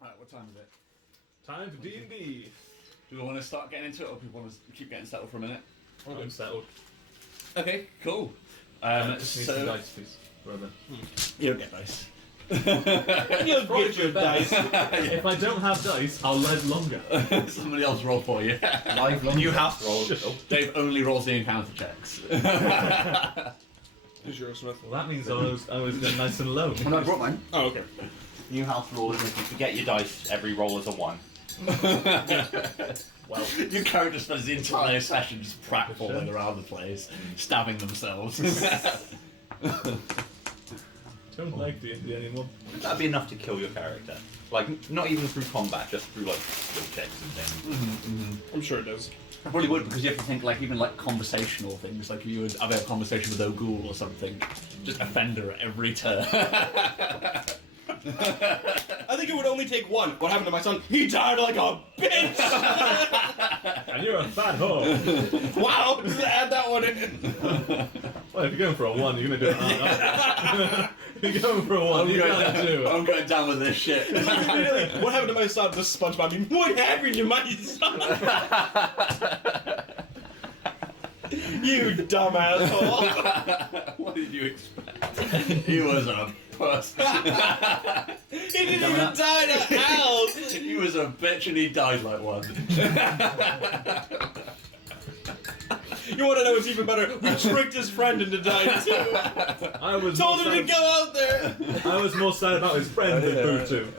Alright, what time is it? Time for D&D. Do we want to start getting into it, or do we want to keep getting settled for a minute? I'm settled. Okay, cool. Just need some dice, please, brother. You don't get dice. You'll get your dice. If I don't have dice, I'll live longer. Somebody else roll for you. Live long. You have to roll. Dave only rolls the encounter checks. Who's your Smith? Well, that means I was nice and low. Oh, no, I brought mine. Oh, okay. New house rule is if you forget your dice, every roll is a 1. Well, your character spends the entire session just pratfalling around the place, stabbing themselves. Don't like D&D anymore. That'd be enough to kill your character. Like, not even through combat, just through, like, skill checks and things. I'm sure it does. I probably would, because you have to think, like, even like conversational things, like if you would have a conversation with O'Ghoul or something, just offend her at every turn. I think it would only take one. What happened to my son? He died like a bitch! And you're a fat hoe. Wow, just add that one in. Well, if you're going for a 1, you're going to do it. If you're going for a 1, you're going to do it. I'm going down with this shit. Really, what happened to my son? This SpongeBob meme. What happened to my son? You dumb asshole. What did you expect? He was a puss. He didn't even die in a house. He was a bitch and he died like one. You want to know what's even better? We tricked his friend into dying too. I was Told him to go out there. I was more sad about his friend than Boo too.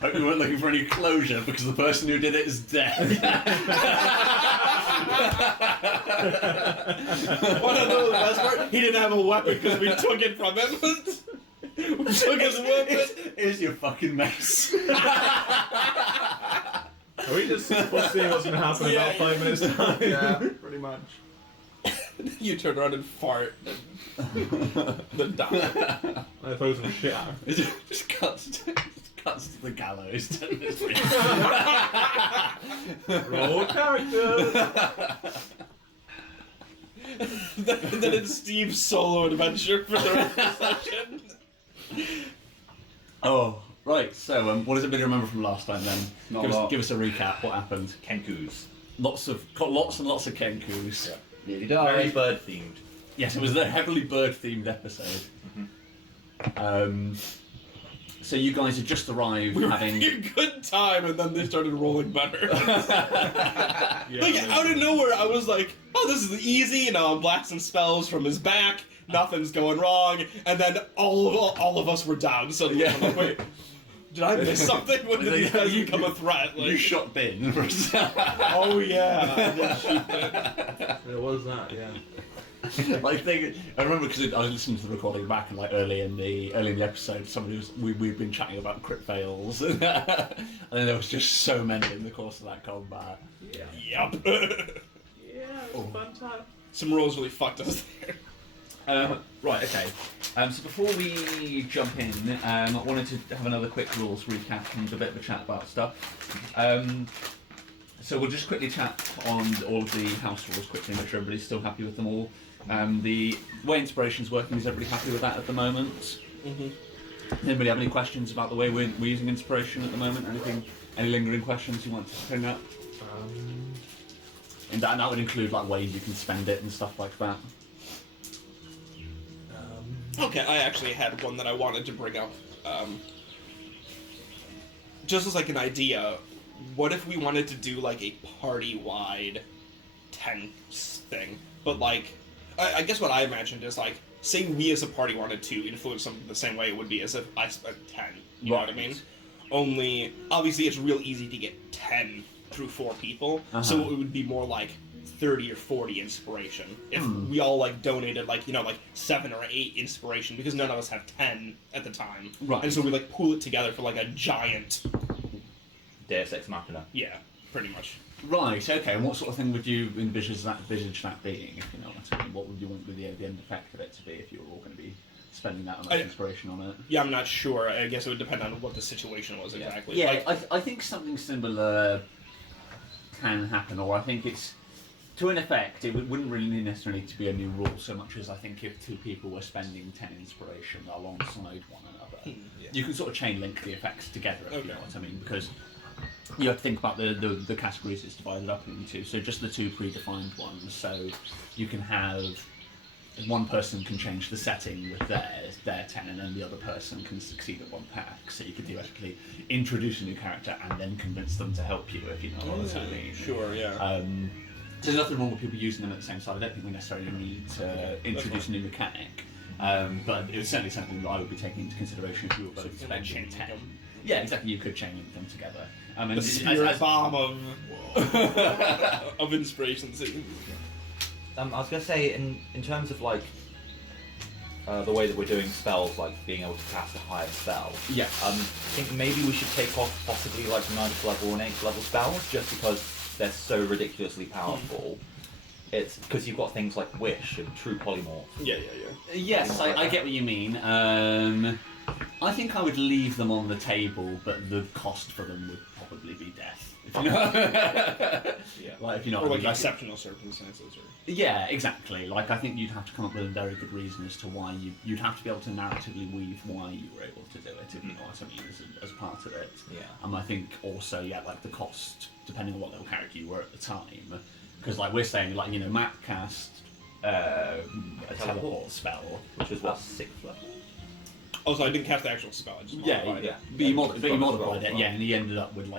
Hope you weren't looking for any closure because the person who did it is dead. Want to know the best part? He didn't have a weapon because we took it from him. We took his weapon. Here's your fucking mess. Are we just seeing what's going to happen in about 5 minutes time? Yeah, pretty much. You turn around and fart. Then die. I throw some shit at her. It just cuts to the gallows. Roll character. Then it's Steve's solo adventure for the rest of the session. Oh, right. So, what does everybody remember from last time then? Not a lot. Give us a recap. What happened? Kenkus. Lots and lots of kenkus. Yeah. Nearly died. Very bird themed. Yes, it was a heavily bird-themed episode. So you guys had just arrived, We were having having a good time, and then they started rolling better. Yeah, Like, out of nowhere, I was like, oh, this is easy, you know, I'm blasting spells from his back, nothing's going wrong, and then all of us were down, so I'm like, wait, did I miss something? When did these guys become a threat? Like, you shot Bin. oh yeah, I did shoot it. It was that, yeah. Like I remember because I was listening to the recording back and like early in the episode, somebody we've been chatting about crit fails, and then there was just so many in the course of that combat. Yeah. Yep. Yeah, it was a fun time. Some rolls really fucked us there. Right, okay. So before we jump in, I wanted to have another quick rules recap and a bit of a chat about stuff. So we'll just quickly chat on all of the house rules quickly, make sure everybody's still happy with them all. The way inspiration's working, is everybody happy with that at the moment? Anybody have any questions about the way we're using inspiration at the moment? Any lingering questions you want to bring up? And that would include like ways you can spend it and stuff like that. Okay, I actually had one that I wanted to bring up. Just as like an idea, what if we wanted to do like a party-wide 10 thing? But like, I guess what I imagined is like, say we as a party wanted to influence something the same way it would be as if I spent 10. You know what I mean? Only, obviously it's real easy to get 10 through 4 people, so it would be more like 30 or 40 inspiration if we all like donated like, you know, like 7 or 8 inspiration, because none of us have 10 at the time. Right. And so we like pool it together for like a giant, Deus Ex Machina. yeah, pretty much. Right, okay, and what sort of thing would you envisage that being, if you know what I mean? What would you want the end effect of it to be if you were all going to be spending that much inspiration on it? Yeah, I'm not sure. I guess it would depend on what the situation was exactly. Yeah, Like, I think something similar can happen, or I think it's To an effect, it wouldn't really necessarily need to be a new rule so much as I think if two people were spending 10 inspiration alongside one another, yeah. you can sort of chain link the effects together, if you Okay. know what I mean, because you have to think about the categories it's divided up into. So just the two predefined ones. So you can have one person can change the setting with their 10, and then the other person can succeed at one pack. So you could theoretically introduce a new character and then convince them to help you, if you know what I mean. Sure, yeah. There's nothing wrong with people using them at the same time. I don't think we necessarily need to introduce a new mechanic. But it was certainly something that I would be taking into consideration if you were both spending 10. Yeah, exactly. You could chain link them together. The spirit bomb of inspiration scene. I was gonna say in terms of like the way that we're doing spells, like being able to cast a higher spell. Yeah. I think maybe we should take off possibly like 9th level and 8th level spells just because they're so ridiculously powerful. It's because you've got things like Wish and True Polymorph. Yeah. Yes, I get what you mean. I think I would leave them on the table, but the cost for them would probably be death. If you know. Yeah. Like if you know. Or what I like mean, exceptional circumstances. Or... Yeah, exactly. Like I think you'd have to come up with a very good reason as to why you'd have to be able to narratively weave why you were able to do it, if you know what I mean, as part of it. Yeah. I think also like the cost, depending on what level character you were at the time, because like we're saying, like Matt cast a teleport spell, Which was what, 6th level? Oh, so I didn't cast the actual spell. I just modified it. But you modified it, yeah, and he ended up with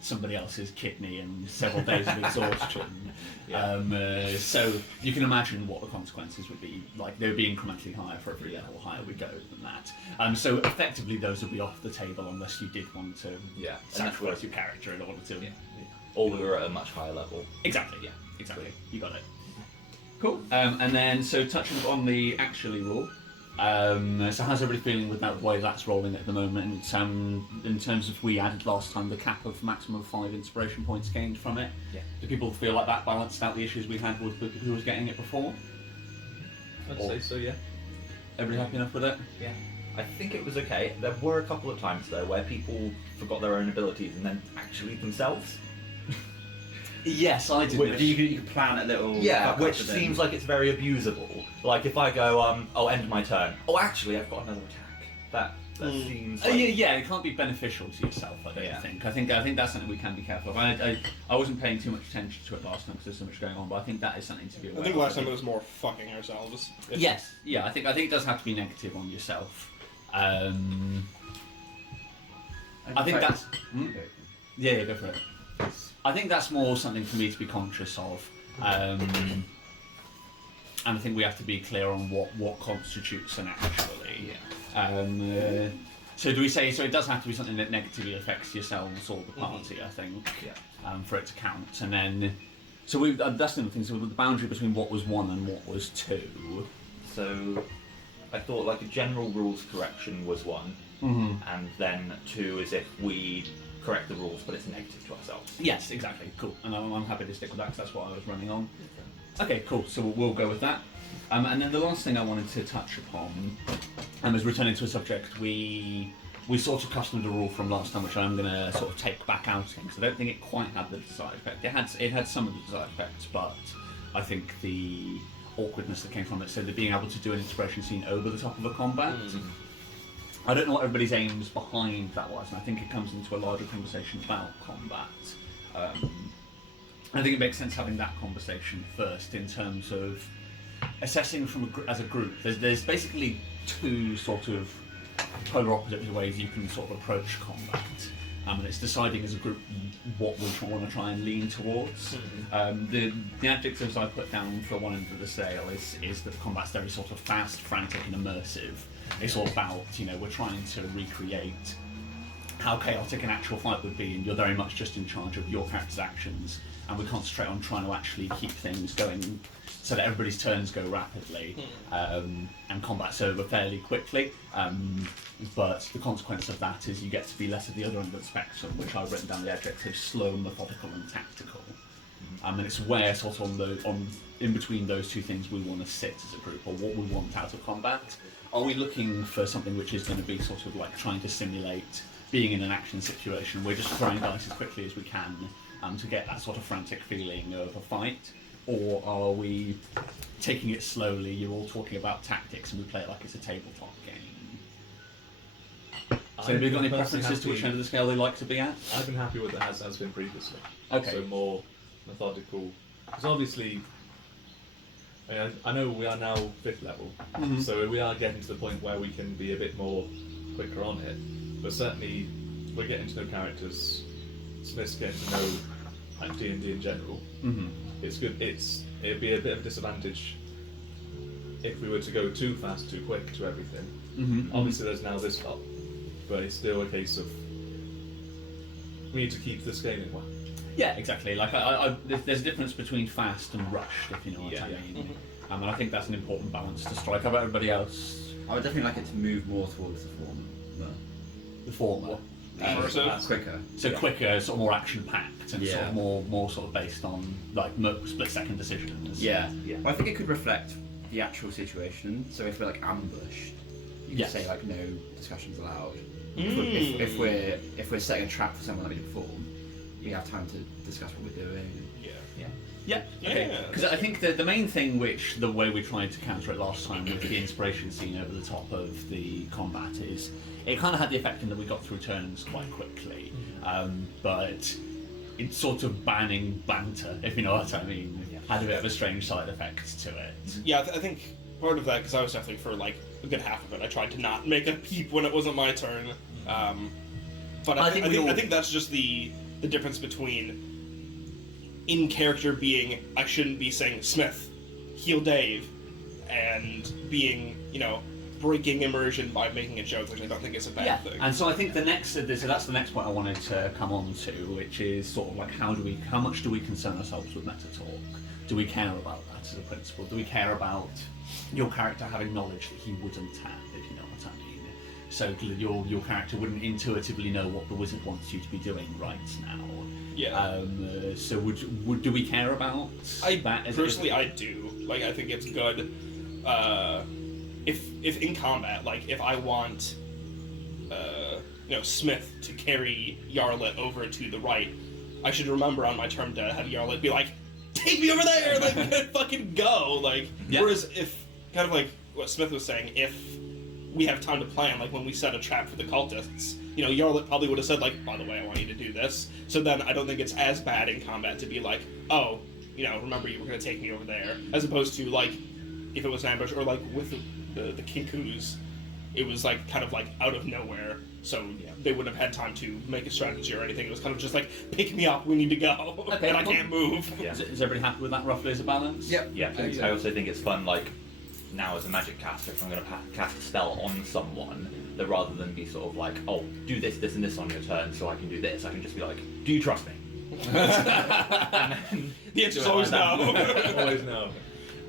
somebody else's kidney and several days of exhaustion. Yeah. So you can imagine what the consequences would be. Like they would be incrementally higher for every level higher we go than that. So effectively, those would be off the table unless you did want to sacrifice your character in order to. Yeah. Or we were at a much higher level. Exactly. Yeah. Exactly. You got it. Cool. And then touching on the actually rule. So how's everybody feeling with that way that's rolling at the moment? In terms of we added last time the cap of maximum 5 inspiration points gained from it. Yeah. Do people feel like that balanced out the issues we had with who was getting it before? I'd say so, yeah. Everybody happy enough with it? Yeah. I think it was okay. There were a couple of times though where people forgot their own abilities and then actually themselves. Yes, I did. Which you could plan a little. Which seems like it's very abusable. Like if I go, I'll end my turn. Oh, actually, I've got another attack. That seems. Like... Yeah, it can't be beneficial to yourself. I don't think. I think that's something we can be careful of. I wasn't paying too much attention to it last time because there's so much going on, but I think that is something to be aware of. I think last time it was more fucking ourselves. Yes, yeah, I think it does have to be negative on yourself. I think that's. Yeah, go for it. I think that's more something for me to be conscious of, and I think we have to be clear on what constitutes an actually. Yeah. So do we say so? It does have to be something that negatively affects yourselves or the party. I think. Yeah. For it to count, and then so that's the other thing. So the boundary between what was 1 and what was 2. So I thought like a general rules correction was 1, and then 2 is if we correct the rules, but it's negative to ourselves. Yes, exactly. Cool. And I'm happy to stick with that because that's what I was running on. Okay, cool. So we'll go with that. And then the last thing I wanted to touch upon is returning to a subject we sort of customed a rule from last time, which I'm going to sort of take back out again because I don't think it quite had the desired effect. It had some of the desired effects, but I think the awkwardness that came from it, so that being able to do an inspiration scene over the top of a combat. I don't know what everybody's aims behind that was, and I think it comes into a larger conversation about combat. I think it makes sense having that conversation first in terms of assessing as a group. There's basically 2 sort of polar opposite ways you can sort of approach combat. And it's deciding as a group what we want to try and lean towards. The adjectives I put down for one end of the scale is that the combat's very sort of fast, frantic, and immersive. It's all about, we're trying to recreate how chaotic an actual fight would be, and you're very much just in charge of your character's actions, and we concentrate on trying to actually keep things going so that everybody's turns go rapidly, and combat's over fairly quickly. But the consequence of that is you get to be less at the other end of the spectrum, which I've written down the adjective slow, methodical, and tactical. And it's where sort of in between those 2 things we want to sit as a group, or what we want out of combat. Are we looking for something which is going to be sort of like trying to simulate being in an action situation? We're just throwing dice as quickly as we can to get that sort of frantic feeling of a fight. or are we taking it slowly? You're all talking about tactics, and we play it like it's a tabletop game. So, have you got any preferences to which end of the scale they like to be at? I've been happy with it as has been previously. Okay. So more methodical. Because obviously, I know we are now 5th level, so we are getting to the point where we can be a bit more quicker on it. But certainly, we're getting to know characters. Smith's getting to know like D&D in general. It's good. It'd be a bit of a disadvantage if we were to go too fast, too quick to everything. Obviously, there's now this up, but it's still a case of we need to keep the scaling well. Yeah, exactly. Like, there's a difference between fast and rushed, if you know what I mean. And I think that's an important balance to strike. How about everybody else? I would definitely like it to move more towards the former. The former. Quicker. So quicker, sort of more action-packed, and sort Yeah. of more sort of based on like split-second decisions. Yeah. Yeah. Well, I think it could reflect the actual situation. So if we're like ambushed, you Yes. could say like no discussions allowed. If we're setting a trap for someone that we perform, we have time to discuss what we're doing. Yeah. Okay. Yeah. Because I think the main thing, which the way we tried to counter it last time with the inspiration scene over the top of the combat, is it kind of had the effect in that we got through turns quite quickly, but it's sort of banning banter, if you know what I mean. Had a bit of a strange side effect to it. Yeah, I think part of that, because I was definitely for like a good half of it, I tried to not make a peep when it wasn't my turn. But I think that's just the difference between in character being I shouldn't be saying Smith, heal Dave, and being, you know, breaking immersion by making a joke, which I don't think is a bad thing. And so I think that's the next point I wanted to come on to, which is sort of like how much do we concern ourselves with meta talk? Do we care about that as a principle? Do we care about your character having knowledge that he wouldn't have, if you know what I mean? So your character wouldn't intuitively know what the wizard wants you to be doing right now. Yeah. So do we care about that? Personally, I do. Like, I think it's good. If in combat, like, if I want, Smith to carry Yarlet over to the right, I should remember on my turn to have Yarlet be like, take me over there! Like, we gotta fucking go! Like, whereas if, kind of like what Smith was saying, if we have time to plan, like when we set a trap for the cultists, Yarlet probably would have said, like, by the way, I want you to do this. So then I don't think it's as bad in combat to be like, oh, remember you were going to take me over there. As opposed to, like, if it was an ambush, or like with the Kinkus, it was like kind of like out of nowhere. So they wouldn't have had time to make a strategy or anything. It was kind of just like, pick me up, we need to go. Okay, and I can't move. Yeah. Is everybody happy with that roughly as a balance? Yep. Yeah, I also think it's fun, like, now as a magic caster, if I'm going to cast a spell on someone, that rather than be sort of like, oh, do this, this, and this on your turn so I can do this, I can just be like, do you trust me? The answer's always no. Always no.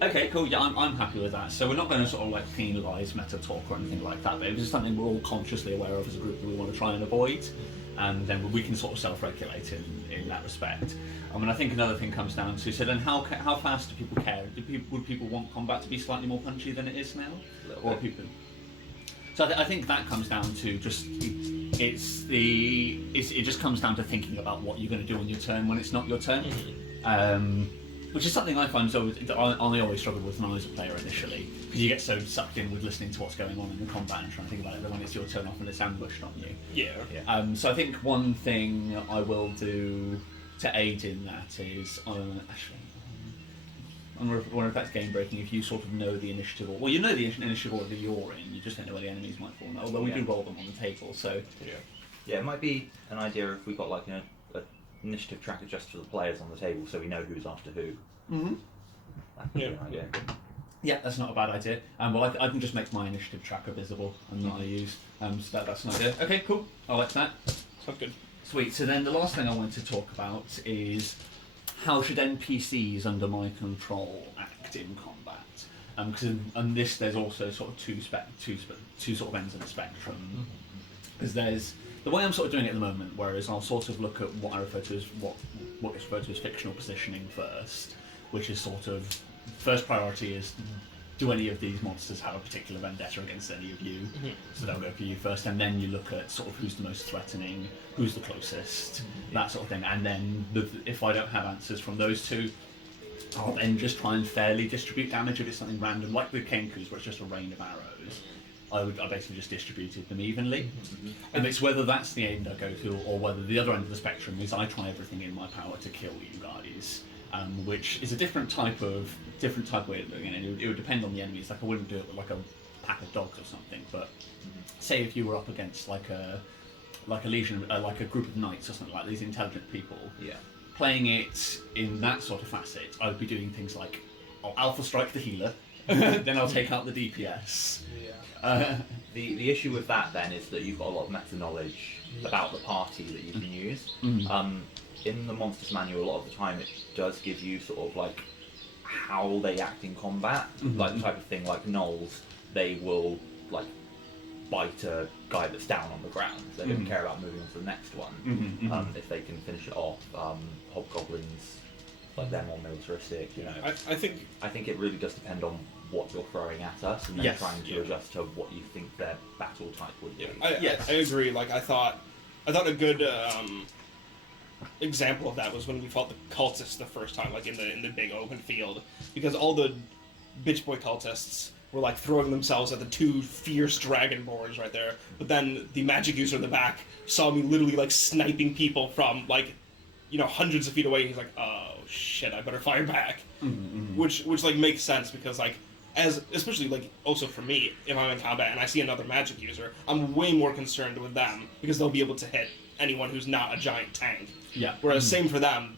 Okay, cool. Yeah, I'm happy with that. So we're not going to sort of like penalise meta talk or anything like that, but it's just something we're all consciously aware of as a group that we want to try and avoid, and then we can sort of self-regulate in that respect. I mean, I think another thing comes down to, so then how fast do people care? Would people want combat to be slightly more punchy than it is now? Or people? So I think that comes down to just it just comes down to thinking about what you're going to do on your turn when it's not your turn, which is something I find I always struggled with when I was a player initially, because you get so sucked in with listening to what's going on in the combat and trying to think about it when it's your turn off and it's ambushed on you. Yeah. So I think one thing I will do to aid in that is I wonder if that's game breaking if you sort of know the initiative, or you know the initiative order you're in, you just don't know where the enemies might fall. Although we do roll them on the table, so Yeah, it might be an idea if we got like an initiative tracker just for the players on the table, so we know who's after who. Mm-hmm. That could be an idea. Yeah, that's not a bad idea. Well, I can just make my initiative tracker visible and not used. So that's an idea. Okay, cool. I like that. Sounds good. Sweet. So then the last thing I wanted to talk about is how should NPCs under my control act in combat? Because in this there's also sort of two sort of ends of the spectrum. Because there's the way I'm sort of doing it at the moment, whereas I'll sort of look at what I refer to as what is referred to as fictional positioning first, which is sort of first priority is, do any of these monsters have a particular vendetta against any of you? So they'll go for you first, and then you look at sort of who's the most threatening, who's the closest, that sort of thing. And then if I don't have answers from those two, I'll then just try and fairly distribute damage if it's something random, like with Kenkus, where it's just a rain of arrows. I basically just distributed them evenly. And it's whether that's the end I go to, or whether the other end of the spectrum is I try everything in my power to kill you guys, which is a different type of way of doing it. It would depend on the enemies. Like I wouldn't do it with like a pack of dogs or something, but say if you were up against like a legion, like a group of knights or something like these intelligent people. Yeah. Playing it in that sort of facet, I would be doing things like I'll Alpha Strike the healer, then I'll take out the DPS. Yeah. The issue with that then is that you've got a lot of meta knowledge about the party that you can use. In the Monsters Manual, a lot of the time it does give you sort of like how they act in combat, like the type of thing like gnolls, they will like bite a guy that's down on the ground. They don't care about moving on to the next one. If they can finish it off, hobgoblins, like they're more militaristic. You know, I think it really does depend on what you're throwing at us, and then trying to adjust to what you think their battle type would be. I agree. Like I thought a good example of that was when we fought the cultists the first time, like in the big open field, because all the bitch boy cultists were like throwing themselves at the two fierce dragonborns right there, but then the magic user in the back saw me literally like sniping people from like, you know, hundreds of feet away, and he's like, oh shit, I better fire back. Which like makes sense, because like, as especially like also for me, if I'm in combat and I see another magic user, I'm way more concerned with them, because they'll be able to hit anyone who's not a giant tank. Yeah. Whereas same for them,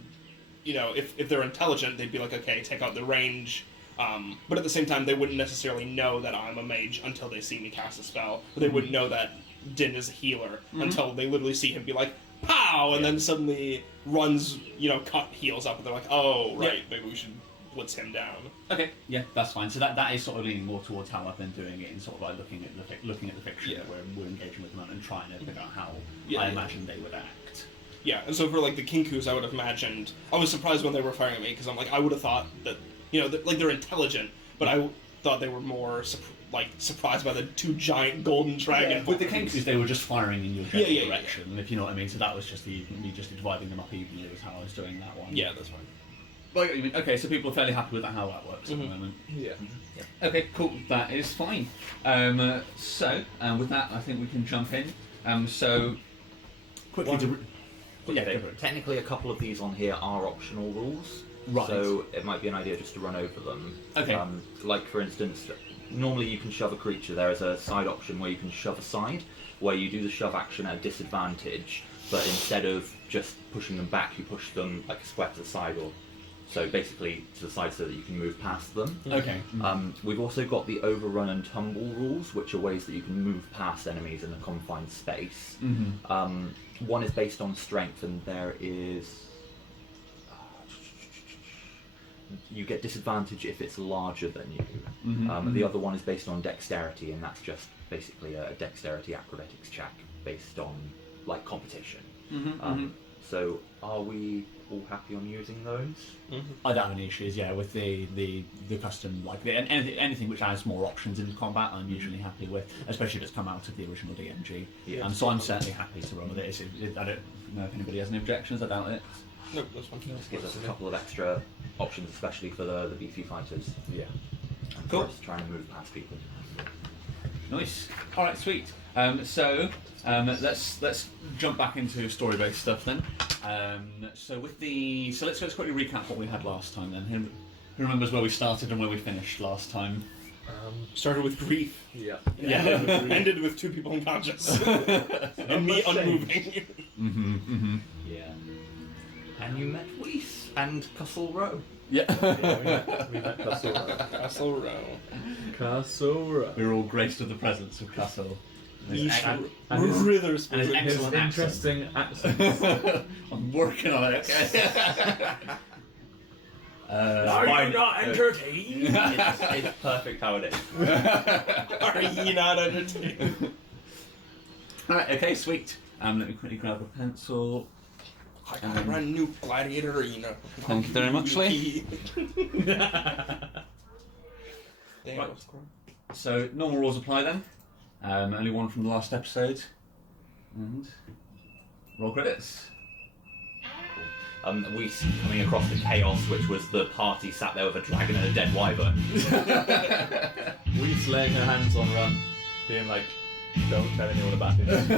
you know, if they're intelligent, they'd be like, okay, take out the range. But at the same time, they wouldn't necessarily know that I'm a mage until they see me cast a spell. Or they wouldn't know that Din is a healer until they literally see him be like, pow! And then suddenly runs, you know, cut heals up, and they're like, oh, right, maybe we should blitz him down. Okay, yeah, that's fine. So that is sort of leaning more towards how I've been doing it, and sort of like looking at the fiction that we're engaging with them and trying to figure out how I imagine they would act. Yeah, and so for like the Kinkus, I would have imagined. I was surprised when they were firing at me, because I'm like, I would have thought that, you know, like they're intelligent, but I thought they were more surprised by the two giant golden dragon. With the Kinkus, they were just firing in your general direction, if you know what I mean. So that was just me just dividing them up evenly was how I was doing that one. Yeah, that's fine. Well, okay, so people are fairly happy with how that works at the moment. Yeah. Okay, cool. That is fine. So with that, I think we can jump in. So quickly Technically, a couple of these on here are optional rules. Right. So it might be an idea just to run over them. Okay. Like for instance, normally you can shove a creature. There is a side option where you can shove aside, where you do the shove action at a disadvantage, but instead of just pushing them back, you push them like a square to the side, or so basically to the side so that you can move past them. Okay. We've also got the overrun and tumble rules, which are ways that you can move past enemies in a confined space. One is based on strength, and there is... you get disadvantage if it's larger than you. The other one is based on dexterity, and that's just basically a dexterity acrobatics check based on like competition. So are we all happy on using those? I don't have any issues, with the custom, like anything which has more options in combat, I'm usually happy with, especially if it's come out of the original DMG. So I'm certainly happy to run with it. I don't know if anybody has any objections, I doubt it. No, that's fine. This gives us a couple of extra options, especially for the beefy fighters. Yeah. And Cool. for us trying to move past people. Nice. All right, sweet. So let's jump back into story-based stuff then. So let's quickly recap what we had last time then. Who remembers where we started and where we finished last time? Started with grief. Yeah. Ended with two people unconscious. And me unmoving. Yeah. And you met Weiss and Castle Row. Yeah. We met Castle Row. Castle Row. Castle Row. We were all graced with the presence of Castle. Rather and his specific. excellent Interesting accent. I'm working on it. Are you not entertained? It's perfect how it is. Are you not entertained? Alright, okay, sweet. Let me quickly grab a pencil. I got a brand new gladiator arena. Thank you very much, Lee. Right. So, normal rules apply then. Only one from the last episode. And roll credits. Weiss coming across the chaos, which was the party sat there with a dragon and a dead wyvern. Weiss laying her hands on Run, being like, don't tell anyone about this.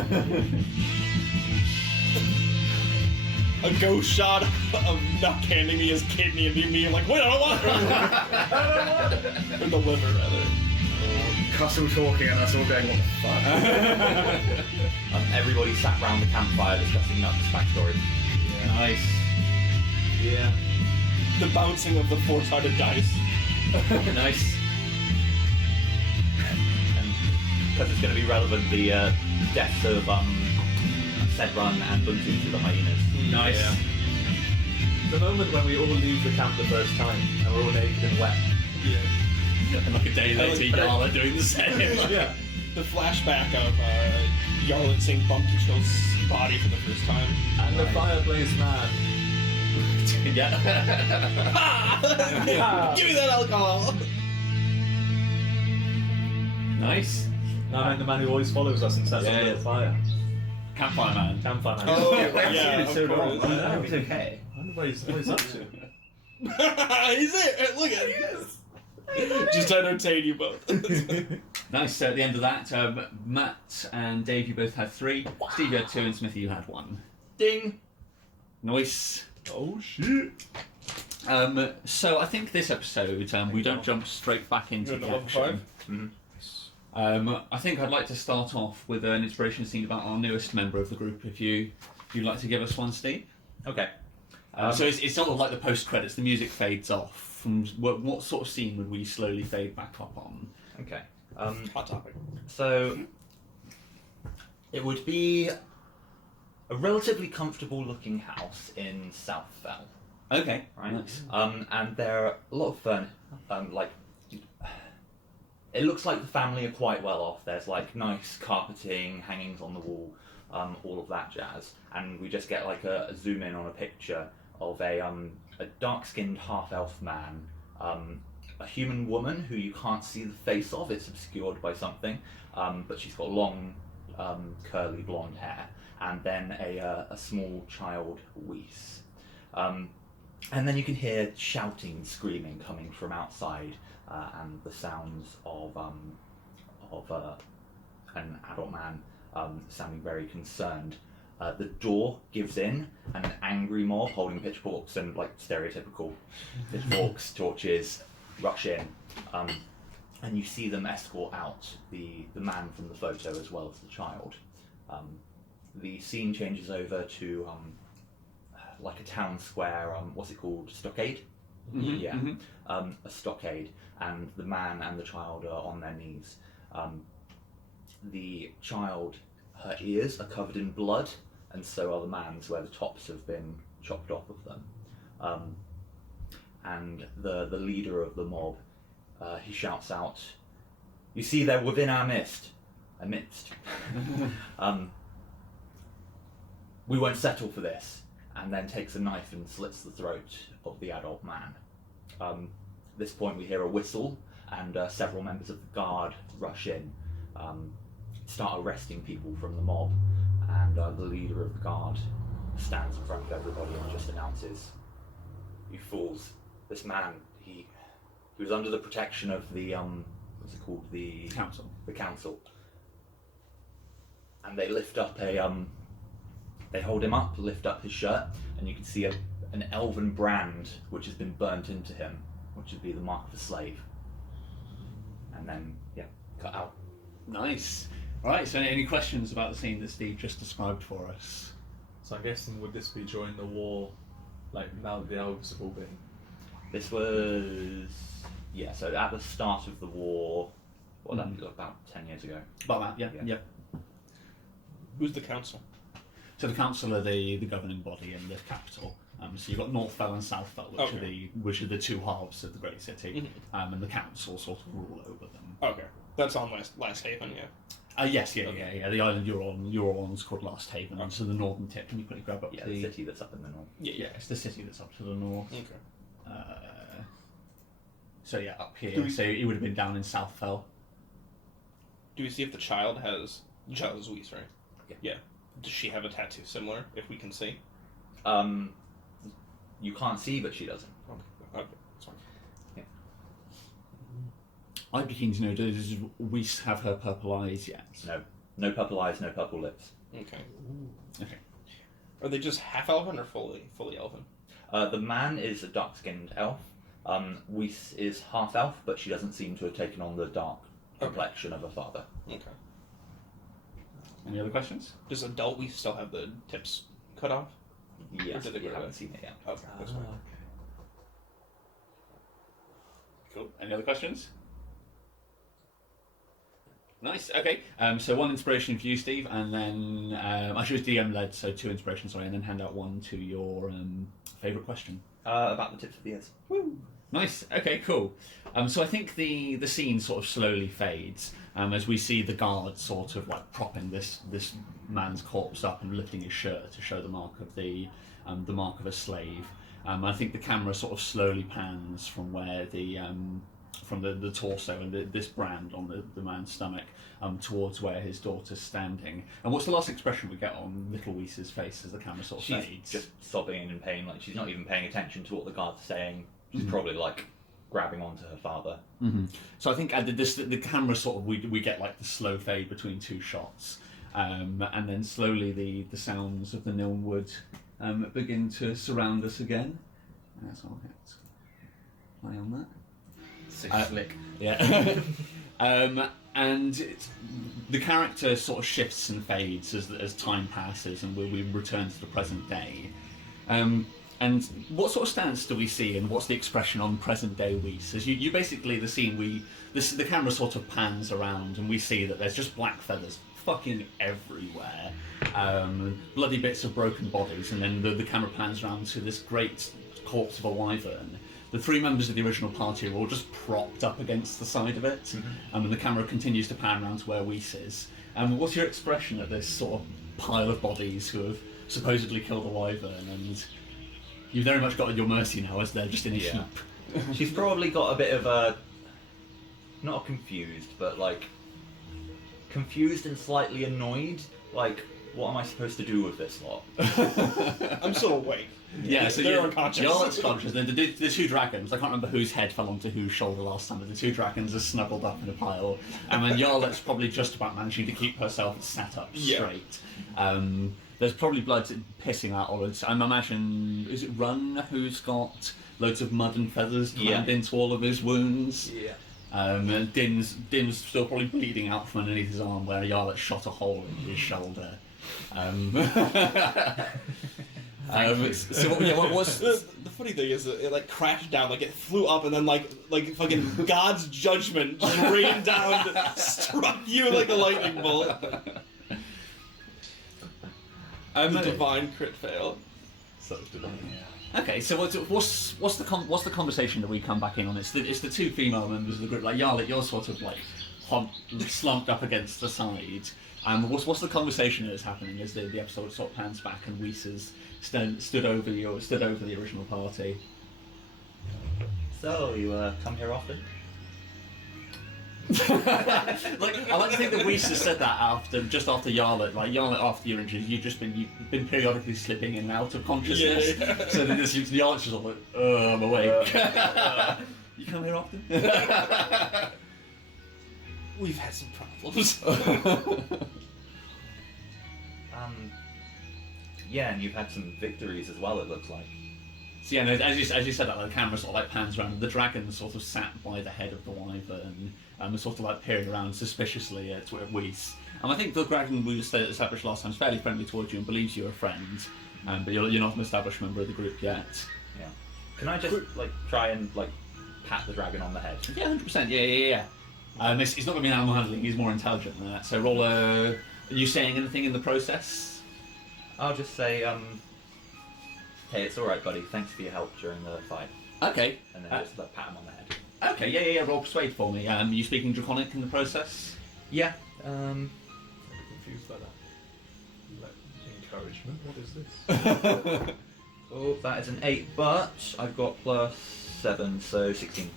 A ghost shot of Nuck handing me his kidney and being like, wait, I don't want it! Or the liver, rather. Castle talking and us all going, what the fuck? Everybody sat round the campfire discussing Nuck's backstory. Yeah. Nice. Yeah. The bouncing of the four-sided dice. Nice. And because it's going to be relevant, the deaths of Sedrun and Buntu to the hyenas. Nice. Yeah. The moment when we all leave the camp the first time and we're all naked and wet. Yeah. And like a day later, Yarla doing the same. Yeah. The flashback of Yarlin seeing Bumpy Chill's body for the first time. And the fireplace man. Yeah. Give me that alcohol! Nice. No, I meant the man who always follows us and sets Yeah, up yeah. the fire. Campfire man. Campfire man. Oh, Yeah, of so course. long. I hope he's okay. I wonder what he's up to. He's it! Look at him! Just to entertain you both. Nice. So at the end of that, Matt and Dave, you both had 3. Steve, you had 2, and Smithy, you had 1. Ding! Nice. Oh shit! So I think this episode, we don't jump straight back into You're the at level action. 5? I think I'd like to start off with an inspiration scene about our newest member of the group. If you'd like to give us one, Steve. Okay. So it's sort of like the post credits. The music fades off. From what sort of scene would we slowly fade back up on? Okay. Hot topic. So it would be a relatively comfortable looking house in Southfell, Okay. right? Nice. And there are a lot of it looks like the family are quite well off. There's like nice carpeting, hangings on the wall, all of that jazz. And we just get like a zoom in on a picture of a dark-skinned half-elf man, a human woman who you can't see the face of. It's obscured by something, but she's got long, curly blonde hair, and then a small child, Weiss. And then you can hear shouting, screaming coming from outside, and the sounds of an adult man sounding very concerned. The door gives in, and an angry mob holding pitchforks and like stereotypical pitchforks, torches, rush in, and you see them escort out the man from the photo as well as the child. The scene changes over to like a town square. What's it called? Stockade. Mhm, Yeah, mhm. a stockade, and the man and the child are on their knees. The child, her ears are covered in blood, and so are the man's, where the tops have been chopped off of them. And the leader of the mob, he shouts out, "You see, they're within our midst. We won't settle for this," and then takes a knife and slits the throat of the adult man. At this point we hear a whistle, and several members of the guard rush in, start arresting people from the mob, and the leader of the guard stands in front of everybody and just announces, "You fools, this man, he was under the protection of the, what's it called, the Council. the council." And they lift up they hold him up, lift up his shirt, and you can see an elven brand which has been burnt into him, which would be the mark of a slave. And then, yeah, cut out. Nice. Right. So any questions about the scene that Steve just described for us? So I'm guessing, would this be during the war, like now that the elves have all been? This was, yeah, so at the start of the war, well, that was about 10 years ago. About that. Yeah. Yeah. Yep. Who's the council? So the council are the governing body in the capital. So you've got Northfell and Southfell, which are the two halves of the great city, and the council sort of rule over them. Okay. That's on Last Haven, yeah. Yes, yeah. The island you're on's called Last Haven, and so the northern tip. Can you quickly grab up Yeah, the the city that's up in the north. Yeah, it's the city that's up to the north. Okay. So yeah, up here. Do we- So it would have been down in Southfell. Do we see if the child has... The child is Weiss, right? Yeah. Yeah. Does she have a tattoo similar, if we can see? you can't see, but she doesn't. Okay, that's fine. I'd be keen to know, does Weiss have her purple eyes yet? No purple eyes, no purple lips. Okay. Okay. Are they just half elven or fully elven? The man is a dark-skinned elf. Weiss is half elf, but she doesn't seem to have taken on the dark complexion of her father. Okay. Any other questions? Does adult we still have the tips cut off? Yes, did they you grow haven't back? seen it yet. Okay, that's fine. Cool. Any other questions? Nice. Okay. So one inspiration for you, Steve, and then I should DM led, so 2 inspirations, sorry, and then hand out 1 to your favourite question. About the tips of the ears. Woo. Nice. Okay. Cool. So I think the scene sort of slowly fades as we see the guard sort of like propping this man's corpse up and lifting his shirt to show the mark of the mark of a slave. I think the camera sort of slowly pans from where from the torso and this brand on the man's stomach towards where his daughter's standing. And what's the last expression we get on little Weiss's face as the camera sort of She's fades? just sobbing in pain, like she's not even paying attention to what the guard's saying. She's probably like grabbing onto her father. Mm-hmm. So I think the camera sort of we get like the slow fade between 2 shots, and then slowly the sounds of the Niln wood begin to surround us again. And that's all. Let's play on that. Slick. Yeah. And the character sort of shifts and fades as time passes, and we return to the present day. And what sort of stance do we see, and what's the expression on present day Weiss? As you basically the scene the camera sort of pans around, and we see that there's just black feathers fucking everywhere, bloody bits of broken bodies, and then the camera pans around to this great corpse of a wyvern. The 3 members of the original party are all just propped up against the side of it, and the camera continues to pan around to where Weiss is. What's your expression at this sort of pile of bodies who have supposedly killed a wyvern, and you've very much got at your mercy now as they're just in a heap? She's probably got a bit of a, not confused, but like confused and slightly annoyed. Like, what am I supposed to do with this lot? I'm still awake. Yeah, so they're you're unconscious. You're unconscious. The 2 dragons, I can't remember whose head fell onto whose shoulder last time, but the 2 dragons are snuggled up in a pile. And then Yarlet's probably just about managing to keep herself sat up straight. There's probably blood pissing out all I imagine, is it Run who's got loads of mud and feathers crammed into all of his wounds? Yeah. And Din's still probably bleeding out from underneath his arm where Yarlet shot a hole in his shoulder. So yeah, what's the funny thing is that it like crashed down, like it flew up and then like fucking God's judgment just rained down, struck you like a lightning bolt. The divine crit fail. So divine. Okay, so what's the conversation that we come back in on? It's the 2 female members of the group. Like Yarlet, you're sort of like slumped up against the side. What's the conversation that's happening as the episode sort of pans back and Weiss has stood over the original party? So, you come here often? Like, I like to think that Weiss has said that just after Yarlet. Like Yarlet, after your injury, you've been periodically slipping in and out of consciousness. Yeah. So then this Yarlet's just like, I'm awake. You come here often? We've had some problems. Yeah, and you've had some victories as well, it looks like. So yeah, no, as you said that, the camera sort of like pans around. The dragon sort of sat by the head of the wyvern and was sort of like peering around suspiciously at Weiss. I think the dragon we established last time is fairly friendly towards you and believes you're a friend, but you're not an established member of the group yet. Yeah. Can I just like try and like pat the dragon on the head? Yeah, 100%. Yeah. He's not going to be an animal handling. He's more intelligent than that. So roll a. Are you saying anything in the process? I'll just say, hey, it's alright, buddy. Thanks for your help during the fight. Okay. And then just like, pat him on the head. Okay, yeah. Roll persuade for me. You speaking Draconic in the process? Yeah. I'm confused by that. Like, encouragement? What is this? Oh, that is an 8, but I've got +7, so 16.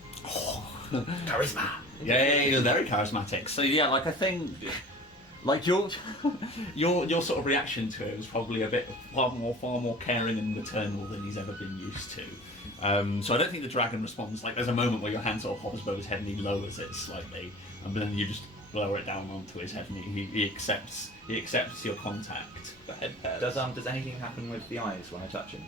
Charisma. Yeah, you're very charismatic. So yeah, like I think, like your your sort of reaction to it was probably a bit far more caring and maternal than he's ever been used to. So I don't think the dragon responds. Like there's a moment where your hand sort of hovers above his head and he lowers it slightly, and then you just lower it down onto his head and he accepts your contact. The head pet. Does anything happen with the eyes when I touch him?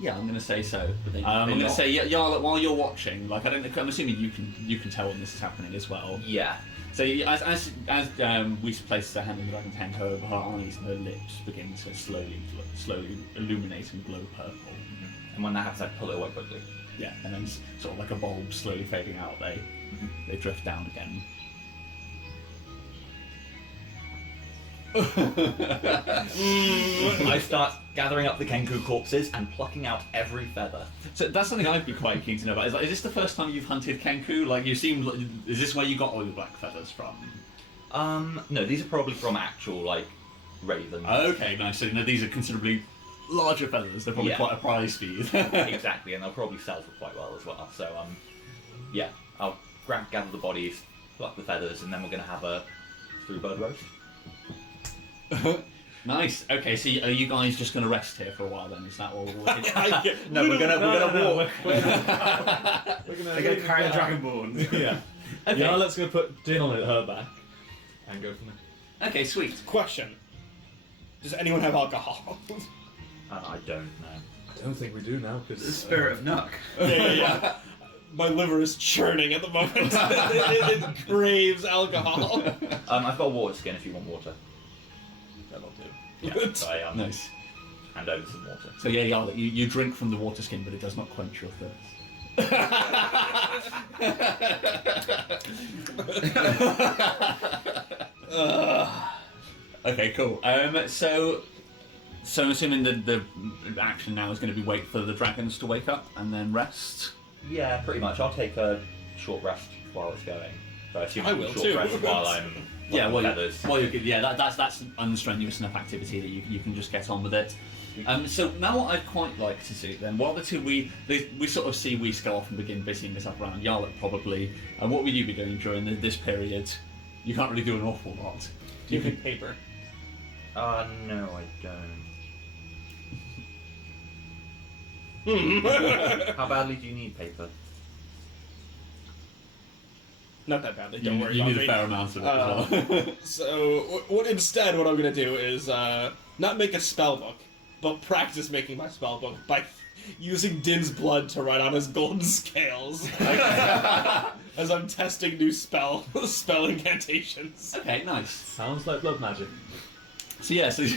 Yeah, I'm going to say so. But I'm going to say, yeah, while you're watching, like I'm assuming you can tell when this is happening as well. Yeah. So as we place the hand in the dragon's hand, her eyes and her lips begin to slowly illuminate and glow purple. Mm-hmm. And when that happens, I pull it away quickly. Yeah, and then sort of like a bulb slowly fading out, they drift down again. I start gathering up the Kenku corpses and plucking out every feather. So that's something I'd be quite keen to know about. Is this the first time you've hunted Kenku? Like you seem, is this where you got all your black feathers from? No, these are probably from actual like ravens. Okay, nice. So these are considerably larger feathers. They're probably quite a prize for you. Exactly, and they'll probably sell for quite well as well. So yeah, I'll gather the bodies, pluck the feathers, and then we're gonna have a 3-bird roast. Nice. Okay, so are you guys just going to rest here for a while then? Is that all? No, we're gonna walk. We're They're gonna carry the dragonborn. Yeah. Okay. Yeah, let's go put Din on her back and go from there. Okay, sweet. Question: does anyone have alcohol? I don't know. I don't think we do now The because spirit of Nuck. Yeah. My liver is churning at the moment. It craves alcohol. I've got a water skin if you want water. That'll do. Yeah, so I Nice. hand over some water. So yeah, Yarla, you drink from the water skin, but it does not quench your thirst. Okay, cool. So I'm assuming the action now is going to be wait for the dragons to wake up and then rest. Yeah, pretty much. I'll take a short rest while it's going. So I assume I a will short too. rest while I'm Yeah, well, feathers. that's unstrenuous enough activity that you can just get on with it. So now what I'd quite like to see then, while the two we sort of see Whis go off and begin busying this up around Yarlok probably, and what would you be doing during this period? You can't really do an awful lot. You can paper. No, I don't. How badly do you need paper? Not that badly. Don't worry You about need me. a fair amount of it as well. So, what instead, what I'm gonna do is not make a spell book, but practice making my spell book by using Din's blood to write on his golden scales as I'm testing new spell incantations. Okay, nice. sounds like blood magic. So yeah, so we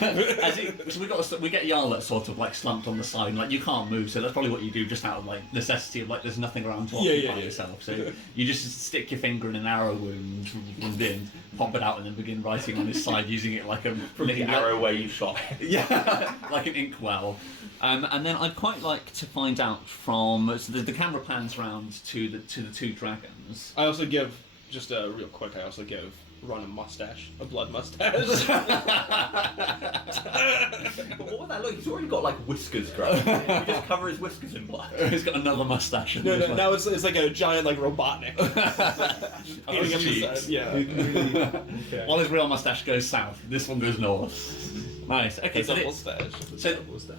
get Yarlet sort of like slumped on the side, and, like you can't move, so that's probably what you do just out of like necessity of like there's nothing around to occupy yourself. So you just stick your finger in an arrow wound in, pop it out, and then begin writing on his side using it like a From the arrow where you shot. yeah, like an inkwell. And then I'd quite like to find out from so the camera pans round to the two dragons. I also give just real quick. I also give Ron a mustache, a blood mustache. What would that look? He's already got like whiskers growing. You just cover his whiskers in blood. He's got another mustache. No, now it's like a giant like Robotnik. Painting up the cheeks. side. Yeah. Okay. While his real mustache goes south, this one goes north. Nice. Okay, It's so a mustache.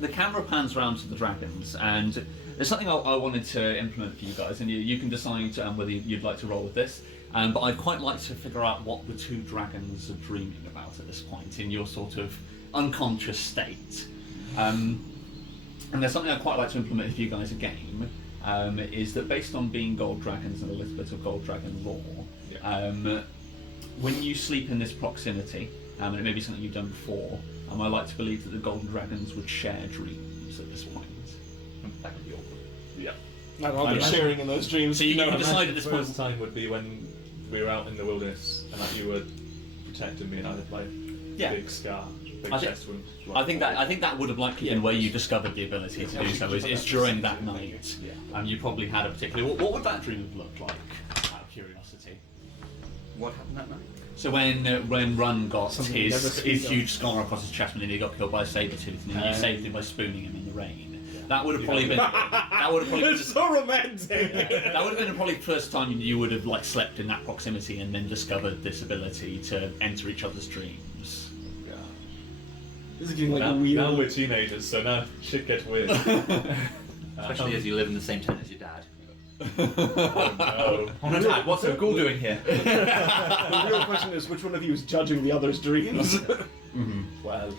the camera pans round to the dragons, and there's something I wanted to implement for you guys, and you can decide whether you'd like to roll with this. But I'd quite like to figure out what the two dragons are dreaming about at this point in your sort of unconscious state. And there's something I'd quite like to implement for you guys again, is that based on being gold dragons and a little bit of gold dragon lore, when you sleep in this proximity, and it may be something you've done before, I like to believe that the golden dragons would share dreams at this point. That could be awkward. Yeah. I don't be sharing in those dreams. So you know, can decide at this point. First time would be when we were out in the wilderness and that you were protecting me and I had like big scar, big chest wound. I think that would have likely been where you discovered the ability to do so. Is during that night. You probably had a particular. What would that dream have looked like? Out of curiosity. What happened that night? So when Run got Something you never his speak of. huge scar across his chest when he got killed by a saber tooth, and then you saved him by spooning him in the rain. That would have probably been. That would have probably. It's so romantic. That would have been probably the first time you would have like slept in that proximity and then discovered this ability to enter each other's dreams. Yeah. This is getting like now, weird. now we're teenagers, so now shit gets weird. Especially as you live in the same tent as your dad. Oh Oh no, Dad, what's a ghoul doing here? The real question is which one of you is judging the other's dreams? no. Well.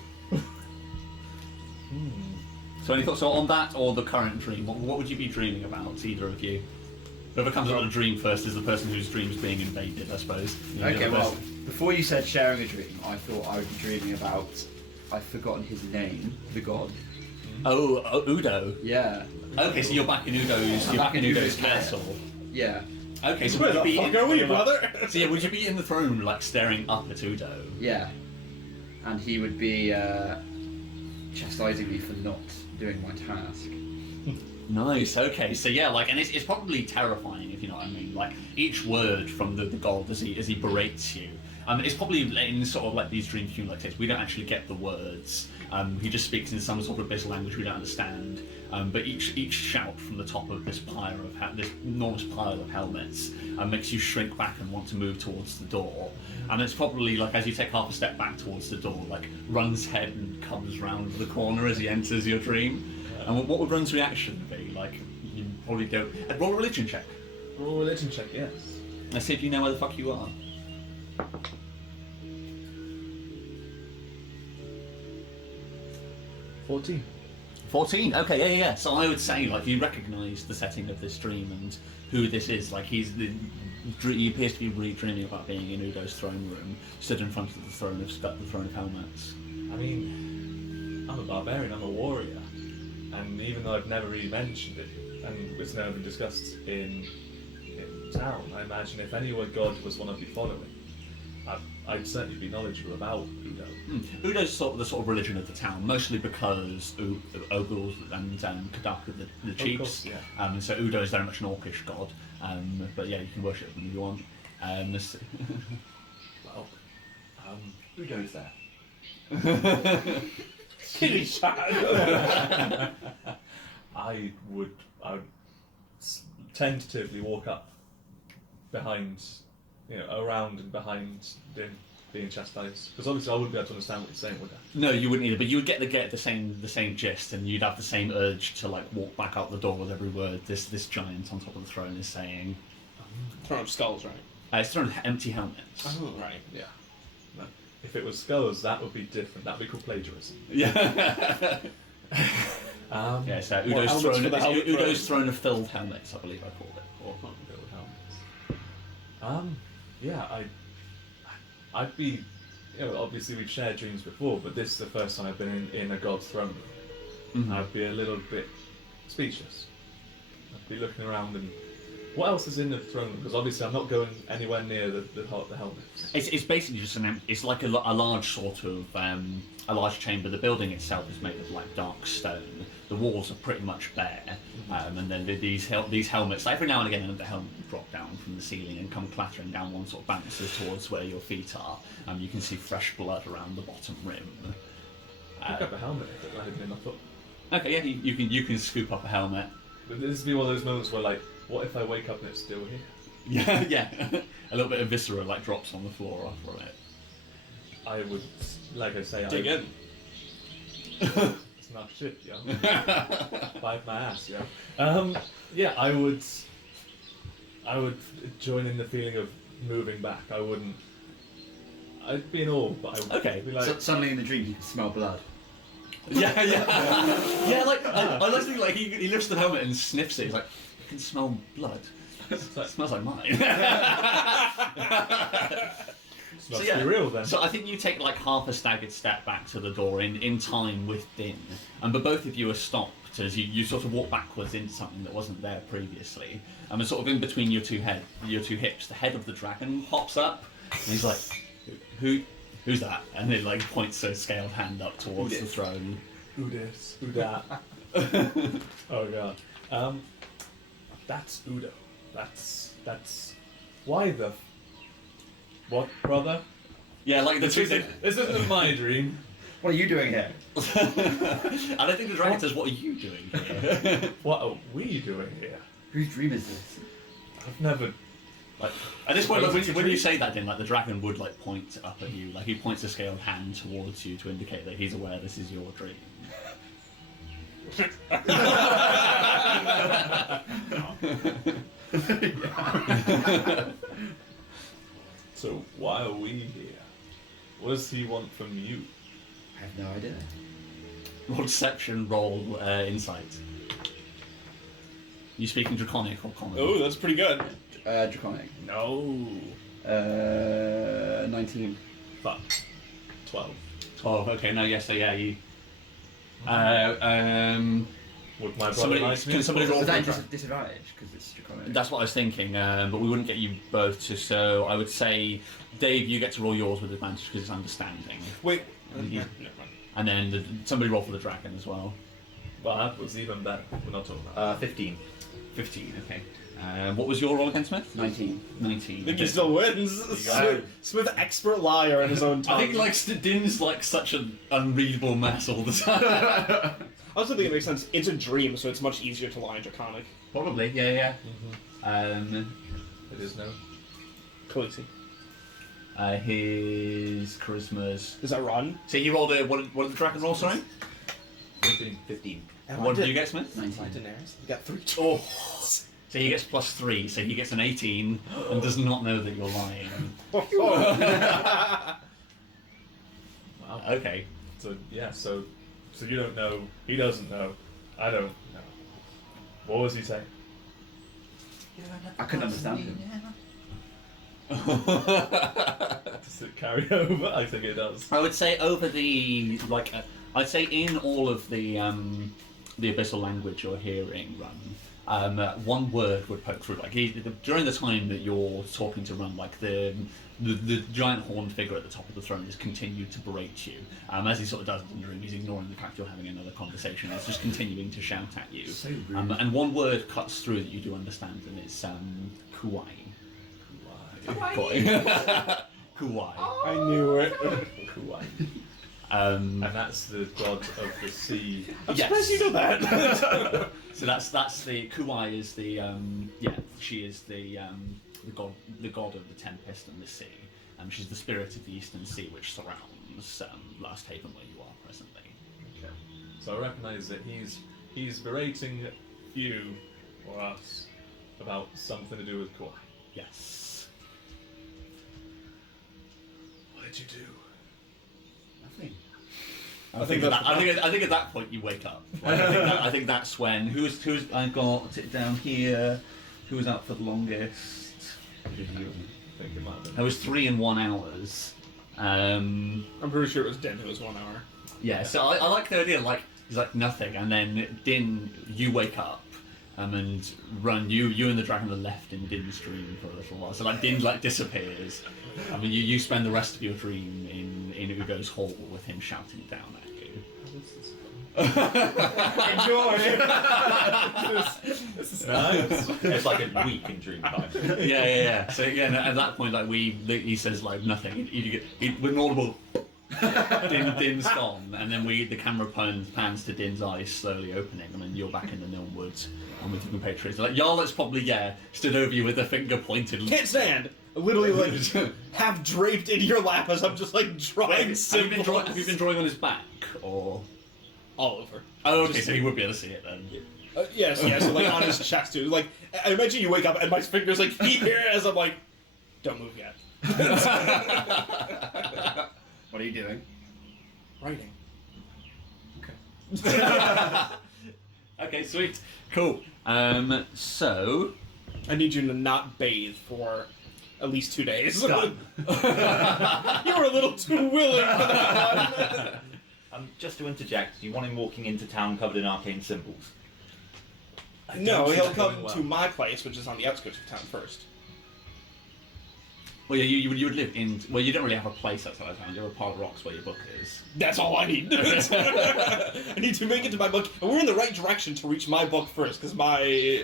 So any thoughts on that or the current dream? What would you be dreaming about, either of you? Whoever comes up with a dream first is the person whose dream's being invaded, I suppose. Okay, well, before you said sharing a dream, I thought I would be dreaming about. I've forgotten his name, the god. Oh, Udo. Yeah. Okay, so you're back in Udo's. I'm You're back back in in Udo's Udo's lair. castle. Yeah. Okay, so Where would you the be fuck are we, brother? So yeah, would you be in the throne room, like staring up at Udo? Yeah. And he would be chastising me for not doing my task. Nice. Okay. So yeah, like, and it's probably terrifying, if you know what I mean. Like each word from the god as he berates you. It's probably in sort of like these dream human like texts. We don't actually get the words. He just speaks in some sort of abyssal language we don't understand. But each shout from the top of this pyre of this enormous pile of helmets makes you shrink back and want to move towards the door. And it's probably like as you take half a step back towards the door, like Run's head and comes round the corner as he enters your dream. And what would Run's reaction be? Like you probably don't. Roll a religion check. Roll a religion check, yes. Let's see if you know where the fuck you are. 14. 14. Okay, yeah. So I would say, like, you recognise the setting of this dream and who this is. Like, he appears to be really dreaming about being in Udo's throne room, stood in front of the throne of helmets. I mean, I'm a barbarian, I'm a warrior. And even though I've never really mentioned it, and it's never been discussed in town, I imagine if any god was one I'd be following, I'd certainly be knowledgeable about Udo. Udo's the sort of religion of the town, mostly because Ogul and Kadak are the chiefs. Yeah. And so Udo is very much an orcish god. But yeah, you can worship them if you want. Well, Udo's there. Kitty shot. I would tentatively walk up behind, around and behind him being chastised. Because obviously I wouldn't be able to understand what he's saying, would I? No, you wouldn't either. But you would get the same gist, and you'd have the same urge to like walk back out the door with every word this giant on top of the throne is saying. Throne of skulls, right? It's throne of empty helmets. Oh, right. Yeah. No. If it was skulls, that would be different. That would be called plagiarism. Yeah. Yeah. So Udo's throne of filled helmets, I believe I called it. Or Filled helmets. Yeah, I'd be, obviously we've shared dreams before, but this is the first time I've been in a god's throne room. Mhm. I'd be a little bit speechless. I'd be looking around and what else is in the throne room? Because obviously I'm not going anywhere near the helmets. It's basically just it's like a large sort of a large chamber. The building itself is made of like dark stone. The walls are pretty much bare, and then these helmets. Every now and again, another helmet will drop down from the ceiling and come clattering down one sort of bounces towards where your feet are. You can see fresh blood around the bottom rim. Pick up a helmet if it landed in my foot. Okay, yeah, you can scoop up a helmet. But this would be one of those moments where like, what if I wake up and it's still here? Yeah. A little bit of viscera like drops on the floor off from it. I would, like I say, Dig in. It's not shit, yo. Bite my ass, yo. Yeah, I would join in the feeling of moving back. I'd be in awe, but I would Okay. be like, So, suddenly in the dream you can smell blood. Yeah. Yeah, like I like to think like he lifts the helmet and sniffs it. He's like, you can smell blood. It smells like mine. must be real then. So I think you take like half a staggered step back to the door in time with Din, but both of you are stopped as you sort of walk backwards into something that wasn't there previously. And sort of in between your two hips, the head of the dragon pops up, and he's like, Who's that? And it like points a scaled hand up towards the throne. Who this? Who that? Oh god. That's Udo. That's why the what, brother? Yeah, like the two things. This isn't my dream. What are you doing here? I don't think the dragon says, "What are you doing here?" What are we doing here? Whose dream is this? I've never, like, At this point, like, Supposed to when you drink? say that, then like the dragon would like point up at you, like he points a scaled hand towards you to indicate that he's aware this is your dream. So why are we here? What does he want from you? I have no idea. Roll deception, roll insight. You speaking Draconic or Common? Oh, that's pretty good. Draconic. No. 19. Fuck. 12. 12. Okay, no, yes, so yeah, you. Would my brother Somebody- like me? can somebody roll- Is that disadvantage? Because it's Draconic. That's what I was thinking, but we wouldn't get you both to. So I would say, Dave, you get to roll yours with advantage because it's understanding, Wait. Yeah. Never mind. and then somebody roll for the dragon as well. Well, that was even better. We're not talking about 15. 15. Okay. What was your roll again, Smith? 19. 19. Think he still wins. got Smith, expert liar in his own tongue. I think like Din's like such an unreadable mess all the time. I also think it makes sense. It's a dream, so it's much easier to lie in Draconic. Probably, yeah. it is no. Khaleesi. His charisma's. Does that run? So he rolled a what did the dragon roll? Sorry. 15. And what did you get, Smith? 19. Daenerys. You got 3. Oh. So he gets +3, so he gets an 18 and does not know that you're lying. Wow. Okay. So yeah, so you don't know. He doesn't know. I don't know. What was he saying? I couldn't understand him. Does it carry over? I think it does. I would say over the like, I'd say in all of the abyssal language you're hearing, Run. One word would poke through. Like during the time that you're talking to Run, like the giant horned figure at the top of the throne has continued to berate you. As he sort of does in the dream, he's ignoring the fact you're having another conversation. He's just continuing to shout at you. So rude. And one word cuts through that you do understand, and it's kuai. Kuai. I knew it. Kuai. And that's the god of the sea. I'm Yes. surprised you know that. So that's the Kuai is the she is the god of the tempest and the sea. She's the spirit of the eastern sea which surrounds Last Haven where you are presently. Okay. So I recognise that he's berating you or us about something to do with Kuai. Yes. What did you do? Nothing. I think at that point you wake up. Like, I think that's when who's I got it down here. Who was out for the longest? I think it might have been. There was 3 and 1 hours. I'm pretty sure it was Din who was 1 hour. Yeah, so I like the idea, like, he's like nothing, and then Din, you wake up, and Run, you and the dragon are left in Din's dream for a little while. So, like, Din, like, disappears. I mean, you spend the rest of your dream in Ugo's hall with him shouting down at you. Enjoy! This is nice. It's like a week in dream time. Yeah. So, again, at that point, like, he says, like, nothing. With an audible... Din's gone, and then the camera pans to Din's eyes slowly opening, and then you're back in the Nilm Woods and with your compatriots. Like Yarlet's probably stood over you with a finger pointed. Can't stand! Literally, like, half draped in your lap as I'm just, like, drawing Have symbols. you been drawing on his back or? All over. Oh, okay, so you would be able to see it then. Yes, so, like, on his chest, too. Like, I imagine you wake up and my fingers, like, here as I'm like, don't move yet. What are you doing? Writing. Okay, sweet, cool. So I need you to not bathe for at least 2 days. Done. You were a little too willing for that one. Just to interject, do you want him walking into town covered in arcane symbols? No, see he'll that come going well. to my place, which is on the outskirts of town first. well, yeah, you would live in. Well, you don't really have a place outside of town. You're a pile of rocks where your book is. That's all I need. I need to make it to my book, and we're in the right direction to reach my book first, because my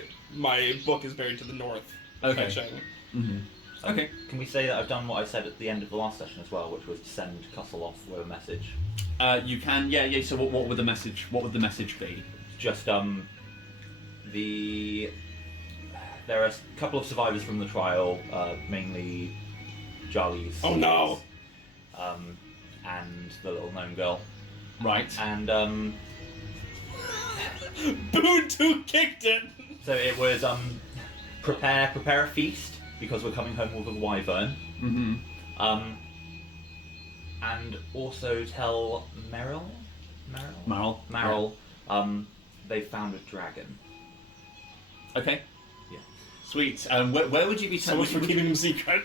book is buried to the north. Okay. By Cheng. Mm-hmm. Okay. Can we say that I've done what I said at the end of the last session as well, which was to send Cussle off with a message? You can, yeah. So what would the message? What would the message be? Just there are a couple of survivors from the trial, mainly Charlie's. Oh no! And the little gnome girl. Right. And Boon kicked it. so it was prepare a feast because we're coming home with a wyvern. Mm-hmm. And also tell Meryl, they found a dragon. Okay. Yeah. Sweet. Where would you be? So much for keeping him secret.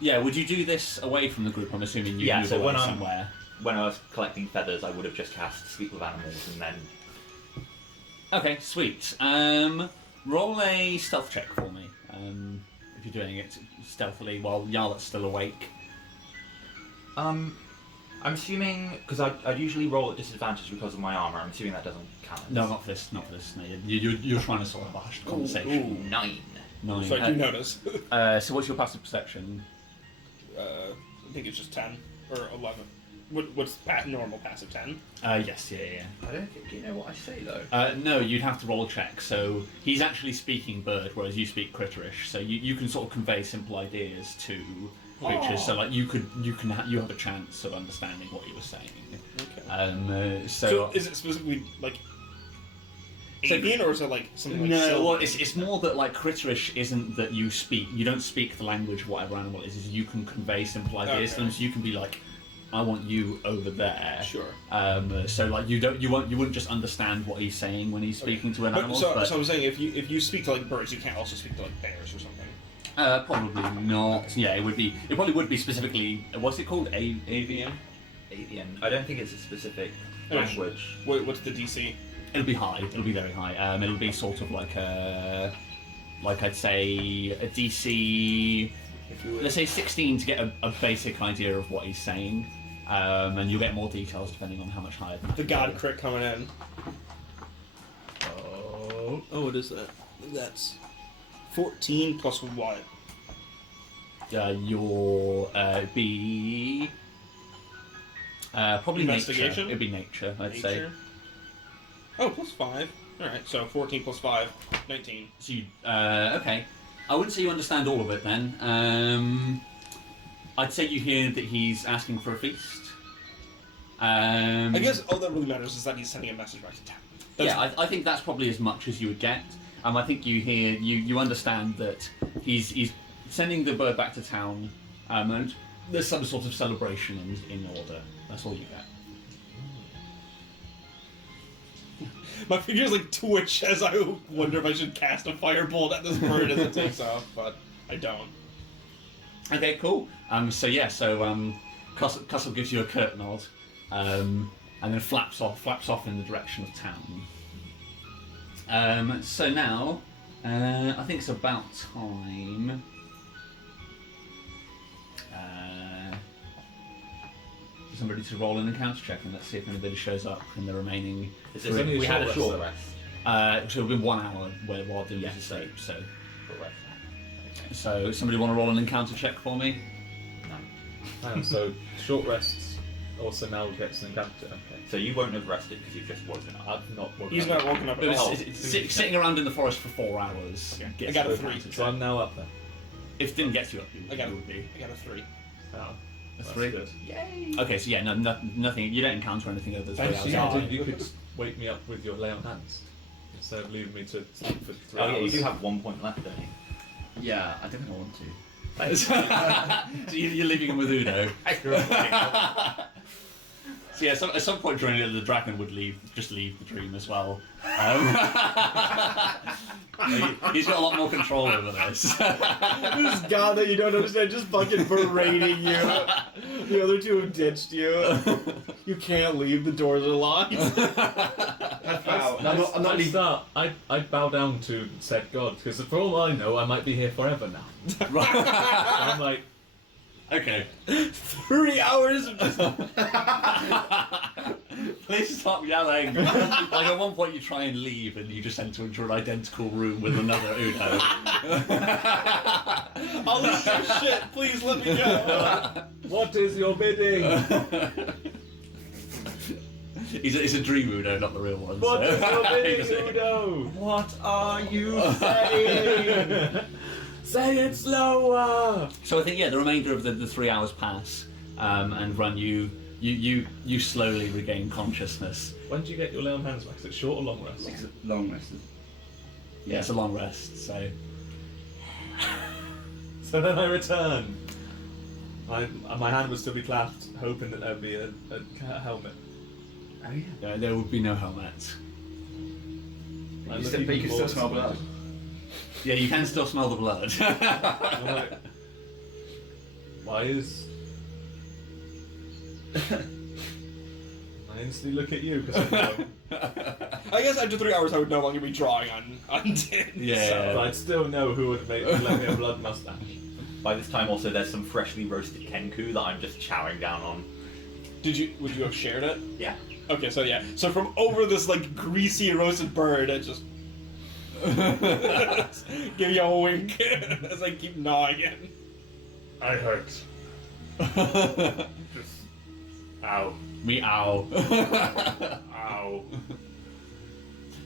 Yeah. Would you do this away from the group? I'm assuming you Yeah, move so away when I'm- somewhere. When I was collecting feathers, I would have just cast Speak with Animals and then. Okay. Sweet. Roll a stealth check for me. If you're doing it stealthily while Yarlet's still awake. I'm assuming because I'd usually roll at disadvantage because of my armor. I'm assuming that doesn't count. No, not for this. Not for this. No, you're trying to sort of have a hushed conversation. Ooh, 9. 9. So I do notice. So what's your passive perception? I think it's just 10 or 11. What's normal passive 10? Yes, yeah. I don't think you know what I say though. No, you'd have to roll a check. So he's actually speaking bird, whereas you speak critterish. So you can sort of convey simple ideas to creatures. So like you have a chance of understanding what you were saying. Okay. So is it specifically like So- avian, or is it like something like no, Sylvan? well, it's more that like critterish isn't that you don't speak the language of whatever animal it is you can convey simple ideas to them. So you can be like, I want you over there. Sure. So like you wouldn't just understand what he's saying when he's speaking to an animal. So but I'm saying if you speak to like birds, you can't also speak to like bears or something. probably not. Yeah, it probably would be specifically. What's it called? Avian. Avian. I don't think it's a specific language. What's the DC? It'll be high. It'll be very high. It'll be sort of like I'd say a DC. Let's say 16 to get a basic idea of what he's saying, and you'll get more details depending on how much higher than that. The god crit coming in. Oh, what is that? That's 14 plus what? Your be probably Investigation? nature. It'd be nature, I'd say. Nature? Oh, plus 5. Alright, so 14 plus 5, 19. So you, okay. I wouldn't say you understand all of it then. I'd say you hear that he's asking for a feast. I guess all that really matters is that he's sending a message back to town. Yeah, I think that's probably as much as you would get. I think you hear, you understand that he's sending the bird back to town, and there's some sort of celebration in order. That's all you get. My fingers like twitch as I wonder if I should cast a firebolt at this bird as it takes off, but I don't. Okay, cool. So Cussle gives you a curt nod, and then flaps off in the direction of town. So now, I think it's about time. For somebody to roll an encounter check, and let's see if anybody shows up in the remaining. Is this only we had a short rest? So it'll be 1 hour while doing Yeah, this escape. So, Short rest. Okay. so somebody want to roll an encounter check for me? And so short rests also now gets an encounter. Okay. So you won't have rested because you've just woken up. I've not woken He's up. not woken up It at was all. sitting around in the forest for 4 hours. Okay. gets I got a you 3. encounter So I'm now up there. If it didn't get you up, you I got would be. I got a 3. Oh, A that's 3? good. Yay! Okay, so yeah, nothing. You don't encounter anything over the 3 Thanks, hours. yeah. are You could wake me up with your lay on hands instead of leaving me to sleep for 3 Oh hours. yeah, you do have 1 point left, don't you? Yeah, I don't think I want to. So you're leaving him with Udo. So yeah, at some point during it, the dragon would just leave the dream as well. He's got a lot more control over this. This god that you don't understand just fucking berating you. The other two have ditched you. You can't leave, the doors are locked. I'm not leaving. I'd bow down to said god, because for all I know, I might be here forever now. So I'm like, Okay. 3 hours of just. Please stop yelling. Like at one point you try and leave and you just enter into an identical room with another Uno. I'll lose your shit. Please let me go. What is your bidding? It's a dream Uno, not the real one. What so- is your He doesn't- bidding, Uno? What are you saying? Say it slower. So I think the remainder of the 3 hours pass, and Run, you slowly regain consciousness. When do you get your lay on hands back? Is it short or long rest? It's a long rest. Yeah, it's a long rest. So So then I return. My hand would still be clapped, hoping that there'd be a helmet. Oh yeah. there would be no helmet. I You look can even still more smell blood. Yeah, you can still smell the blood. I'm like, why is... I instantly look at you because I know. I guess after 3 hours, I would no longer be drawing on Din. Yeah. But I'd still know who would let me a blood mustache. By this time, also, there's some freshly roasted kenku that I'm just chowing down on. Would you have shared it? Yeah. Okay, so yeah. So from over this like greasy roasted bird, I just give you a wink as I keep gnawing it. I hurt. Just... Ow. Meow. Ow.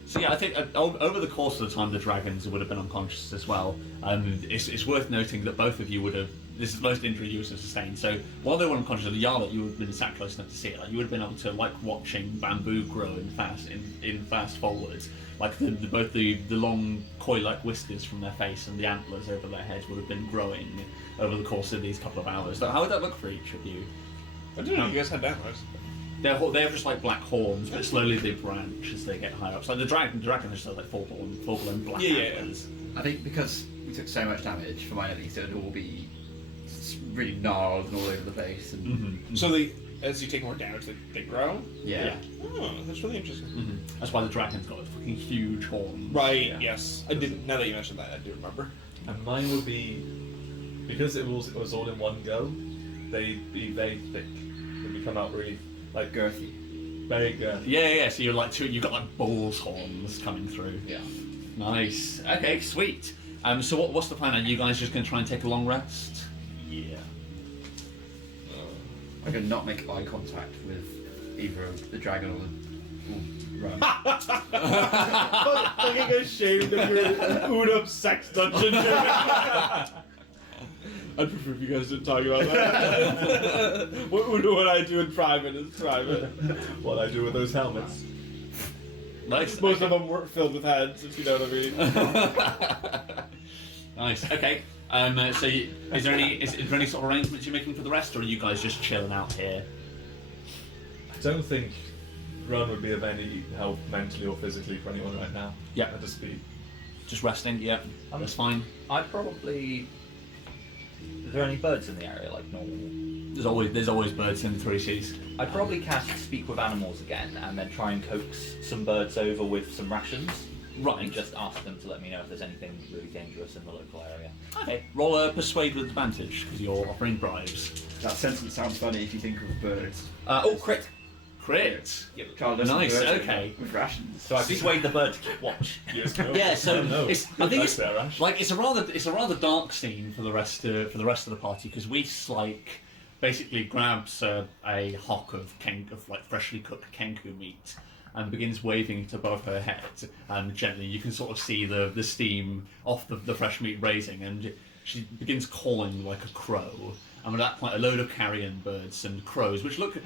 So yeah, I think over the course of the time, the dragons would have been unconscious as well. It's worth noting that both of you would have. This is the most injury you would have sustained. So while they were unconscious, the Yarlet, you would have been sat close enough to see it. Like you would have been able to, like watching bamboo grow in fast forwards. Like both the long coil-like whiskers from their face and the antlers over their heads would have been growing over the course of these couple of hours. So how would that look for each of you? I didn't know you guys had antlers. They're just like black horns, but slowly they branch as they get higher up. So the dragon just has like full-blown black antlers. I think because we took so much damage, for mine at least, it would all be really gnarled and all over the place. And Mm-hmm. So as you take more damage, they grow. yeah. Oh, that's really interesting. Mm-hmm. That's why the dragon's got a fucking huge horn. Right. Yeah. Yes. I didn't. Now that you mentioned that, I do remember. And mine would be, because it was all in one go, they'd be very thick. They'd become out really, like, Girthy. very girthy. Yeah. So you're like you've got like bull's horns coming through. Yeah. Nice. Okay, sweet. So what's the plan? Are you guys just going to try and take a long rest? Yeah. I'm going to not make eye contact with either the dragon or the Run. Fucking ashamed of your Uno sex dungeon. I'd prefer if you guys didn't talk about that. What Uno and I do in private is private. What I do with those helmets. Nice. Most of them were filled with heads, if you know what I mean. Nice. Okay. So is there any sort of arrangements you're making for the rest, or are you guys just chilling out here? I don't think Run would be of any help mentally or physically for anyone right now. Yeah. I'd just be... Just resting? Yeah. That's fine. I'd probably... Are there any birds in the area, like normal? There's always birds in the Three Seas. I'd probably cast Speak with Animals again, and then try and coax some birds over with some rations. Right. And just ask them to let me know if there's anything really dangerous in the local area. Okay. Roll a persuade with advantage because you're offering bribes. That sentence sounds funny if you think of birds. Crit. Crit. Can't listen to Nice, birds okay. With rations. So I persuade the bird to keep watch. Yes, no. Yeah, so no. it's, I think it's fair, Ash. like it's a rather dark scene for the rest of the party because Weiss basically grabs a hock of like freshly cooked kenku meat and begins waving it above her head, and gently you can sort of see the steam off the fresh meat raising, and she begins calling like a crow, and with that point a load of carrion birds and crows which look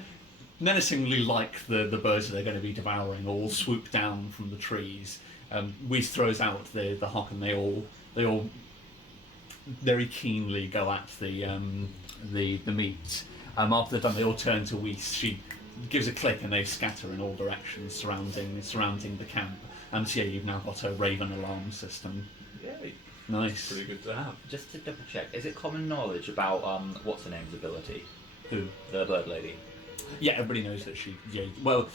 menacingly like the birds that they're going to be devouring all swoop down from the trees. Weiss throws out the hock, and they all very keenly go at the meat. After they're done, they all turn to Weiss. She gives a click, and they scatter in all directions surrounding the camp. So yeah, you've now got a raven alarm system. Yeah. Nice. Pretty good to have. Just to double check, is it common knowledge about what's her name's ability? Who? The bird lady. Yeah, everybody knows that she. Yeah, well,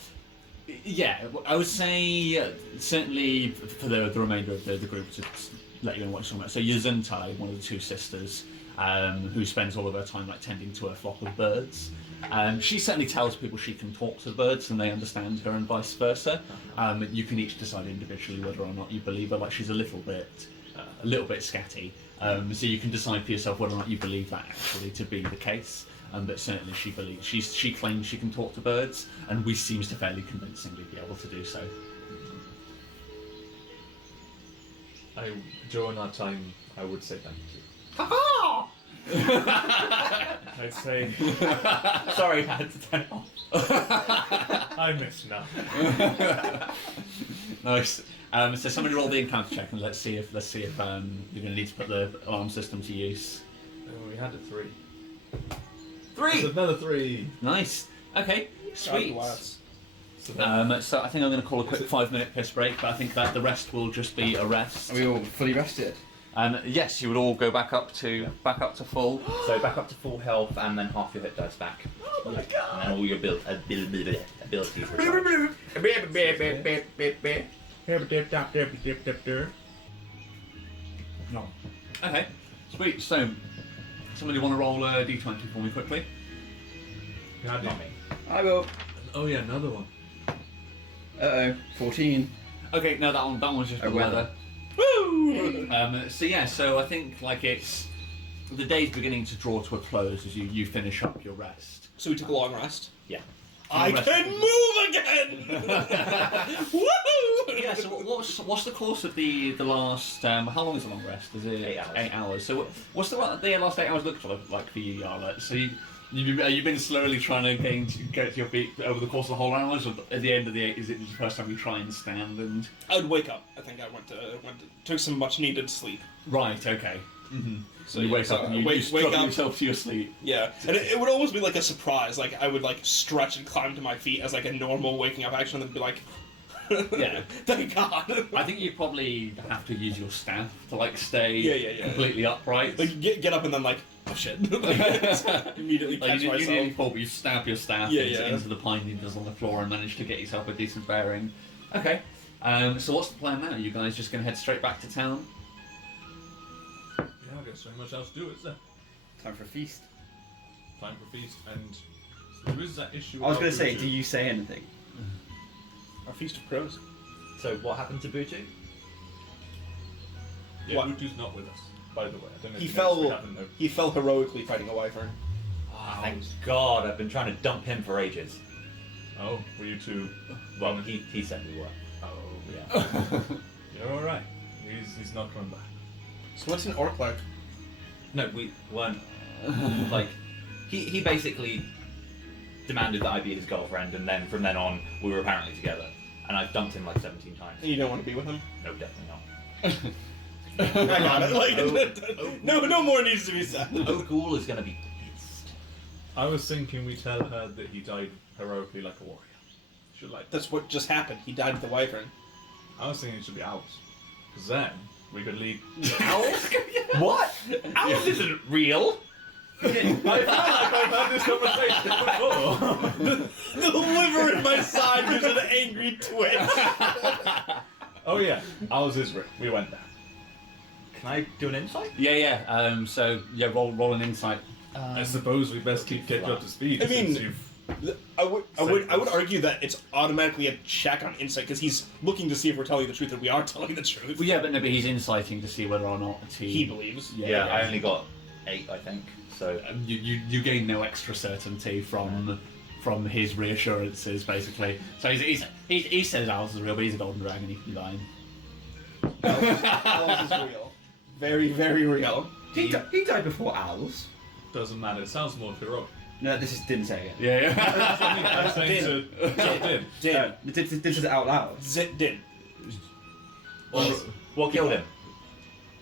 yeah, I would say certainly for the remainder of the group to let you know what you're talking about. So Yazuntai, one of the two sisters, who spends all of her time like tending to a flock of birds. She certainly tells people she can talk to birds and they understand her, and vice versa. You can each decide individually whether or not you believe her. Like she's a little bit scatty, so you can decide for yourself whether or not you believe that actually to be the case. But certainly she claims she can talk to birds, and we seems to fairly convincingly be able to do so. During our time, I would say thank you. Ha I'd say Sorry, I had to turn it off. I miss now. Nice. So somebody roll the encounter check and let's see if you're going to need to put the alarm system to use. Oh, we had a 3. 3. It's another 3. Nice. Okay. Sweet. So then, So I think I'm going to call a quick 5-minute piss break, but I think that the rest will just be a rest. Are we all fully rested? Yes, you would all go back up to full. So back up to full health, and then half your hit dice back. Oh my god! And then all your abilities recharge. No. Okay. Sweet. So, somebody want to roll a d20 for me quickly? not me. I will. Oh yeah, another one. 14. Okay, no, that one's just Oh, the weather. Woo! So I think like it's the day's beginning to draw to a close as you finish up your rest. So we took a long rest. Yeah. I Rest. can move again! Woohoo! Yeah. So what's the course of the last? How long is the long rest? Is it 8 hours. 8 hours. So what's the last 8 hours look like for you, Yarlet? So you've been slowly trying to get to your feet over the course of the whole hours, or at the end of the 8, is it the first time you try and stand and? I would wake up. I think I went to took some much needed sleep. Right. Okay. Mm-hmm. So you yeah, wake so up and I you wake struggle up. yourself to your sleep. Yeah, and it would almost be like a surprise. Like I would like stretch and climb to my feet as like a normal waking up action, and then be like, Yeah. thank God. I think you probably have to use your staff to like stay Yeah. completely upright. Like get up and then like, oh shit, like, immediately Like, catch you myself. nearly fall, but you stab your staff Yeah, into, yeah. into the pine needles on the floor and manage to get yourself a decent bearing. Okay. So what's the plan now? You guys just going to head straight back to town? Yeah, I guess so much else to do, is there? Time for a feast. Time for feast, and so there is that issue. I was about going to say, Buju. do you say anything? Our feast of crows. So what happened to Buju? Yeah, What? Buju's not with us, by the way. I don't know if He you noticed, we fell. haven't noticed. He fell heroically fighting a wyvern. Oh, thank God, I've been trying to dump him for ages. Oh, were you two? Well, he said we were. Oh, Yeah. you're all right. He's not coming back. So what's an orc like? No, we weren't. Like, he basically demanded that I be his girlfriend, and then from then on, we were apparently together. And I've dumped him like 17 times. And you don't want to be with him? No, definitely not. I got it. Like, no more needs to be said. O'Ghoul is gonna be pissed. I was thinking we tell her that he died heroically like a warrior. Should like. That's what just happened. He died with the wyvern. I was thinking it should be ours, because then we could lead. Owls? What? Owls isn't real. I feel like I've had this conversation before. The liver in my side gives an angry twitch. Oh yeah, ours is real. We went there. Can I do an insight? Yeah. So yeah, roll an insight. I suppose we best keep getting up to speed. I mean- since you've... I would argue that it's automatically a check on insight because he's looking to see if we're telling the truth, and we are telling the truth. Well, yeah, but he's inciting to see whether or not He believes. Yeah, I only got 8, I think. So You gain no extra certainty from his reassurances, basically. So he says owls is real, but he's a golden dragon. He can be lying. Owls is real. Very, very real. He died before owls. Doesn't matter. It sounds more heroic. No, didn't say it. Yeah. I mean, I'm saying to Did. This is out loud. Zit did. what killed him?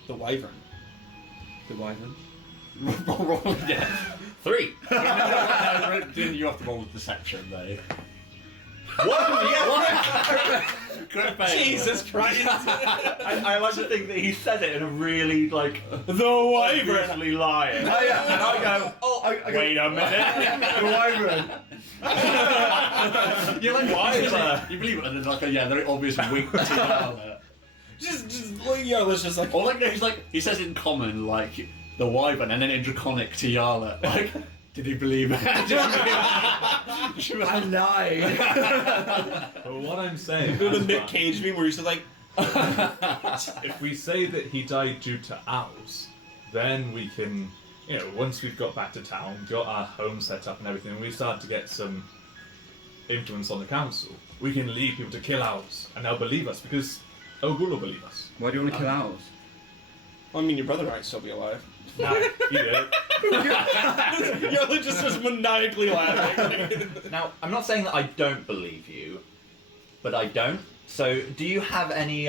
The wyvern. The wyvern. roll, yeah. 3. Didn't you have to roll with deception, though? Great fail. Jesus Christ. I like to think that he said it in a really like The wyvern. obviously lying. Oh yeah, and I go. Oh, I go. Wait a minute. The wyvern. You're like, Why? you believe it, and then like a very obvious wink to the Just like, let's just like. Or like, no, he's like, he says it in common, like, the wyvern, and then in Draconic to Yarla. Like, did he believe it? She was I lied. But what I'm saying, The as Nick well, Cage meme where he's just like, if we say that he died due to owls, then we can, once we've got back to town, got our home set up and everything, and we start to get some influence on the council, we can lead people to kill owls, and they'll believe us, because Ogul will believe us. Why do you want to kill owls? well, I mean, your brother might still be alive. Nah, he did. Yarla just starts maniacally laughing. Now, I'm not saying that I don't believe you, but I don't. So, do you have any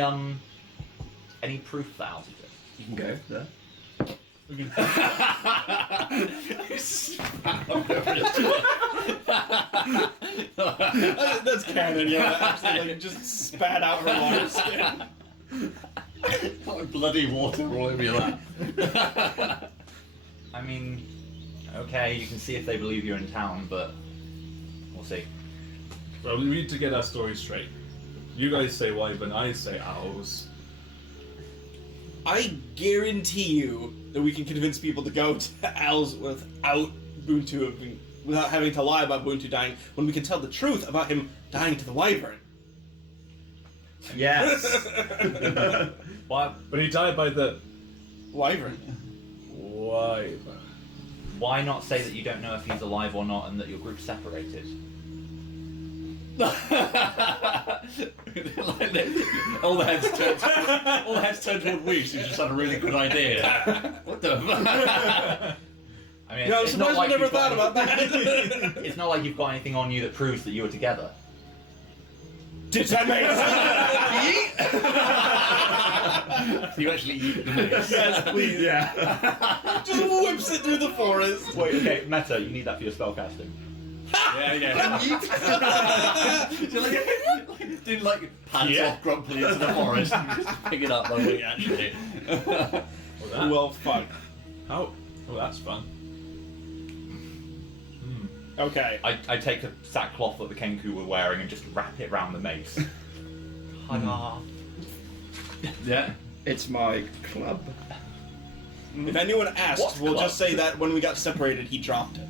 proof for owls exist? You can go there. That's canon, yeah. Actually, like, just spat out her water skin. like bloody water all over your lap. I mean, okay, you can see if they believe you're in town, but we'll see. Well, we need to get our story straight. You guys say wyvern, I say owls. I guarantee you that we can convince people to go to Owls without without having to lie about Buntu dying, when we can tell the truth about him dying to the wyvern. Yes. Why? But he died by the Wyvern. wyvern. Why not say that you don't know if he's alive or not, and that your group's separated? all the heads turned toward Weiss, who just had a really good idea. What the fuck? I mean, Yeah, I'm it's not surprised like we never you've got thought about that. It's not like you've got anything on you that proves that you were together. Did that make sense? You actually eat the mace. Yes, please. Yeah. Just whips it through the forest. Wait, okay, Meta, you need that for your spellcasting. Yeah. Didn't like pants off grumpily into the forest and just pick it up by wing actually. Well, fuck. How? Oh, that's fun. Okay. I take the sackcloth that the Kenku were wearing and just wrap it round the mace. Ta-da. Yeah. It's my club. If anyone asks, What we'll club? just say that when we got separated, he dropped it.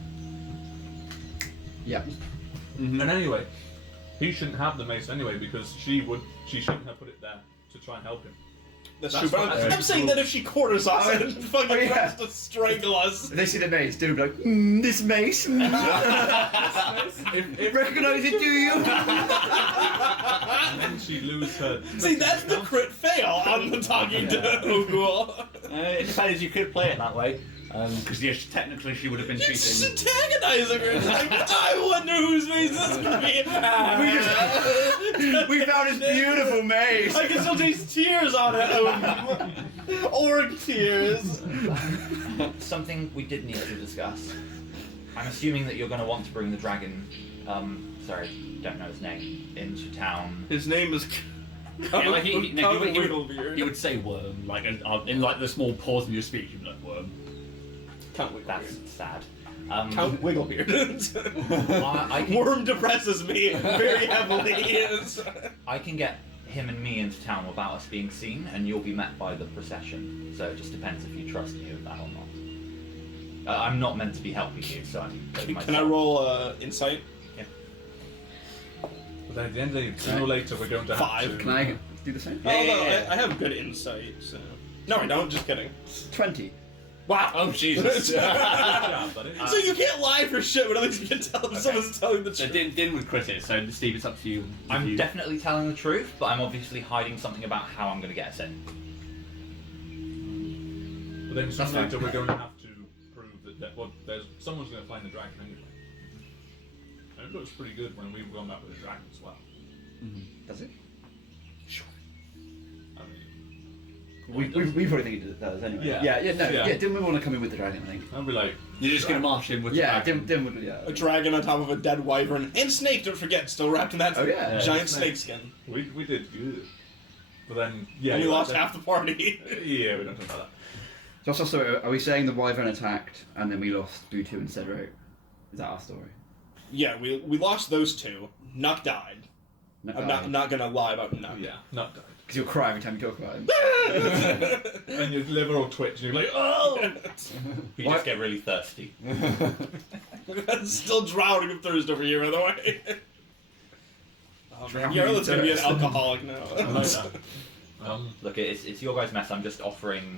Yep. And anyway, he shouldn't have the mace anyway, because she shouldn't have put it there to try and help him. That's That's true, but fine. I'm saying that if she corners us and fucking yeah. tries to strangle us. If they see the mace, they'll be like, this mace. Recognize it, do you? And then she'd lose her. See, that's the crit fail on the talking to Ogul. It depends. You could play it that way, because yes, technically she would have been You're just cheating. antagonizing her. It's like, I wonder whose mace this could be. We found his beautiful mace. I can still taste tears on it. Orc tears. Something we did need to discuss. I'm assuming that you're going to want to bring the dragon, sorry, don't know his name, into town. His name is Yeah, like he Wigglebeard. would say worm, like in like the small pause in your speech, you'd be like worm. Count Wigglebeard. That's sad. Count Wigglebeard. I can, Worm depresses me very heavily. I can get him and me into town without us being seen, and you'll be met by the procession. So it just depends if you trust me with that or not. I'm not meant to be helping you, so I'm doing Can I roll insight? Yeah. But then at the end of the day, sooner or later, we're going to have 5. to. Can I do the same? Oh, no, I have good insight, so... No, I don't, just kidding. 20. Wow. Oh Jesus! Good job, buddy. So you can't lie for shit, but at least you can tell if someone's telling the So truth. Din would crit it. So Steve, it's up to you. I'm definitely telling the truth, but I'm obviously hiding something about how I'm going to get us in. But then sooner or fine. later, we're going to have to prove that someone's going to find the dragon anyway. And it looks pretty good when we've gone back with the dragon as well. Does it? I mean, We've already think it does anyway. Yeah. Yeah, didn't we want to come in with the dragon, I think? I'd be like, You're just gonna march in with Yeah, the dragon. Dim would, yeah. A dragon on top of a dead wyvern. And snake, don't forget, still wrapped in that Oh, yeah. giant Snake. snake skin. we did good. But then, yeah. And we you're lost right, half the party. Yeah, we don't talk about that. So, are we saying the wyvern attacked and then we lost Butu and Cedric? Is that our story? Yeah, we lost those two. Nuck died. No, I'm not gonna lie about Nuck. Yeah, not died. Because you'll cry every time you talk about him. And your liver will twitch, and you're like, oh! You just get really thirsty. Still drowning of thirst over here, by the way. Oh, man. Yarla's gonna be an alcoholic now. I like that. Look, it's your guys' mess. I'm just offering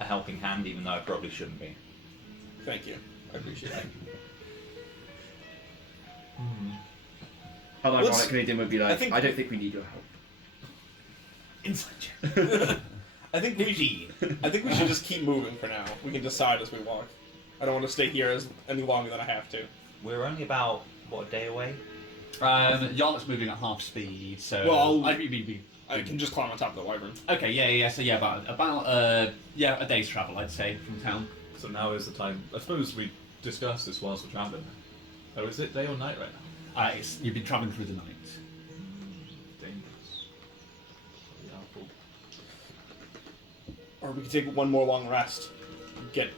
a helping hand, even though I probably shouldn't be. Thank you. I appreciate it. How Let's- ironic Canadian would be like, I I, think- don't think we need your help. Inside check. I think we should just keep moving for now. We can decide as we walk. I don't want to stay here any longer than I have to. We're only about, what, a day away? Yarla's moving at half speed, so Well, I'd be I can just climb on top of the wyvern. okay. Yeah. So yeah, about a day's travel, I'd say, from town. So now is the time. I suppose we discuss this whilst we're traveling. Oh, is it day or night right now? You've been travelling through the night. Dangerous. Yeah, cool. Or we could take one more long rest. Get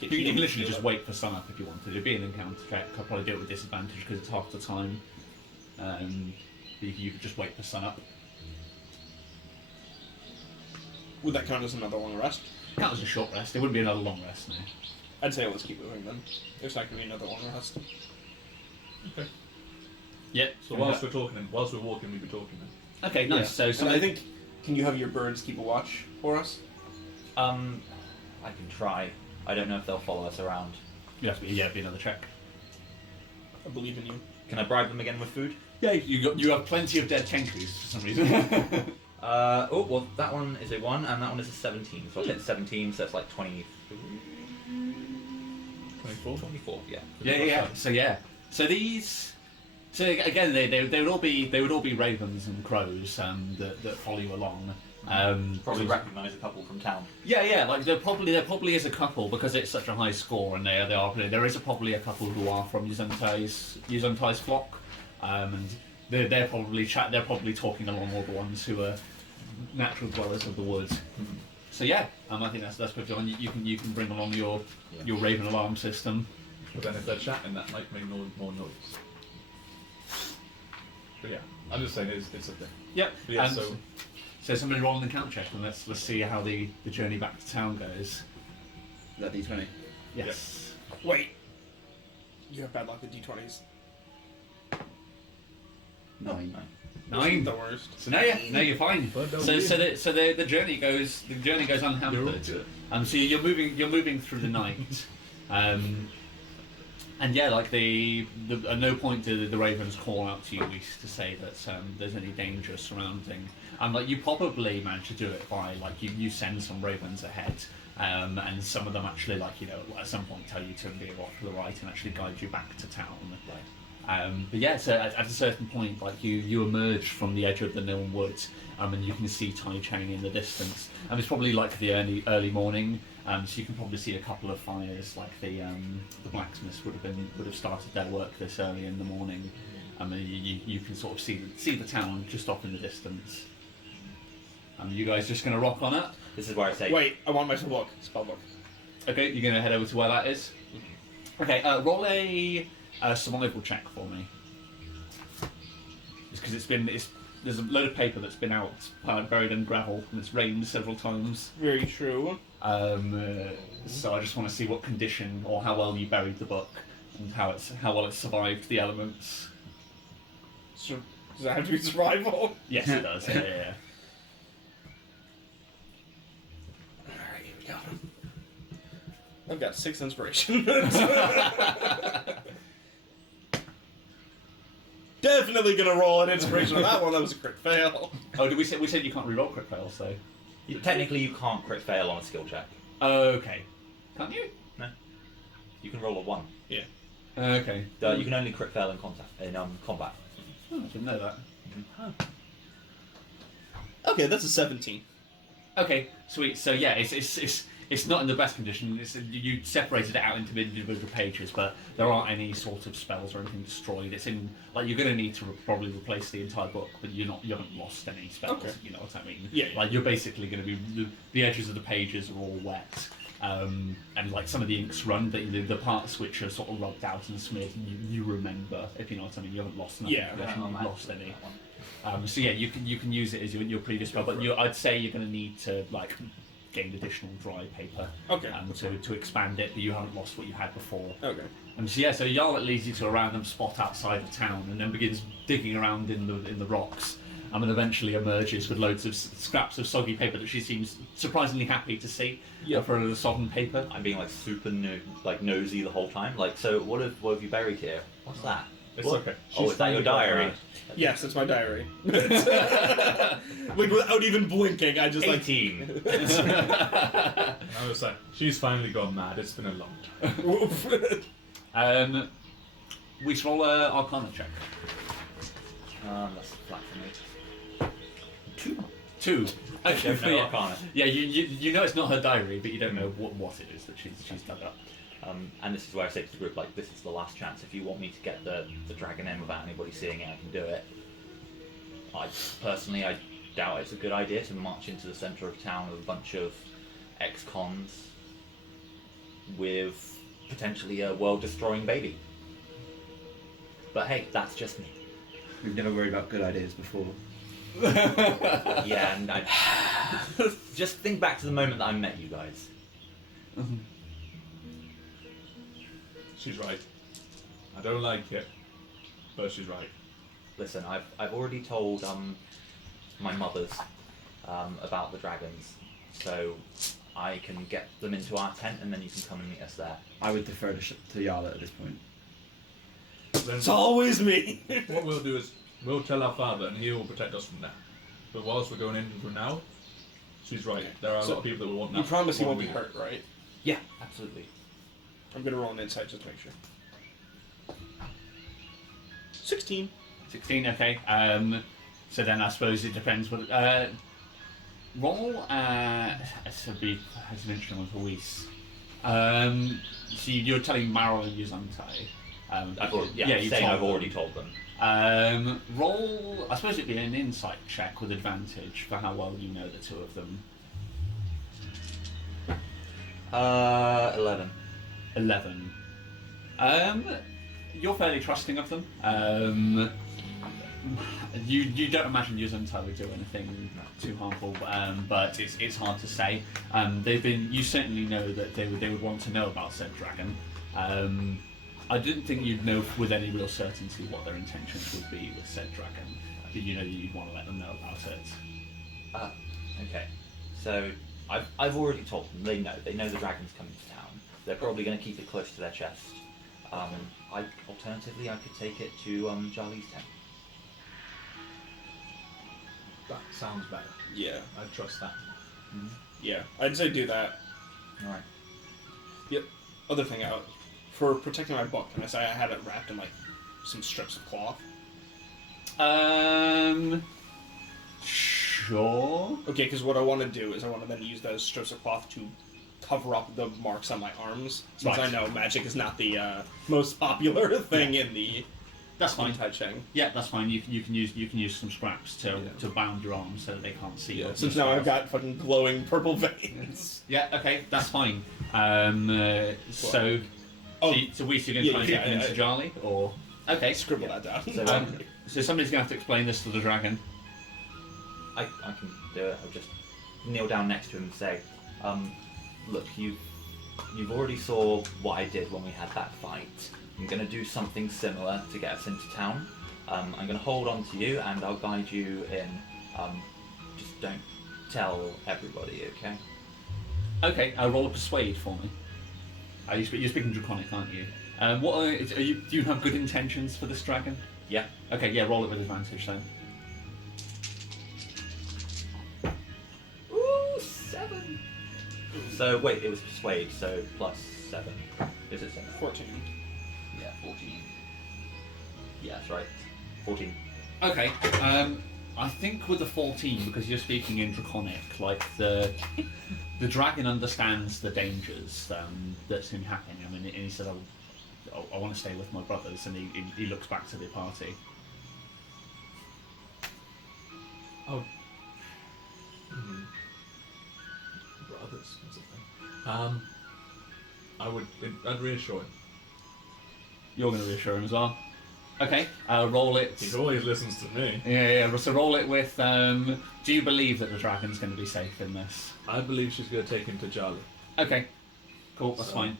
You can literally just wait for sunup if you wanted. It'd be an encounter check. I'd probably do it with disadvantage because it's half the time. You could just wait for sunup. Would that count as another long rest? That was a short rest. It wouldn't be another long rest, no. I'd say let's keep moving then. It's not gonna be another long rest. Okay. Yep. So whilst we're talking, whilst we're walking, we'll be talking then. Okay, nice. So And I think, can you have your birds keep a watch for us? I can try. I don't know if they'll follow us around. you have to be another check. I believe in you. Can I bribe them again with food? Yeah, you have plenty of dead tenkus for some reason. Well, that one is a 1, and that one is a 17. So I'll hit 17, so it's like 23... 24? 24, yeah. Yeah. So these. So again, they would all be ravens and crows that follow you along. Probably recognise a couple from town. Yeah. Like there probably is a couple because it's such a high score, and there is probably a couple who are from Yuzuntai's flock, and they're probably talking along all the ones who are natural dwellers of the woods. So yeah, I think that's perfect. You can bring along your raven alarm system. But then if they're chatting, that might make more noise. But yeah, I'm just saying it's a thing. Yep. But yeah, And so so somebody roll an encounter check, and let's see how the journey back to town goes. Is that D20? Yes. Wait. You have bad luck with D20s. 9. 9. The worst. So now you're fine. But don't So be- the journey goes unhampered. So you're moving through the night. And yeah, like at no point do the ravens call out to you Reese, to say that there's any danger surrounding. And like you probably manage to do it by like you send some ravens ahead, and some of them actually at some point tell you to veer off to the right and actually guide you back to town. But yeah, so at a certain point, like you emerge from the edge of the Niln Woods, and you can see Tai Cheng in the distance. And it's probably like the early morning, so you can probably see a couple of fires. Like the blacksmiths would have started their work this early in the morning. You can sort of see the town just off in the distance. You guys just gonna rock on it? This is where I say... Wait, I want my book. Spell book. Okay, you're gonna head over to where that is. Okay, roll a survival check for me. It's because there's a load of paper that's been out, buried in gravel, and it's rained several times. Very true. So I just want to see what condition or how well you buried the book and how well it's survived the elements. So, does that have to be survival? Yes, it does. Yeah. Alright, here we go. I've got 6 inspiration. Definitely gonna roll an inspiration on that one. That was a crit fail. Oh, did we said you can't reroll crit fail, so. Technically, you can't crit fail on a skill check. Okay. Can't you? No. You can roll a 1. Yeah. Okay. You can only crit fail in combat. Oh, I didn't know that. Okay, that's a 17. Okay, sweet. So yeah, it's not in the best condition. You separated it out into individual pages, but there aren't any sort of spells or anything destroyed. It's in you're going to need to probably replace the entire book, but you haven't lost any spells. Okay. You know what I mean? Yeah. Like you're basically going to be the edges of the pages are all wet, and like some of the ink's run, the parts which are sort of rubbed out and smeared, you remember, if you know what I mean. You haven't lost nothing. Yeah. You haven't Yeah, lost any. that one. So yeah, you can use it as your previous spell, but I'd say you're going to need to like gain additional dry paper Okay. to expand it, but you haven't lost what you had before. Okay. So yeah, so Yarlet leads you to a random spot outside of town, and then begins digging around in the rocks, and eventually emerges with loads of scraps of soggy paper that she seems surprisingly happy to see. Yeah. For a sodden paper. I'm being like super nosy the whole time. Like, so what have you buried here? What's that? It's What? okay. Oh, is that your diary? Yes, it's my diary. Like without even blinking, I just like 18. I was like, she's finally gone mad. It's been a long time. We should roll a Arcana check. That's flat for me. 2. I don't know Arcana. Yeah, you know it's not her diary, but you don't know what it is that she's dug up. And this is where I say to the group, like, this is the last chance. If you want me to get the dragon in without anybody seeing it, I can do it. I doubt it's a good idea to march into the centre of town with a bunch of ex-cons with potentially a world-destroying baby. But hey, that's just me. We've never worried about good ideas before. Yeah, and I just think back to the moment that I met you guys. She's right. I don't like it, but she's right. Listen, I've already told my mothers about the dragons, so I can get them into our tent, and then you can come and meet us there. I would defer to Yarlet at this point. Then it's always me. what we'll do is we'll tell our father, and he will protect us from that. But whilst we're going in for now, she's right. There are a lot of people that will want that. You promise he won't be hurt, right? Yeah, absolutely. I'm gonna roll an insight just to make sure. 16. 16, okay. So then I suppose it depends what. Roll as an instrument for Weiss. So you're telling Marrow and Yuzantai. I've already told them. Roll. I suppose it'd be an insight check with advantage for how well you know the two of them. 11. 11. You're fairly trusting of them. You don't imagine Yuzantai would do anything too harmful, but it's hard to say. You certainly know that they would want to know about said dragon. I didn't think you'd know with any real certainty what their intentions would be with said dragon, but you know that you'd want to let them know about it. Okay. So I've already told them. They know the dragon's coming to town. They're probably going to keep it close to their chest. Alternatively, I could take it to Charlie's tent. That sounds better. Yeah. I trust that. Yeah. I'd say do that. Alright. Yep. Other thing out for protecting my book, and I say I had it wrapped in like some strips of cloth. Sure. Okay, because what I want to do is I want to then use those strips of cloth to cover up the marks on my arms, since Right. I know magic is not the most popular thing in the That's fine. Cheng. Yeah, that's fine. You can use some scraps to bound your arms so that they can't see. Yeah, your since now scars. I've got fucking glowing purple veins. Yeah. Okay, that's fine. So Weiss, you're going to try and yeah, get them into Charlie, or okay, Scribble that down. So, So somebody's going to have to explain this to the dragon. I can do it. I'll just kneel down next to him and say, look, you've already saw what I did when we had that fight. I'm going to do something similar to get us into town. I'm going to hold on to you and I'll guide you in. Just don't tell everybody, okay? Okay, roll a persuade for me. You're speaking Draconic, aren't you? Do you have good intentions for this dragon? Yeah. Okay, yeah, roll it with advantage then. Ooh, 7. So wait, it was persuade, so plus 7. Is it 7? 14. Yeah, 14. Yeah, that's right. 14. Okay, I think with the 14, because you're speaking in Draconic, like the dragon understands the dangers that's been happening. I mean, and he said, I want to stay with my brothers, and he looks back to the party. Oh. brothers or something. I'd reassure him. You're going to reassure him as well. Okay, roll it. He always listens to me. Yeah. So roll it with. Do you believe that the dragon's going to be safe in this? I believe she's going to take him to Charlie. Okay, cool. That's So- fine.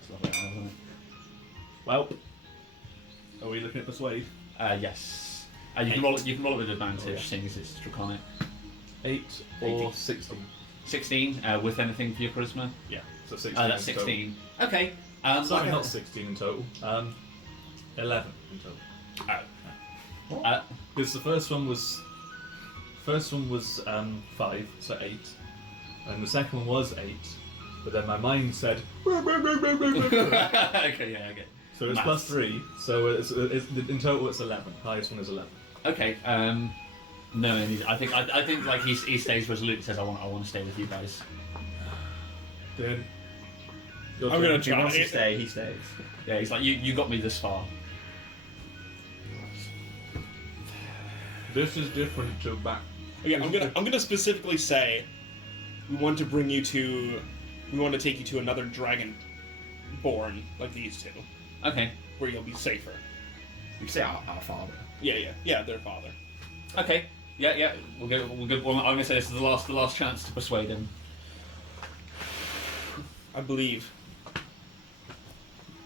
It's lovely, isn't it? Well, are we looking at persuade? Yes. You can roll it. You can roll it with advantage, Oh, yeah. seeing as it's draconic. 8 or 18. 16. 16 with anything for your charisma. Yeah, so 16. That's in total. 16. Okay. Sorry, like not 16 in total. 11 in total. Because the first one was 5, so 8, and the second one was 8. But then my mind said, okay, yeah, okay. so it's Maths. plus 3. So it's in total it's 11. Highest one is 11. Okay. No, I think like he stays resolute. He says, I want to stay with you guys. Then I'm gonna If he wants to try. stay, he stays. Yeah, he's like, you got me this far. This is different to back. Okay, I'm gonna specifically say we want to take you to another dragon born like these two, Okay. where you'll be safer. You say our father. Yeah, their father. Okay. Yeah. We'll go. Well, I'm gonna say this is the last chance to persuade him. I believe.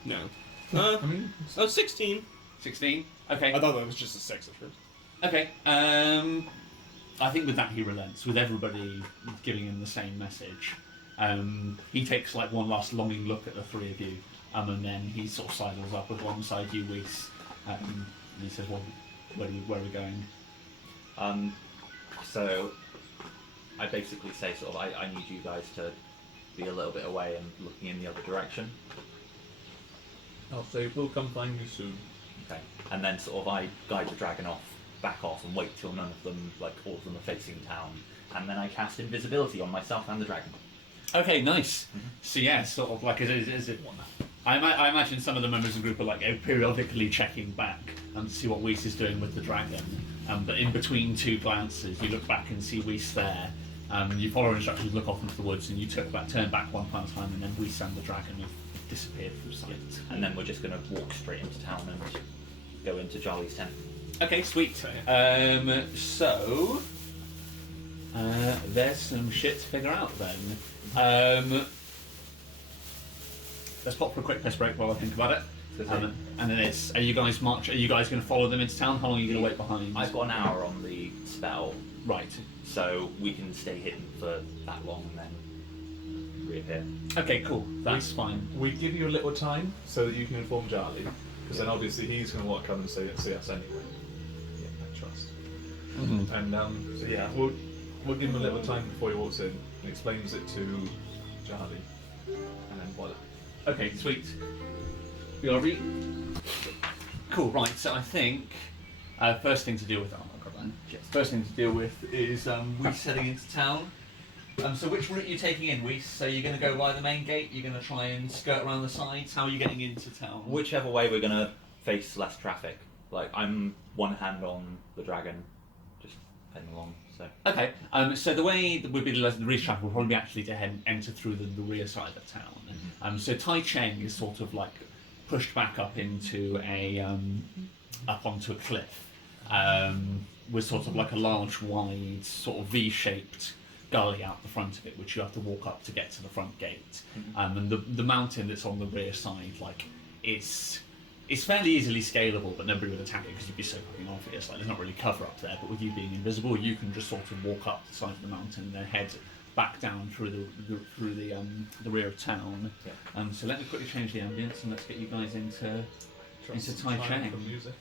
No. I mean, 16. 16. Okay. I thought that was just a 6 at first. Okay. I think with that he relents, with everybody giving him the same message. He takes like one last longing look at the three of you, and then he sort of sidles up alongside you, Weiss, and he says, "Well, where are we going?" So I basically say sort of I need you guys to be a little bit away and looking in the other direction. I'll say we'll come find you soon. Okay. And then sort of I guide the dragon back off and wait till none of them, like all of them are facing town. And then I cast invisibility on myself and the dragon. Okay, nice. So yeah, sort of like is it? I imagine some of the members of the group are like periodically checking back to see what Weiss is doing with the dragon. But in between two glances, you look back and see Weiss there. You follow instructions, look off into the woods, and you turn back one final time, and then Weiss and the dragon have disappeared from sight. And then we're just going to walk straight into town and go into Charlie's tent. Okay, sweet. So there's some shit to figure out then. Let's pop for a quick piss break while I think about it. And then it's, are you guys going to follow them into town? How long are you going to wait behind? I've got an hour on the spell, Right. so we can stay hidden for that long and then reappear. Okay, cool. That's fine. We give you a little time so that you can inform Charlie, because then obviously he's going to want to come and see us anyway. Yeah, I trust. Mm-hmm. And so yeah, we'll give him a little time before he walks in and explains it to Charlie, and then voila. Okay, sweet. You all right? Cool. Right. So I think first thing to deal with. Oh my god, man. First thing to deal with is Weiss heading into town. So which route are you taking in, Weiss? So you're going to go by the main gate? You're going to try and skirt around the sides? How are you getting into town? Whichever way we're going to face less traffic. Like, I'm one hand on the dragon, just heading along, so... Okay, so the way that would be the reach traffic will probably be actually to enter through the rear side of town. So Cheng is sort of like pushed back up into up onto a cliff, with sort of like a large, wide, sort of V-shaped gully out the front of it, which you have to walk up to get to the front gate. And the mountain that's on the rear side, like it's fairly easily scalable, but nobody would attack it because you'd be so fucking obvious. Like there's not really cover up there, but with you being invisible, you can just sort of walk up the side of the mountain and then head back down through the rear of town. Yeah. So let me quickly change the ambience and let's get you guys into Tai Cheng. For music.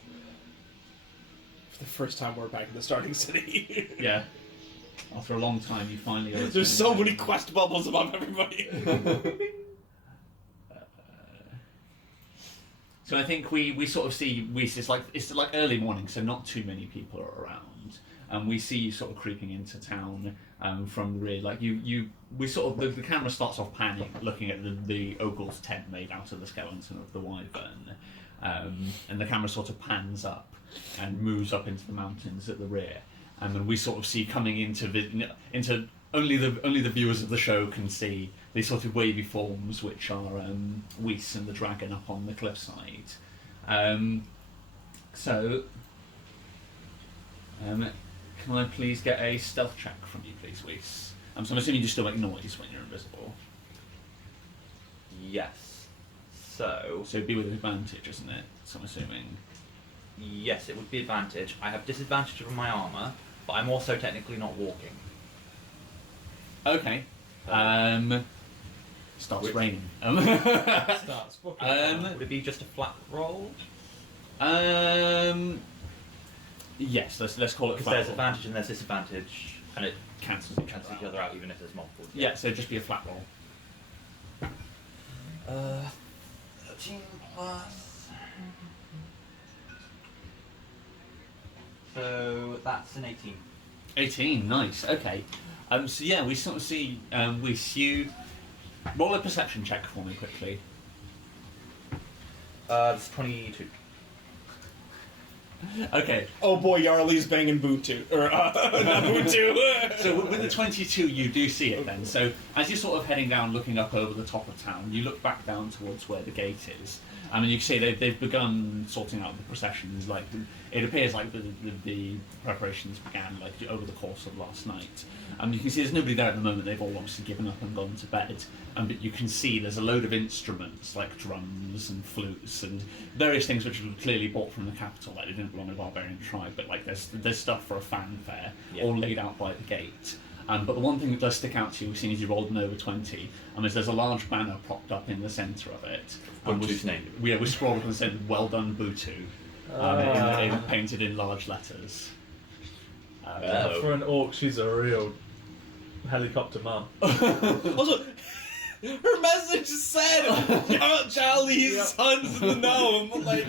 For the first time, we're back in the starting city. Yeah. After a long time, you finally. There's so many quest bubbles above everybody. So I think we sort of see it's like early morning, so not too many people are around, and we see you sort of creeping into town from the rear. Like we sort of the camera starts off panning, looking at the ogle's tent made out of the skeleton of the wyvern, and the camera sort of pans up and moves up into the mountains at the rear. and we sort of see coming into only the viewers of the show can see these sort of wavy forms, which are Whis and the dragon up on the cliffside. So, can I please get a stealth check from you, please, Whis? So I'm assuming you still make noise when you're invisible. Yes. So it'd be with advantage, isn't it? So I'm assuming. yes, it would be advantage. I have disadvantage from my armor, but I'm also technically not walking. Okay. Starts raining. Starts fucking. Would it be just a flat roll? Yes. Let's call it. Because flat there's roll. advantage and there's disadvantage, and it Cancels cancels each other out even if there's multiple. Yeah. So it'd just be a flat roll. 13 plus. So that's an 18. 18. Nice. Okay. So yeah, we sort of see you roll a perception check for me quickly. It's 22. Okay. Oh boy, Yarly's banging Butu. Or, not Butu. So with the 22, you do see it then. So as you're sort of heading down, looking up over the top of town, you look back down towards where the gate is. I mean, you can see they've begun sorting out the processions. Like it appears like the preparations began like over the course of last night. You can see there's nobody there at the moment. They've all obviously given up and gone to bed. But you can see there's a load of instruments like drums and flutes and various things which were clearly bought from the capital. Like they didn't belong to the barbarian tribe, but like there's stuff for a fanfare, all laid out by the gate. But the one thing that does stick out to you, as soon as you rolled an over 20, is there's a large banner propped up in the centre of it. Butu's name. Yeah, we scrolled and said, "Well done, Butu," painted in large letters. For an orc, she's a real helicopter mum. Also, her message said, Jolly's sons in the gnome. Like,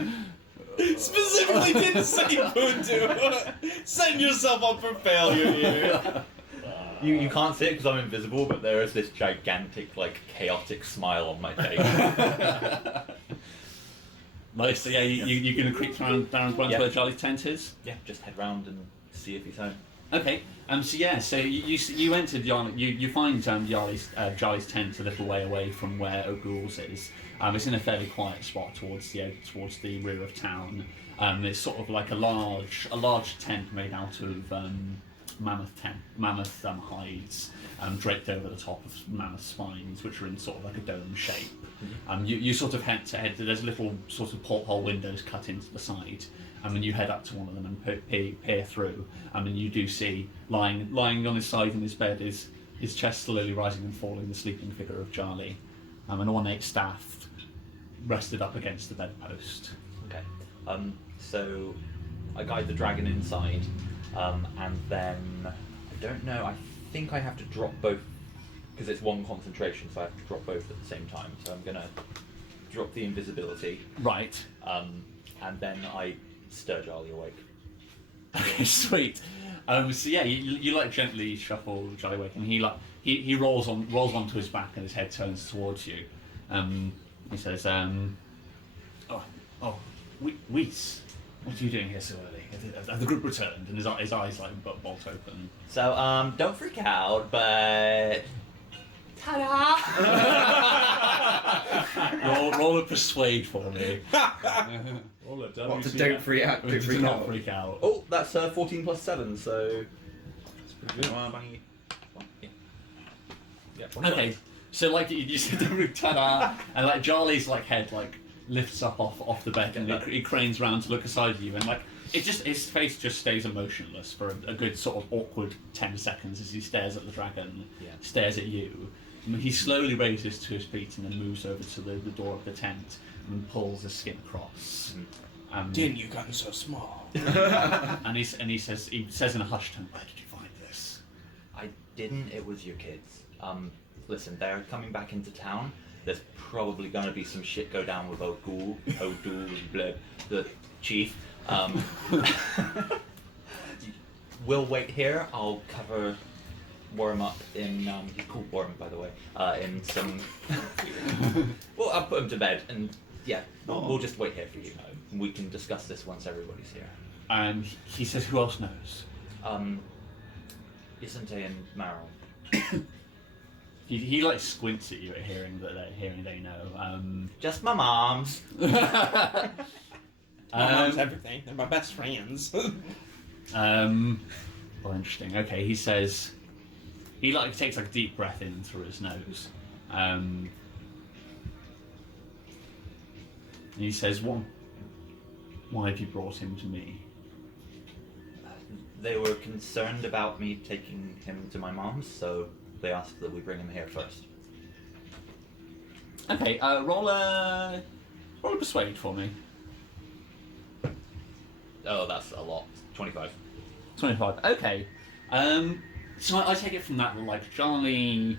specifically didn't say Butu. Setting yourself up for failure here. You can't see it because I'm invisible, but there is this gigantic, like, chaotic smile on my face. Nice. So yeah, you're going to creep down Yeah. where Charlie's tent is. Yeah, just head round and see if he's home. Okay. So you entered you find Charlie's tent a little way away from where O'Ghoul's is. It's in a fairly quiet spot towards the rear of town. It's sort of like a large tent made out of mammoth hides, draped over the top of mammoth spines, which are in sort of like a dome shape. You sort of head to head. There's little sort of porthole windows cut into the side, and you head up to one of them and peer through. And you do see lying on his side in his bed is his chest slowly rising and falling, the sleeping figure of Charlie, an ornate staff rested up against the bedpost. Okay. So I guide the dragon inside, and then I don't know. I think I have to drop both because it's one concentration, so I have to drop both at the same time. So I'm gonna drop the invisibility, Right. and then I stir Charlie awake. Okay, sweet. So yeah, you like gently shuffle Charlie awake, and he rolls onto his back, and his head turns towards you. He says, Whis, what are you doing here so early? Have the group returned? And his eyes like bolt open. So don't freak out, but ta-da! roll a persuade for me. All a What to WC. don't freak out? Don't Do freak not out. freak out. Oh, that's 14 plus 7, so That's pretty good. 20. Yeah. Okay, so like you said the root ta-da, and like Charlie's like head like lifts up off the bed, and he cranes round to look aside at you, and like his face just stays emotionless for a good sort of awkward 10 seconds as he stares at the dragon, stares at you. And he slowly raises to his feet and then moves over to the door of the tent and pulls a skin across. Didn't you gotten so small? And he says in a hushed tone, "Where did you find this?" I didn't. It was your kids. Listen, they're coming back into town. There's probably going to be some shit go down with O'Doul, the chief. We'll wait here. I'll cover Worm up in. He's called Worm, by the way. In some. Well, I'll put him to bed, and yeah, we'll just wait here for you. We can discuss this once everybody's here. And he says, "Who else knows?" Isn't and Meryl. He like squints at you at hearing they know. Just my mom's. My mom's everything. They're my best friends. Well, interesting. Okay, he says he like takes like a deep breath in through his nose. And he says, why have you brought him to me? They were concerned about me taking him to my mom's, so they asked that we bring him here first. Okay, roll a persuade for me. Oh, that's a lot. 25. 25. Okay. So I take it from that, like, Charlie's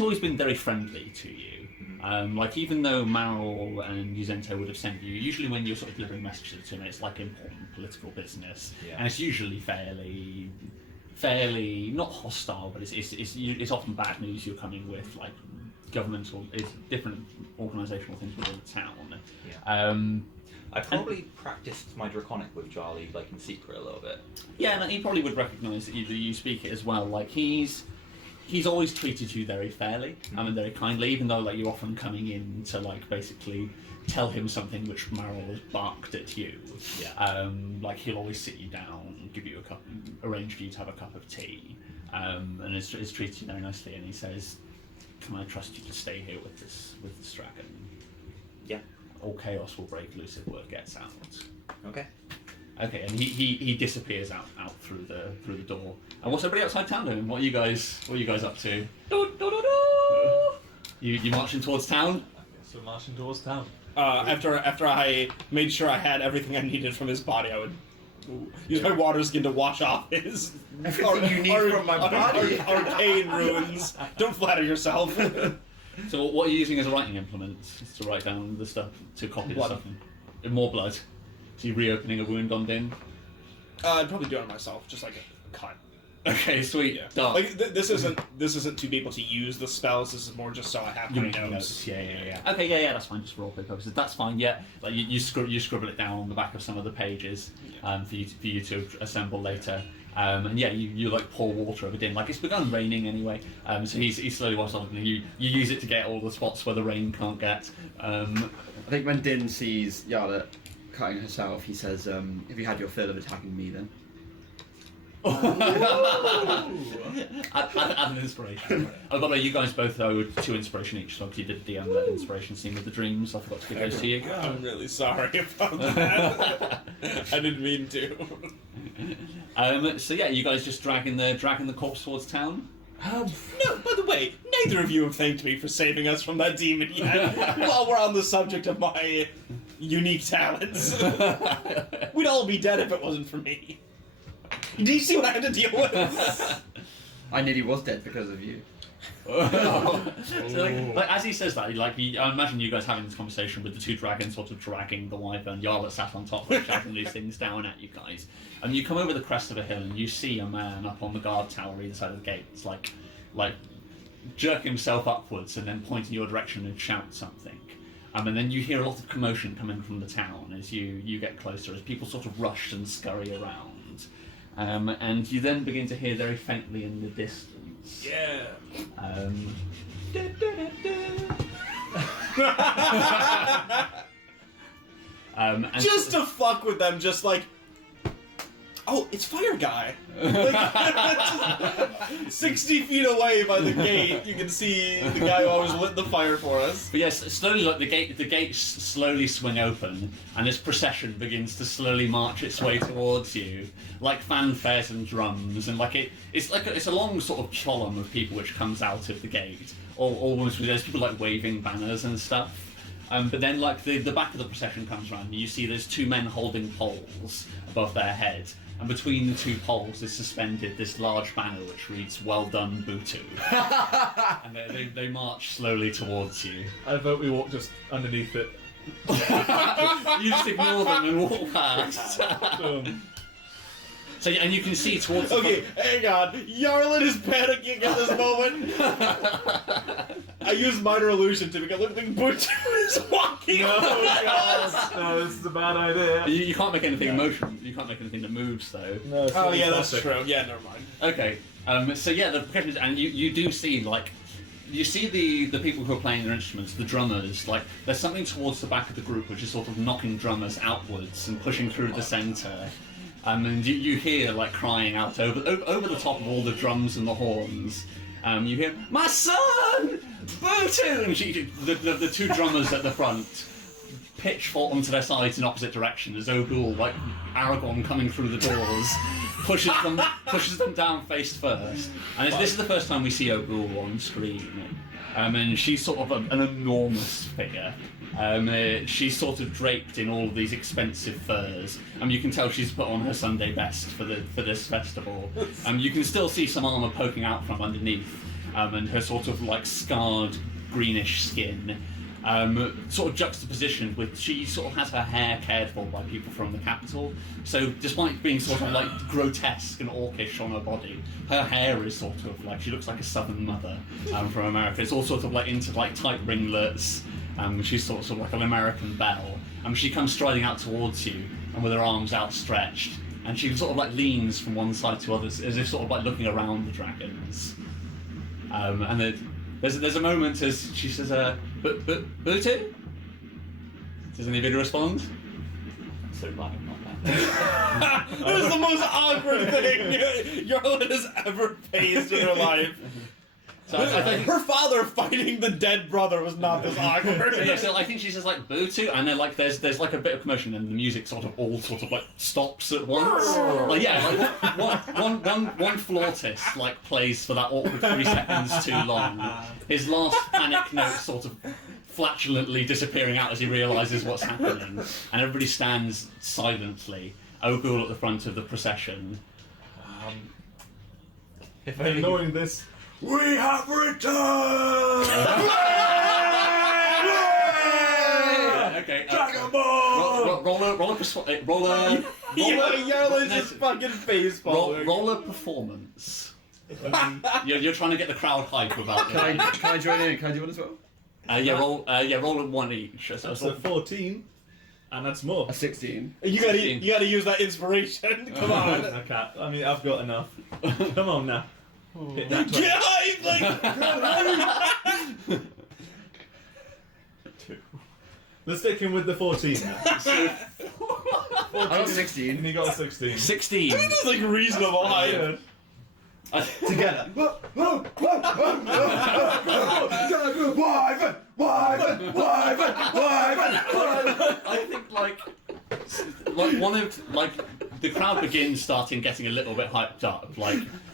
always been very friendly to you. Like, even though Meryl and Yuzento would have sent you, usually when you're sort of delivering messages to him, it's like important political business. Yeah. And it's usually fairly, not hostile, but it's often bad news you're coming with, like, governmental, it's different organisational things within the town. Yeah. I probably practiced my Draconic with Charlie, like, in secret a little bit. Yeah, and he probably would recognise that you speak it as well. Like, he's always treated you very fairly and very kindly, even though like you're often coming in to like basically tell him something which Meryl has barked at you. Yeah. Like he'll always sit you down, give you a cup, arrange for you to have a cup of tea, and has treated you very nicely. And he says, "Can I trust you to stay here with this dragon? Yeah. All chaos will break loose if word gets out." Okay. Okay, and he disappears out through the door. And what's everybody outside town doing? What are you guys up to? You marching towards town? So marching towards town. After I made sure I had everything I needed from his body, I would use my water skin to wash off his Everything you need from my body. arcane ruins. Don't flatter yourself. So what are you using as a writing implement? Is to write down the stuff, to copy the stuff in more blood. So you're reopening a wound on Din? I'd probably do it on myself, just like a cut. Okay, sweet. Yeah. Dark. Like this isn't to be able to use the spells. This is more just so I have my notes. Yeah. Okay, yeah, that's fine. Just for roleplay purposes, that's fine. Yeah, like you scribble it down on the back of some of the pages, for you to assemble later. And yeah, you like pour water over Din. Like it's begun raining anyway. So he's slowly washing off. You use it to get all the spots where the rain can't get. I think when Din sees Yarla cutting herself, he says, "Have you had your fill of attacking me then?" Add an inspiration. Oh, by the way, you guys both owe 2 inspiration each, so you did the that inspiration scene with the dreams. I forgot to give those to you. I'm really sorry about that. I didn't mean to. So yeah, you guys just dragging the corpse towards town. No, by the way, neither of you have thanked me for saving us from that demon yet. While we're on the subject of my unique talents, we'd all be dead if it wasn't for me. Do you see what I had to deal with? I nearly was dead because of you. So like as he says that, I imagine you guys having this conversation with the 2 dragons sort of dragging the wyvern. Yarla sat on top, like, shouting these things down at you guys. And you come over the crest of a hill and you see a man up on the guard tower either side of the gates, like jerk himself upwards and then point in your direction and shout something. And then you hear a lot of commotion coming from the town as you get closer, as people sort of rush and scurry around. And you then begin to hear very faintly in the distance. Yeah. Just to fuck with them, just like, oh, it's Fire Guy. Like, 60 feet away by the gate, you can see the guy who always lit the fire for us. But yes, slowly, like the gates slowly swing open, and this procession begins to slowly march its way towards you, like fanfares and drums, and like it's a long sort of column of people which comes out of the gate. Almost there's people like waving banners and stuff. But then, like the back of the procession comes around, and you see there's 2 men holding poles above their head. And between the 2 poles is suspended this large banner which reads, "Well done, Butu." And they march slowly towards you. I vote we walk just underneath it. You just ignore them and walk past. So and you can see towards. Okay, hang on. Yarlin is panicking at this moment. I use minor illusion to make it look like Butcher is walking. No, God. No, this is a bad idea. You can't make anything motion. You can't make anything that moves though. No, it's Oh really yeah, that's classic. true. Yeah, never mind. Okay. So yeah, the percussion, and you do see like. You see the people who are playing their instruments, the drummers, like, there's something towards the back of the group which is sort of knocking drummers outwards and pushing through the centre. And you hear, like, crying out over the top of all the drums and the horns. You hear, "My son! Bootu!" And the two drummers at the front pitchfork onto their sides in opposite directions as Ogul, like Aragorn coming through the doors, pushes them down face first. And this is the first time we see Ogul on screen. And she's sort of an enormous figure. She's sort of draped in all of these expensive furs. You can tell she's put on her Sunday best for this festival. You can still see some armour poking out from underneath. And her sort of like scarred greenish skin. Sort of juxtapositioned with, she sort of has her hair cared for by people from the capital. So despite being sort of like grotesque and orcish on her body, her hair is sort of like, she looks like a southern mother from America. It's all sort of like into like tight ringlets. She's sort of like an American belle. She comes striding out towards you and with her arms outstretched. And she sort of like leans from one side to others as if sort of like looking around the dragons. And then there's a moment as she says, Bootu? Does anybody respond? So like, not that. That was the most awkward thing Yarlin has ever faced in her life. So I think, Her father fighting the dead brother was not this awkward. so, yeah, so I think she says like Bootu, and then like there's like a bit of commotion, and the music sort of like stops at once. Like yeah, like one flautist like plays for that awkward 3 seconds too long. His last panic note sort of flatulently disappearing out as he realises what's happening, and everybody stands silently. Ogul at the front of the procession. If I'm knowing this, We have returned! Okay. Dragon Ball! Roll a Yarlin's just fucking face falling. roll a performance. You're trying to get the crowd hype about it. Can I join in? Can I do one as well? Roll one each. So that's a 14, and that's more. A 16. You gotta use that inspiration. Come on. I can't. I mean, I've got enough. Come on now. Hit that 20. Get hyped! Let's stick in with the 14 now. I got 16. And he got a 16. 16. That's like reasonable hype. Together. I think like one of like the crowd begins getting a little bit hyped up.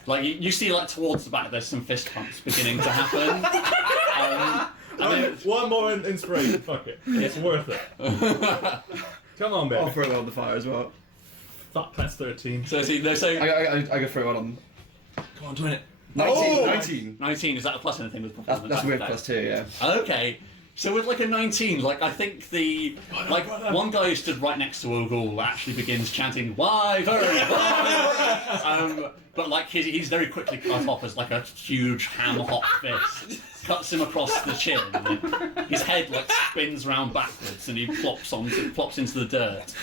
Like you see like towards the back there's some fist pumps beginning to happen. And then, One more inspiration. Fuck it. It's worth it. Come on, baby. I'll throw it on the fire as well. Fuck, that's 13. so see, they're saying I go throw it on. Come on, 20. 19. 19. 19. Is that a plus anything with performance? That's weird plus 2, yeah. Okay. So with like a 19, like I think the one guy who stood right next to Ogul actually begins chanting "Wyvern, Wyvern!" But like he's very quickly cut off as like a huge ham-hock fist cuts him across the chin. His head like spins round backwards and he plops into the dirt.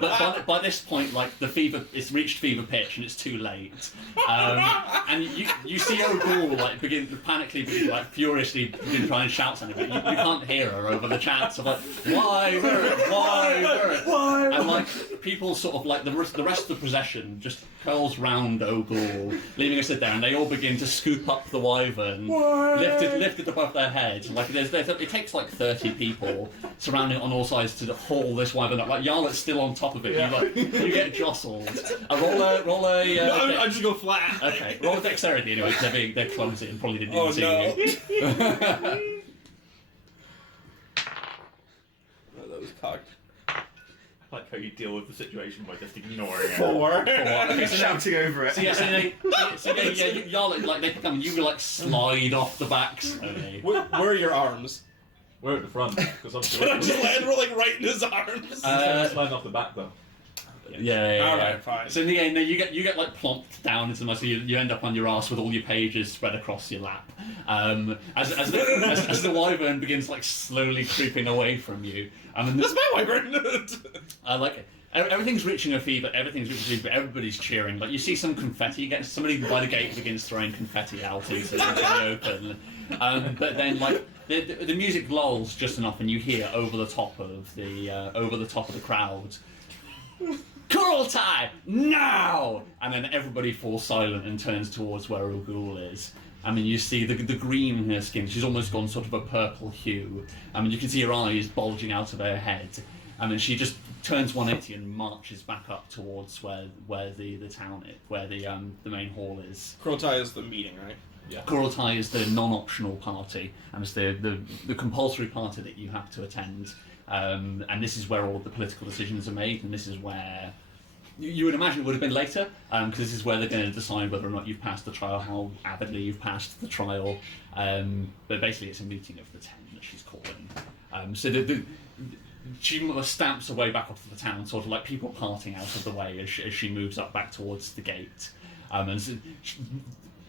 But by this point, like it's reached fever pitch and it's too late. And you see Ogul like furiously begin trying to shout something, but you can't hear her over the chants of like Wyvern, Wyvern, and like people sort of like the rest of the procession just curls round Ogul, leaving us there, and they all begin to scoop up the wyvern, lifted above their head. Like it takes like 30 people surrounding it on all sides to haul this wyvern up. Like Yarlet's still on top of it. Yeah. You get jostled. Roll a. No, I just go flat. Okay, roll a dexterity anyway, because they're clumsy and probably didn't even see no. you. Oh, that was cocked. I like how you deal with the situation by just ignoring it. 4. Okay, so Shouting over it. So yeah, Yarlet, like they come and you like slide off the back slowly. Where are your arms? We're at the front, because I'm Did I just land rolling right in his arms? sliding off the back though. Yeah. Alright, fine. So in the end, you get like plonked down into the mud, so you end up on your ass with all your pages spread across your lap. As the wyvern begins like slowly creeping away from you. That's my wyvern! I like it. Everything's reaching a fever. Everybody's cheering. Like you see some confetti. Somebody by the gate begins throwing confetti out into the open. But then like the music lulls just enough, and you hear over the top of the crowd, "Kurultai now!" And then everybody falls silent and turns towards where Ugul is. I mean, you see the green in her skin. She's almost gone sort of a purple hue. I mean, you can see her eyes bulging out of her head. I mean, she just turns 180 and marches back up towards where the town is, where the main hall is. Kurultai is the meeting, right? Yeah. Kurultai is the non-optional party, and it's the compulsory party that you have to attend. And this is where all of the political decisions are made, and this is where you would imagine it would have been later, because this is where they're going to decide whether or not you've passed the trial, how avidly you've passed the trial. But basically, it's a meeting of the 10 that she's calling. So she stamps her way back up to the town, sort of like people parting out of the way as she moves up back towards the gate. And so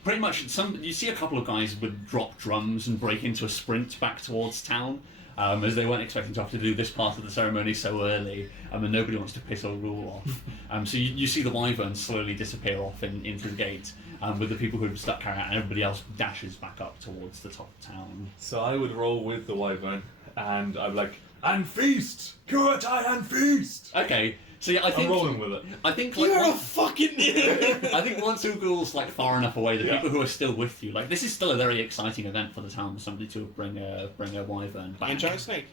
pretty much, you see a couple of guys would drop drums and break into a sprint back towards town, as they weren't expecting to have to do this part of the ceremony so early, and nobody wants to piss or rule off. So you see the wyvern slowly disappear off into the gate, with the people who have stuck carrying out, and everybody else dashes back up towards the top of town. So I would roll with the wyvern, and I'm like, and feast! Kurultai and feast! Okay, so I think I'm rolling with it. I think like You're a once, fucking I think once Ugul's like far enough away, the Yeah. people who are still with you, like this is still a very exciting event for the town. Somebody to bring a wyvern back. And giant snake.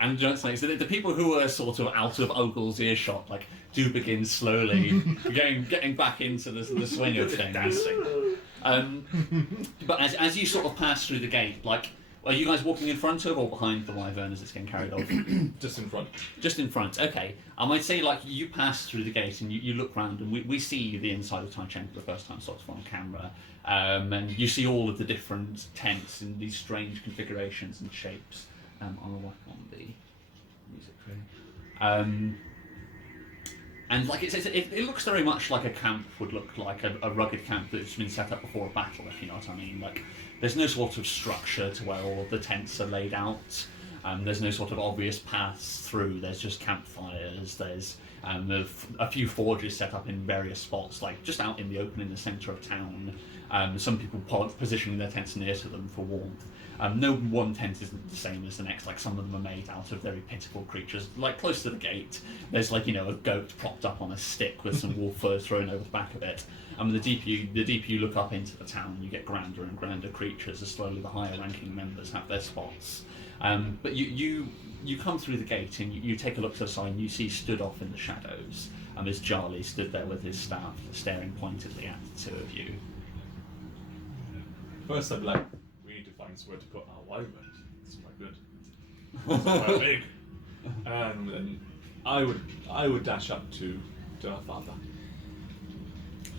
And giant snakes. The people who are sort of out of Ugul's earshot, like, do begin slowly getting back into the swing of things. But as you sort of pass through the gate, like, are you guys walking in front of or behind the wyvern as it's getting carried off? Just in front. Just in front, okay. I might say, like, you pass through the gate and you look round, and we see the inside of Cheng for the first time sort of on camera. And you see all of the different tents and these strange configurations and shapes. I'll work on the music tree. And like it looks very much like a camp would look like, a rugged camp that's been set up before a battle, if you know what I mean. Like, there's no sort of structure to where all of the tents are laid out. There's no sort of obvious paths through. There's just campfires. There's a few forges set up in various spots, like just out in the open in the centre of town. Some people positioning their tents near to them for warmth. No one tent isn't the same as the next. Like, some of them are made out of very pitiful creatures. Like, close to the gate, there's like, a goat propped up on a stick with some wolf fur thrown over the back of it. The deeper you look up into the town, you get grander and grander creatures as slowly the higher ranking members have their spots. But you come through the gate and you take a look to the side and you see stood off in the shadows, and there's Charlie stood there with his staff, staring pointedly at the two of you. First, I'd be like, we need to find somewhere to put our wyvern. It's quite good. It's quite big. And I would dash up to our father.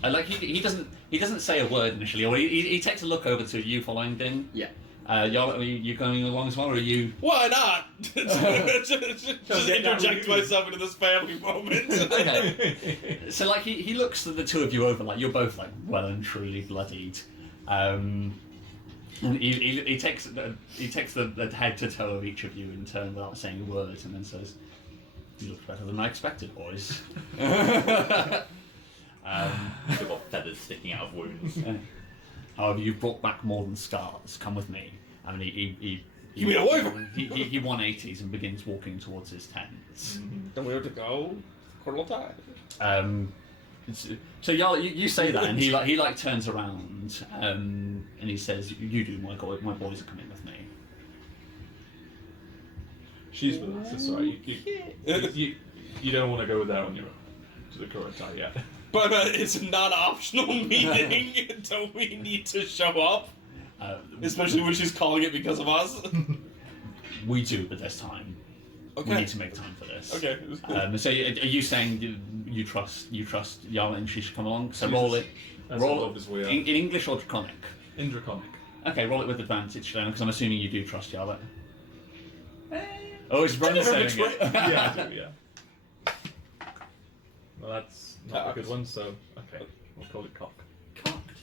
Like he doesn't say a word initially, or he takes a look over to you following Din. Yeah. Y'all, are you going along as well, or are you? Why not? just interject myself into this family moment. Okay. So like he looks at the two of you over, like you're both like well and truly bloodied, and he takes the head to toe of each of you in turn without saying a word, and then says, "You look better than I expected, boys." They've got feathers sticking out of wounds. However, you've brought back more than scars. Come with me. I mean, he You mean a wyvern? He 180s and begins walking towards his tents. Then we have to go Kurultai. So you say that, and he turns around, and he says, "You do, my boys are coming with me." She's with us, that's right. You don't want to go there on your own to the Kurultai yet. But it's a non-optional meeting. Don't we need to show up? Especially when she's calling it because of us. We do, but there's time. Okay. We need to make time for this. Okay. So are you saying you trust Yara and she should come along? So Jesus. roll it. As Roll obvious we are. in English or Draconic? In Draconic. Okay, roll it with advantage then, because I'm assuming you do trust Yara. Oh, it's Brendan saying it. Yeah, I do, yeah. Well, that's not Cocked. a good one, so okay, we'll call it cock. Cocked.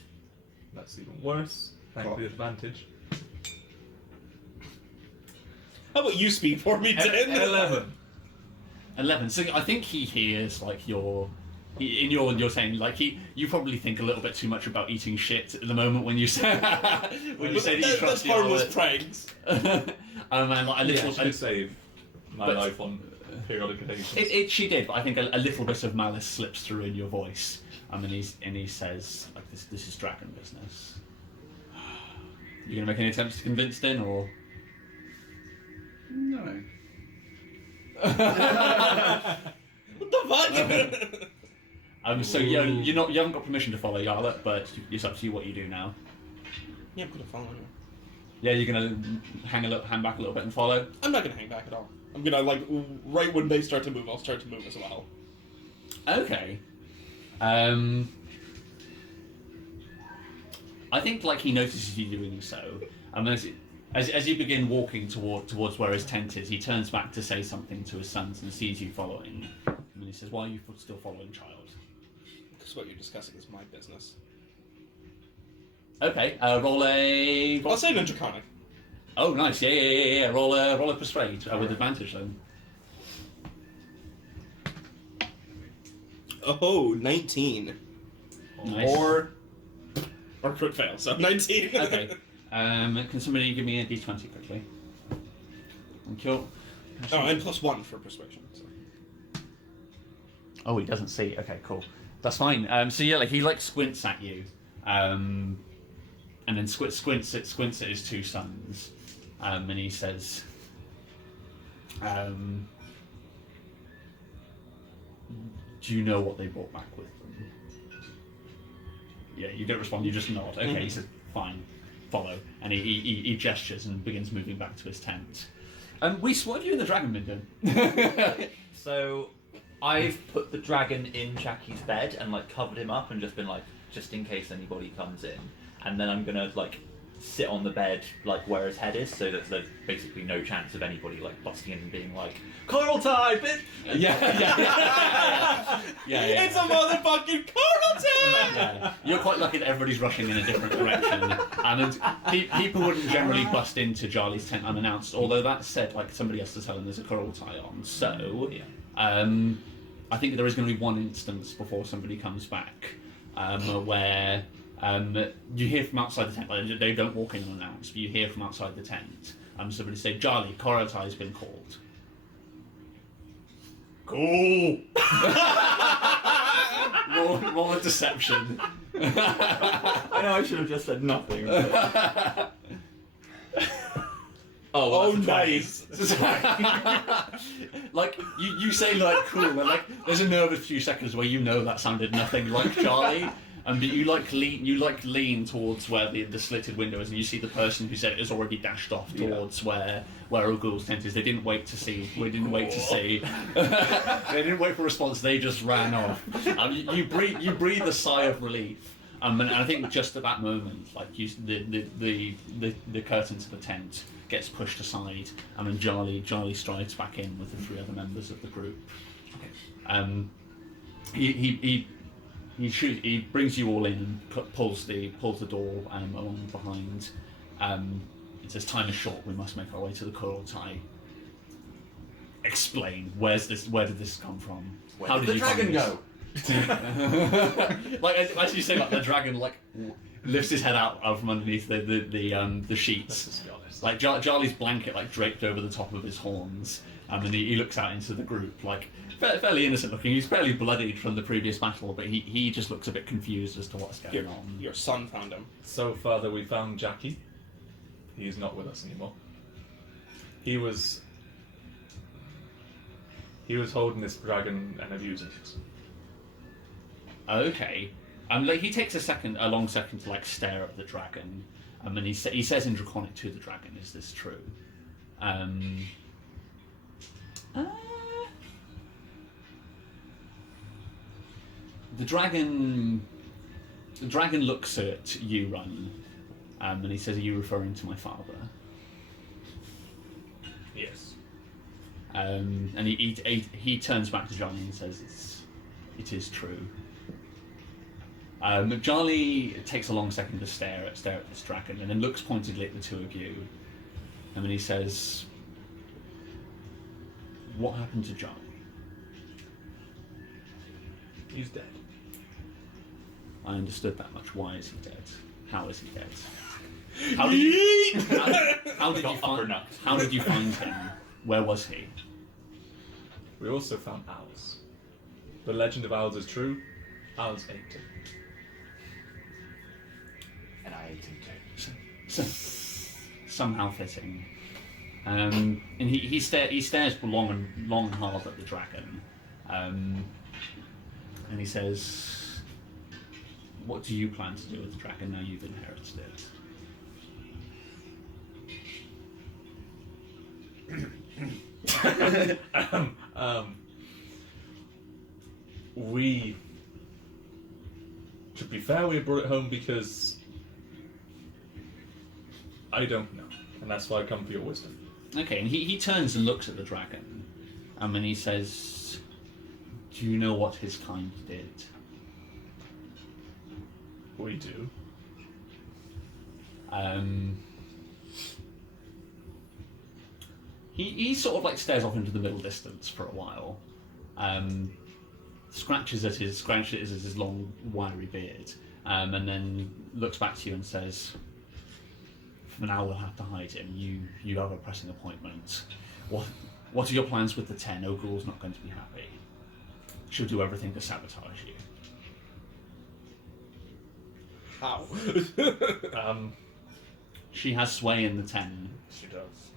That's even worse. Thank you for the advantage. How about you speak for me, Dan? 11. So I think he hears like you're saying like you probably think a little bit too much about eating shit at the moment when you say that you trust That's harmless the pranks. and like a little. I should save my but- life on periodic occasions. She did, but I think a little bit of malice slips through in your voice. And he says like this is dragon business. You gonna make any attempts to convince Din or? No. What the fuck? So you haven't got permission to follow Yarlet, but it's up to you what you do now. Yeah, I'm gonna follow him. Yeah, you're gonna hang back a little bit and follow. I'm not gonna hang back at all. I'm gonna like right when they start to move, I'll start to move as well. Okay. I think like he notices you doing so. As you begin walking towards where his tent is, he turns back to say something to his sons and sees you following. And he says, "Why are you still following, child?" Because what you're discussing is my business. Okay. Roll a. I'll say it in Draconic. Oh, nice. Yeah. Roll a persuade with advantage then. Oh, 19. Nice. Or crit fail, so 19. Okay. Can somebody give me a d20 quickly? Thank you. Oh, and +1 for persuasion. So. Oh, he doesn't see. Okay, cool. That's fine. So yeah, like he like squints at you, and then squints at his two sons, and he says, "Do you know what they brought back with them?" Yeah, you don't respond. You just nod. Okay, he says, "Fine, follow," and he gestures and begins moving back to his tent. What have you and the dragon been doing? So I've put the dragon in Jackie's bed and like covered him up and just been like, just in case anybody comes in. And then I'm gonna like sit on the bed like where his head is, so that there's basically no chance of anybody like busting in and being like, "Coral tie, bitch!" Yeah. It's a motherfucking carnal Yeah. You're quite lucky that everybody's rushing in a different direction, and people wouldn't generally bust into Charlie's tent unannounced. Although that said, like somebody has to tell him there's a coral tie on. So, I think there is going to be one instance before somebody comes back where you hear from outside the tent. Like, they don't walk in unannounced, but you hear from outside the tent. Somebody say, "Charlie, coral tie's been called." Cool. roll a deception. I know I should have just said nothing. Oh, nice. Like you say like cool, and like there's a nervous few seconds where you know that sounded nothing like Charlie, but you lean towards where the slitted window is, and you see the person who said it has already dashed off towards where Ogul's tent is. They didn't wait to see. They didn't wait for a response. They just ran off. You breathe a sigh of relief. And I think just at that moment, like the curtain to the tent gets pushed aside, and then Charlie strides back in with the three other members of the group. He brings you all in and pulls the door along behind. It says, "Time is short. We must make our way to the coral tie." Explain. Where did this come from? How did the dragon go? Like as you say, like the dragon like lifts his head out from underneath the sheets. Like Charlie's blanket like draped over the top of his horns, and he looks out into the group like fairly innocent looking. He's fairly bloodied from the previous battle, but he just looks a bit confused as to what's going on. Your son found him. So further, we found Jackie. He's not with us anymore. He was holding this dragon and abusing it. Okay. Like he takes a long second to like stare at the dragon, and then he says in Draconic to the dragon, "Is this true?" The dragon looks at you, Run, and he says, "Are you referring to my father?" Yes. And he turns back to Johnny and says, It is true. Charlie takes a long second to stare at this dragon, and then looks pointedly at the two of you, and then he says, "What happened to Charlie?" He's dead. I understood that much. Why is he dead? How is he dead? How did you, how did you find? How did you find him? Where was he? We also found owls. The legend of owls is true. Owls ate him. And I ate him too. Somehow fitting. And he stares long and hard at the dragon, and he says, "What do you plan to do with the dragon now you've inherited it?" We, to be fair, we brought it home because I don't know, and that's why I come for your wisdom. Okay, and he turns and looks at the dragon, and he says, "Do you know what his kind did?" We do. He sort of like stares off into the middle distance for a while, scratches at his long wiry beard, and then looks back to you and says, "For now we'll have to hide him. You have a pressing appointment. What are your plans with the 10? Ogul's not going to be happy. She'll do everything to sabotage you." How? She has sway in the 10. She does.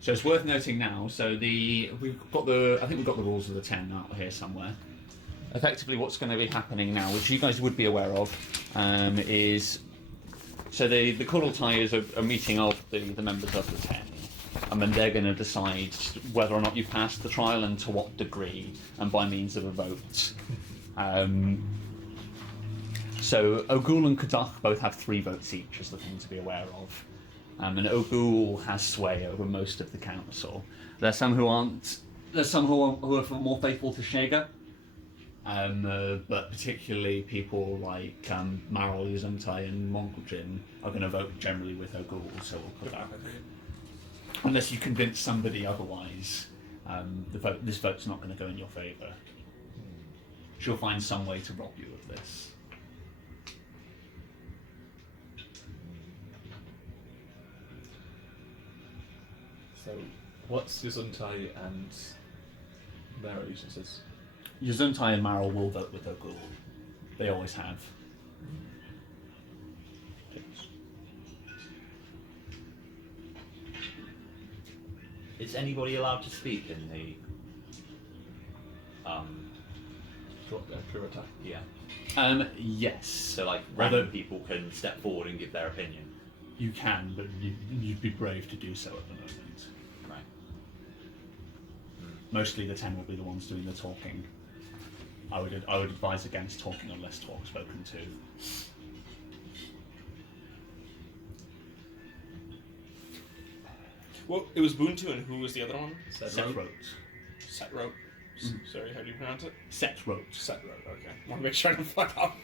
So it's worth noting now. So I think we've got the rules of the 10 out here somewhere. Effectively, what's going to be happening now, which you guys would be aware of, is so the Kurultai is a meeting of the members of the 10, and then they're going to decide whether or not you passed the trial and to what degree, and by means of a vote. So Ogul and Kadach both have 3 votes each, is the thing to be aware of. And Ogul has sway over most of the council. There's some who aren't. There's some who are more faithful to Shega, but particularly people like Marol, Yuzumtai, and Monkuljin are going to vote generally with Ogul. So we'll put that. Unless you convince somebody otherwise, this vote's not going to go in your favour. She'll find some way to rob you of this. So, what's Yuzuntai and their allegiances? Yuzumtai and Marol will vote with Ogul. They always have. Is anybody allowed to speak in the Kurata? yeah. Yes. So like Although- random people can step forward and give their opinion. You can, but you'd be brave to do so at the moment. Right. Mostly the 10 will be the ones doing the talking. I would advise against talking unless talk spoken to. Well, it was Buntu, and who was the other one? Set wrote. Setrote. Sorry, how do you pronounce it? Set wrote. Setrote. Okay. Want to make sure I don't fuck up.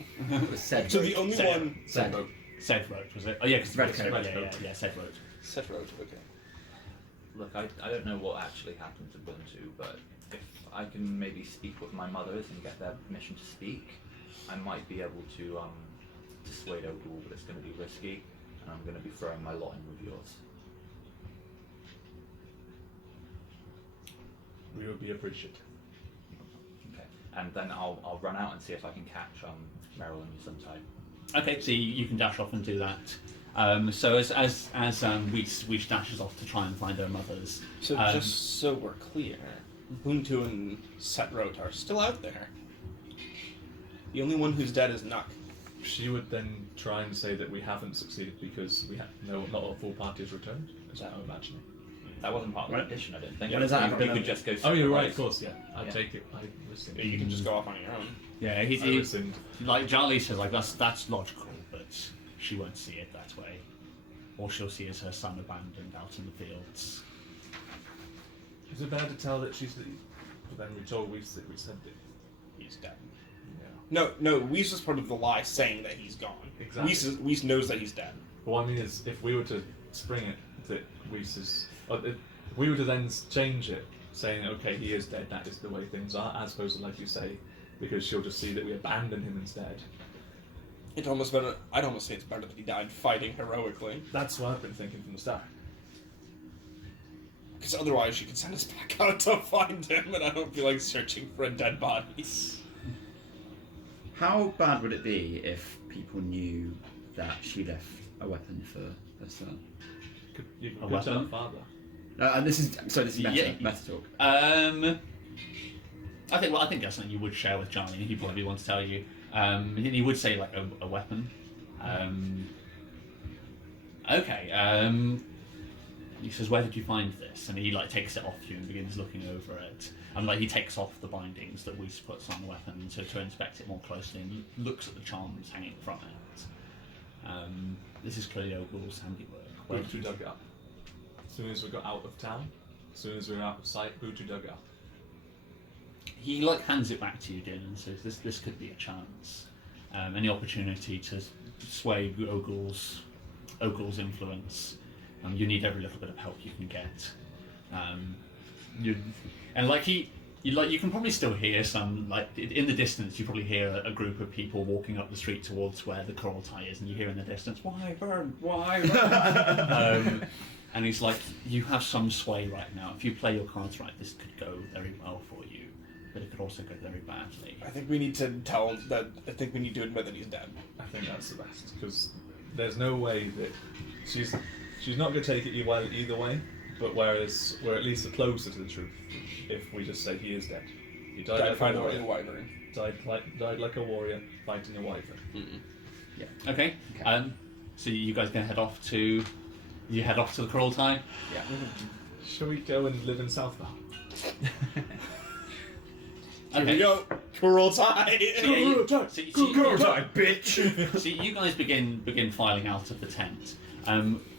Said So the only Set- one. Said. Said wrote, was it? Oh yeah, because Red coat. yeah, Set wrote. Setrote. Okay. Look, I don't know what actually happened to Buntu, but if I can maybe speak with my mothers and get their permission to speak, I might be able to dissuade Ogul, but it's going to be risky, and I'm going to be throwing my lot in with yours. We would be appreciative. Okay. And then I'll run out and see if I can catch Meryl and Yuzumtai. Okay, so you can dash off and do that. So as Weesh dashes off to try and find her mothers. So just so we're clear, Buntu and Setrote are still out there. The only one who's dead is Nuck. She would then try and say that we haven't succeeded because not a full party has returned. Is that what I'm imagining? That wasn't part of the Right. petition, I don't think. When is that You happening? could just go. Oh, you're right. separate Of course, yeah. I Yeah. take it. I listened. You can just go off on your own. Yeah, I he listened. like Charlie says, like that's logical, but she won't see it that way. All she'll see is her son abandoned out in the fields. Is it bad to tell that she's leaving? But then we told Weiss that we said that. He's dead. Yeah. No, Weiss is part of the lie saying that he's gone. Exactly. Weiss knows that he's dead. But what I mean is, if we were to spring it that Weiss is, if we were to then change it, saying, okay, he is dead, that is the way things are, as opposed to, like you say, because she'll just see that we abandoned him instead. It's almost better. I'd almost say it's better that he died fighting heroically. That's what I've been thinking from the start. Because otherwise, she could send us back out to find him, and I don't feel like searching for a dead body. How bad would it be if people knew that she left a weapon for her son? You A could tell weapon? her father. And this is meta, Yeah. meta talk. I think that's something you would share with Johnny. He probably wants to tell you. He would say like a weapon. Okay. He says, "Where did you find this?" And he like takes it off you and begins looking over it. And like he takes off the bindings that Weiss puts on the weapon to inspect it more closely and looks at the charms hanging from it. This is clearly Ogul's handiwork. Where Bootu dug it up. As soon as we got out of town, as soon as we were out of sight, Bootu dug it up. He like hands it back to you, Din, and says, "This could be a chance, any opportunity to sway Ogul's influence. You need every little bit of help you can get. You can probably still hear some like in the distance. You probably hear a group of people walking up the street towards where the coral tie is, and you hear in the distance, "Wyvern, Wyvern." And he's like, "You have some sway right now. If you play your cards right, this could go very well for you, but it could also go very badly." I think we need to tell him that. I think we need to admit that he's dead. I think that's the best, because there's no way that she's not going to take it either way, but whereas we're at least closer to the truth if we just say he is dead. He died like a fighting warrior. a wyvern. Died like a warrior fighting a wyvern. Yeah. Okay. So you guys gonna head off to the coral tie? Yeah. Shall we go and live in Southbound? Here we go. Coral tie. Coral tie, bitch! So you guys begin filing out of the tent.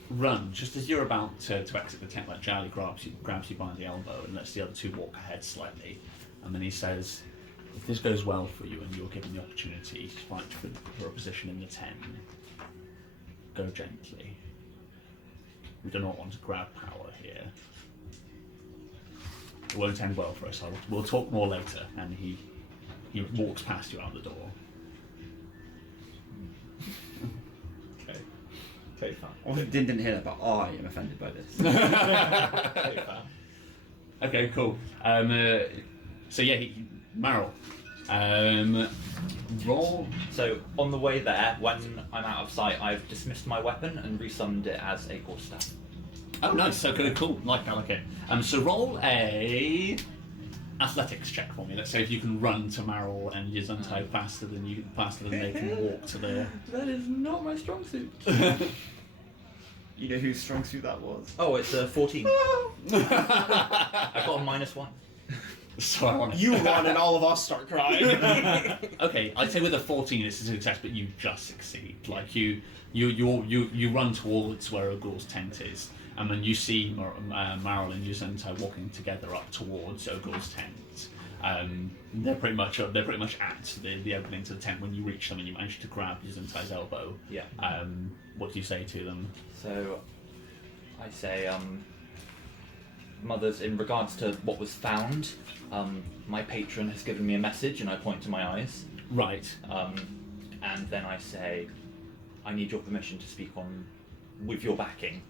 Run just as you're about to exit the tent. Like Charlie grabs you by the elbow and lets the other two walk ahead slightly, and then he says, "If this goes well for you and you're given the opportunity to fight for a position in the 10, go gently. We do not want to grab power here. It won't end well for us. We'll talk more later." And he walks past you out the door. Okay, fine. Obviously, didn't hear that, but I am offended by this. Okay, fine. Okay, cool. So yeah, Meryl. Roll. So on the way there, when I'm out of sight, I've dismissed my weapon and resummoned it as a core staff. Oh, nice. Okay, cool. I like it. So roll a athletics check for me. Let's say if you can run to Meryl and Yuzuntai faster than they can walk to the. That is not my strong suit. You know whose strong suit that was? Oh, it's 14. I've got a -1. So ironic. You run and all of us start crying. Okay, I'd say with a 14 it's a success, but you just succeed. Like you run towards where Ogul's tent is, and then you see Meryl and Yuzuntai walking together up towards Ogul's tent. They're pretty much at the opening to the tent when you reach them, and you manage to grab Yuzuntai's elbow. Yeah. What do you say to them? So I say, Mothers, in regards to what was found, my patron has given me a message, and I point to my eyes. Right. And then I say, I need your permission to speak with your backing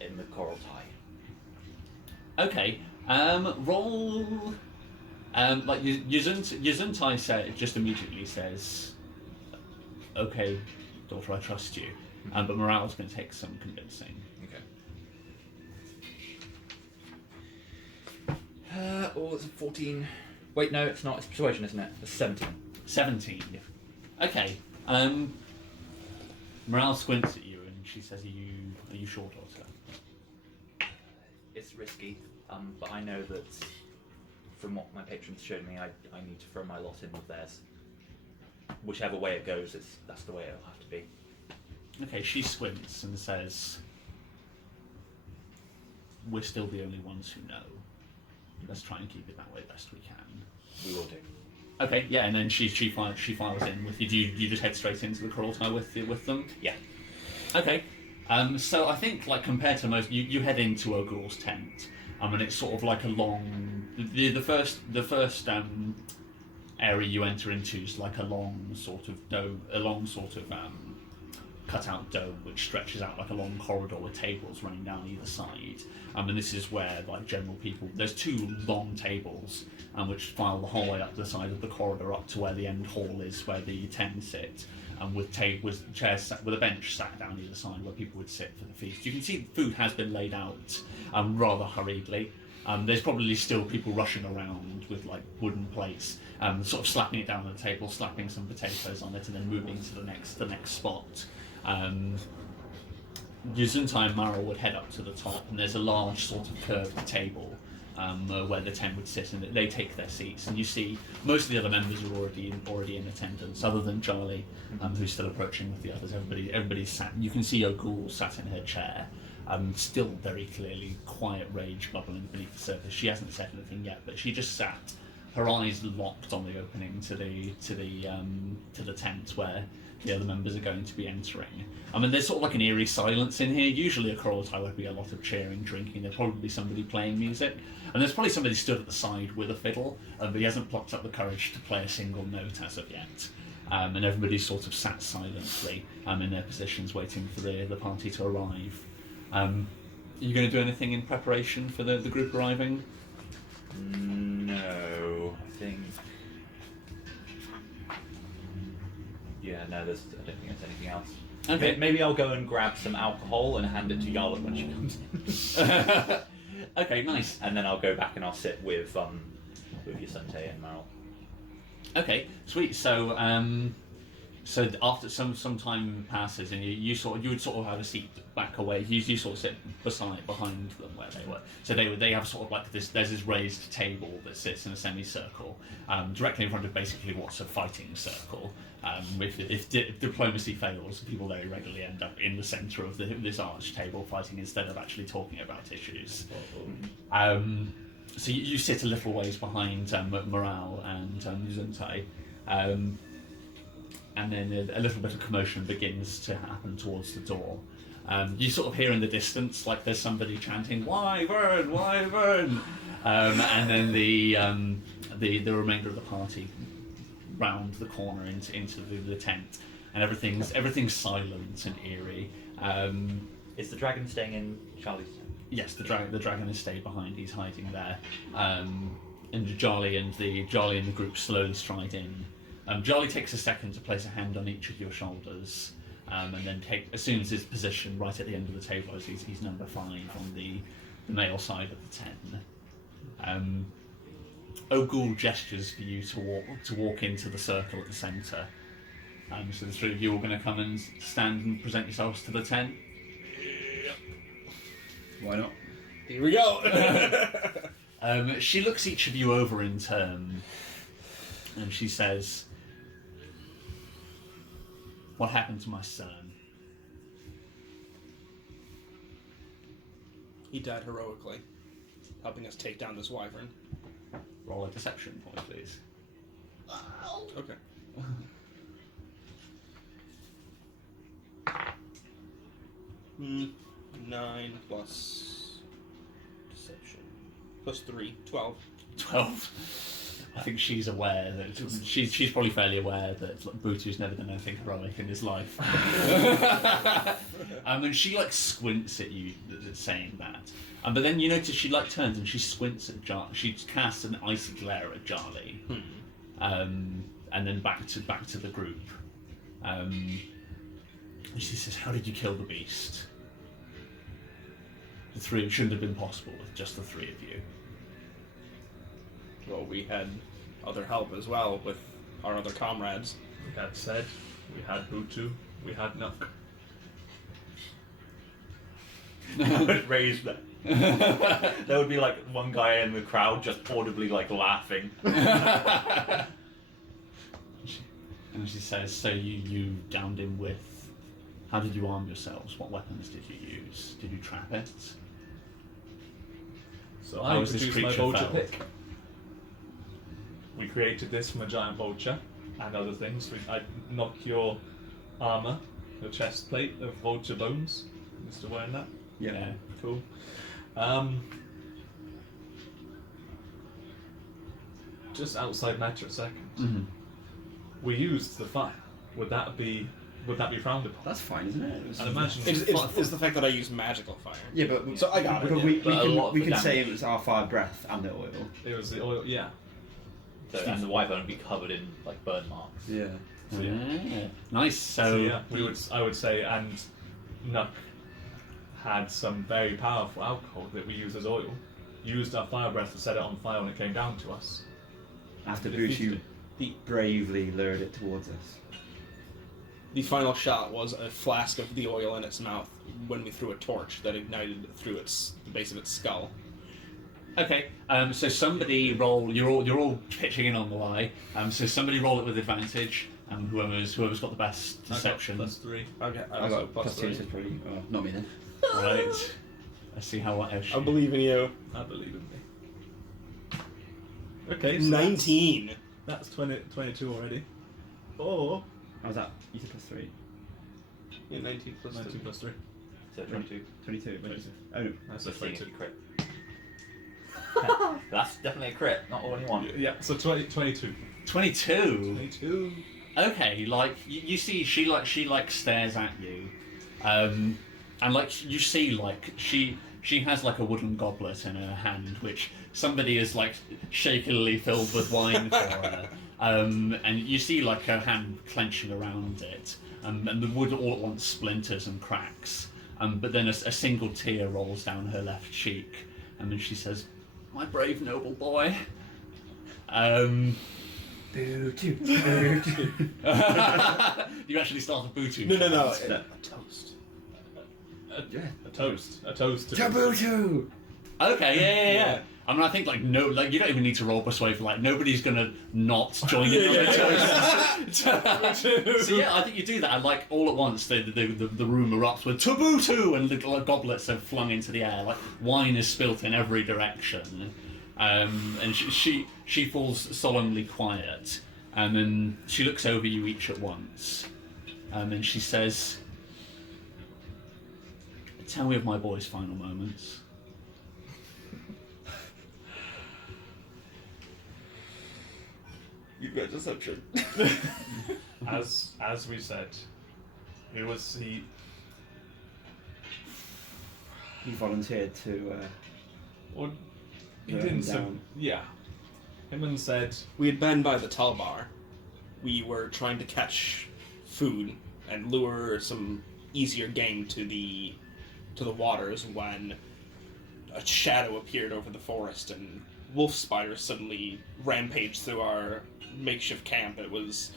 in the coral tie. Okay. Roll. Like Yuzuntai just immediately says, "Okay, daughter, I trust you." But Morale's going to take some convincing. Okay. It's a 14. Wait, no, it's not. It's persuasion, isn't it? It's 17. 17. Okay. Morale squints at you and she says, "Are you sure, daughter?" It's risky, but I know that from what my patrons showed me, I need to throw my lot in with theirs. Whichever way it goes, that's the way it'll have to be. Okay, she squints and says, "We're still the only ones who know. let's try and keep it that way best we can. We will do. Okay, yeah, and then she files in with you. Do you just head straight into the Kurultai with them? Yeah. Okay. So I think, like, compared to most, you head into Ogul's tent, and it's sort of like a long. The first area you enter into is like a long sort of dome, cut-out dome which stretches out like a long corridor with tables running down either side. And this is where, like, general people. There's two long tables, which file the whole way up the side of the corridor up to where the end hall is, where the ten sit. And with chairs with a bench sat down either side where people would sit for the feast. You can see food has been laid out rather hurriedly. There's probably still people rushing around with like wooden plates, sort of slapping it down on the table, slapping some potatoes on it, and then moving to the next spot. Yuzuntai and Maril would head up to the top, and there's a large sort of curved table where the 10 would sit, and they take their seats. And you see most of the other members are already in attendance, other than Charlie, who's still approaching with the others. Everybody's sat. You can see Ogul sat in her chair, still very clearly quiet rage bubbling beneath the surface. She hasn't said anything yet, but she just sat, her eyes locked on the opening to the tent where the other members are going to be entering. I mean, there's sort of like an eerie silence in here. Usually a Kurultai would be a lot of cheering, drinking. There'd probably be somebody playing music, and there's probably somebody stood at the side with a fiddle, but he hasn't plucked up the courage to play a single note as of yet. And everybody's sort of sat silently in their positions, waiting for the party to arrive. Are you going to do anything in preparation for the group arriving? No, I think. Yeah, no, I don't think there's anything else. Okay. Maybe I'll go and grab some alcohol and hand it to Yarla when she comes in. Okay, nice. And then I'll go back and I'll sit with Yasante and Maril. Okay, sweet. So, so after some time passes, and you would sort of have a seat back away. You sort of sit behind them where they were. So they have sort of like this. There's this raised table that sits in a semicircle, directly in front of basically what's a fighting circle. If diplomacy fails, people very regularly end up in the centre of this arch table fighting instead of actually talking about issues. So you sit a little ways behind Morale and Yuzuntai, and then a little bit of commotion begins to happen towards the door. You sort of hear in the distance like there's somebody chanting "Wyvern, Wyvern," and then the remainder of the party round the corner into the tent, and everything's silent and eerie. Is the dragon staying in Charlie's tent? Yes, the dragon has stayed behind. He's hiding there, and Jolly and the group slowly stride in. Jolly takes a second to place a hand on each of your shoulders, and then assumes his position right at the end of the table as he's number 5 on the male side of the 10. Ogul gestures for you to walk into the circle at the centre. So the three of you are going to come and stand and present yourselves to the 10. Why not? Here we go. She looks each of you over in turn, and she says, "What happened to my son?" He died heroically, helping us take down this wyvern. Roll a deception point, please. Okay. 9 plus deception plus 3, 12. 12. I think she's aware that she's probably fairly aware that Butu's never done anything heroic in his life. And she like squints at you, saying that. But then you notice she like turns and she squints at She casts an icy glare at Charlie, and then back to the group. And she says, "How did you kill the beast? The three, it shouldn't have been possible with just the 3 of you." Well, we had other help as well with our other comrades. That said, we had Butu, we had Nook. Raise that. There would be like one guy in the crowd just audibly like laughing. And she says, "So you downed him with... How did you arm yourselves? What weapons did you use? Did you trap it?" So So How I was this produced my creature vulture felt? pick. We created this from a giant vulture and other things. I knock your armor, your chest plate of vulture bones. You still wearing that? Yeah. Cool. Just outside matter a second. Mm-hmm. We used the fire. Would that be frowned upon? That's fine, isn't it? It was- I'd imagine It's the fact that I use magical fire. Yeah, but So I got it. But yeah. we But a lot can of we the can say damage- it was our fire breath and the oil. it was the oil. Yeah. So, and the wyvern would be covered in like burn marks. Yeah. So, yeah. Nice. So yeah, I would say, and Nuck had some very powerful alcohol that we used as oil. Used our fire breath to set it on fire when it came down to us. After Defeated Buchu bravely lured it towards us. The final shot was a flask of the oil in its mouth when we threw a torch that ignited through the base of its skull. Okay, so somebody roll. You're all pitching in on the lie. So somebody roll it with advantage. Whoever's got the best deception. +3. Okay, I got plus 2, so probably not me then. Right. Let's see how what else. I believe in you. I believe in me. Okay, so 19. That's 22 already. Oh, How was that? You said plus 3. Yeah, 19 plus 19 2. plus 3. So 22. 22. What did you say? Oh no. That's Let's a see if 22. you crit. That's definitely a crit, not all in one. Yeah, so 22. 22. 22. Okay, like you see, she stares at you, and like you see, like she has like a wooden goblet in her hand, which somebody has like shakily filled with wine for her, and you see like her hand clenching around it, and the wood all at once splinters and cracks, but then a single tear rolls down her left cheek, and then she says, "My brave noble boy." Buchu. You actually start a booty. No. A toast. Yeah. A toast. A toast to Jabuchu! Okay, yeah. I mean, I think like no, like you don't even need to roll persuade for like nobody's gonna not join in on the toast. So yeah, I think you do that, and like all at once the room erupts with Tabutu, and the goblets are flung into the air. Like wine is spilt in every direction, and she falls solemnly quiet, and then she looks over you each at once, and she says, "Tell me of my boy's final moments." You've got deception. As we said, he He volunteered to. or he Burn didn't down. yeah. Himon said We had been by the Talbar. We were trying to catch food and lure some easier game to the waters when a shadow appeared over the forest and wolf spiders suddenly rampaged through our makeshift camp. It was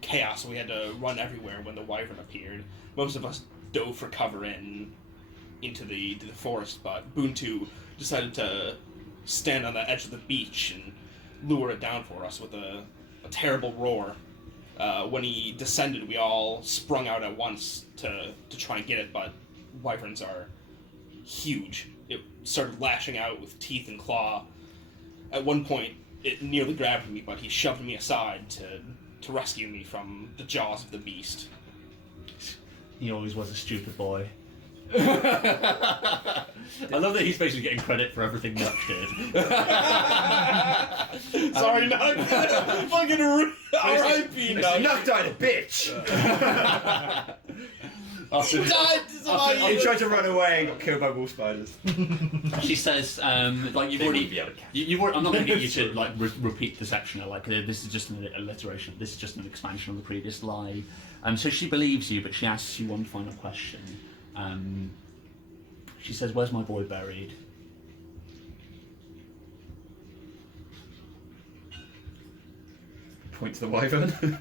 chaos. We had to run everywhere when the wyvern appeared. Most of us dove for cover into the forest, but Buntu decided to stand on the edge of the beach and lure it down for us with a terrible roar. When he descended, we all sprung out at once to try and get it, but wyverns are huge. It started lashing out with teeth and claw. At one point, it nearly grabbed me, but he shoved me aside to rescue me from the jaws of the beast. He always was a stupid boy. I love that he's basically getting credit for everything Nuck did. Sorry, Nuck. Fucking R.I.P. Nuck. Nuck died a bitch! After- He died to somebody. He tried to run away and got killed by wolf spiders. She says, like you've They already, wouldn't be able to catch you've already, I'm not going to get you to like repeat the section. Like this is just an alliteration. This is just an expansion of the previous lie. So she believes you, but she asks you one final question. She says, "Where's my boy buried?" Point to the wyvern.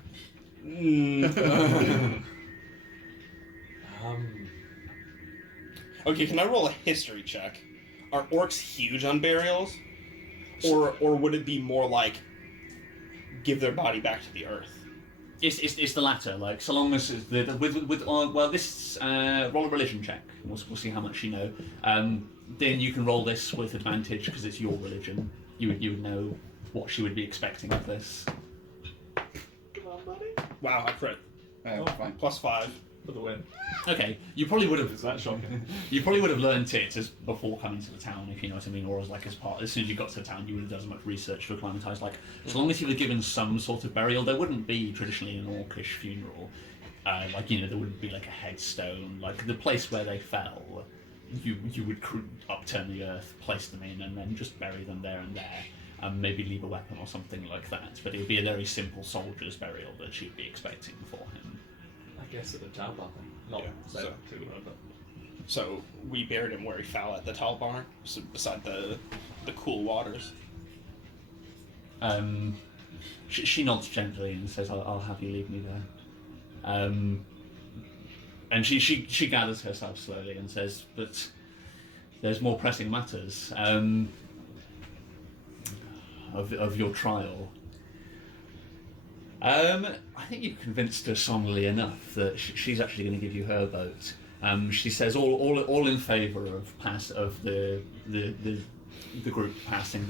Okay, can I roll a history check? Are orcs huge on burials? Or would it be more like give their body back to the earth? It's the latter. Like, so long as with this roll a religion check. We'll see how much you know. Then you can roll this with advantage because it's your religion. You would know what she would be expecting of this. Come on, buddy. Wow, I crit. Fine. +5. For the win. Okay, you probably would have. Is that shocking? You probably would have learnt it as before coming to the town, if you know what I mean, or as like as part. As soon as you got to the town, you would have done as much research to acclimatise. Like, so long as you were given some sort of burial, there wouldn't be traditionally an orcish funeral. Like, you know, there wouldn't be like a headstone. Like the place where they fell, you would upturn the earth, place them in, and then just bury them there and there. Maybe leave a weapon or something like that. But it would be a very simple soldier's burial that she'd be expecting for him. I guess at the town bar thing. Not Yeah, so, so- too, but So we buried him where he fell at the Tal Bar, so beside the cool waters. She nods gently and says, "I'll have you leave me there." And she gathers herself slowly and says, "But there's more pressing matters of your trial." I think you've convinced her strongly enough that she's actually going to give you her vote. She says all in favour of the group passing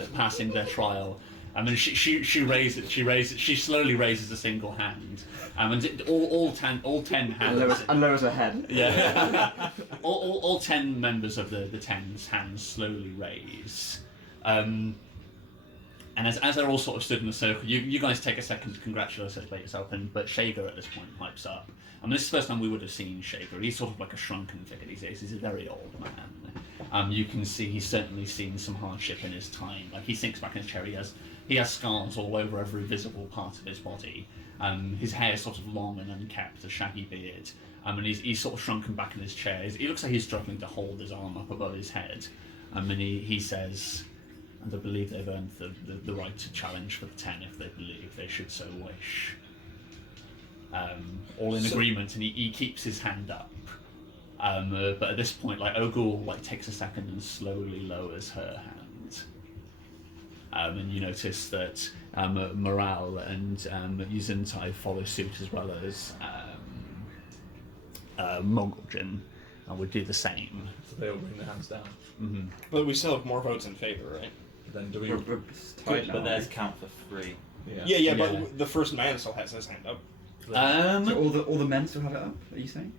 their trial. I mean, she slowly raises a single hand, and all 10 hands. And lowers her head. Yeah. all 10 members of the 10's hands slowly raise. And as they're all sort of stood in a circle, you guys take a second to congratulate yourself, but Shager at this point pipes up. I mean, this is the first time we would have seen Shager. He's sort of like a shrunken figure these days. He's a very old man. You can see he's certainly seen some hardship in his time. Like, he sinks back in his chair. He has scars all over every visible part of his body. His hair is sort of long and unkempt, a shaggy beard. And he's sort of shrunken back in his chair. He looks like he's struggling to hold his arm up above his head. And he says, "And I believe they've earned the right to challenge for the 10 if they believe they should so wish." All in agreement, and he keeps his hand up. But at this point, like, Ogul takes a second and slowly lowers her hand. And you notice that Morale and Yuzuntai follow suit, as well as Mogul'jin would do the same. so they all bring their hands down. Mm-hmm. But we still have more votes in favor, right? Then do we? We're tied now. But theirs count for 3. Yeah. Yeah, Yeah. but the first man still has his hand up. So all the men still have it up, are you saying?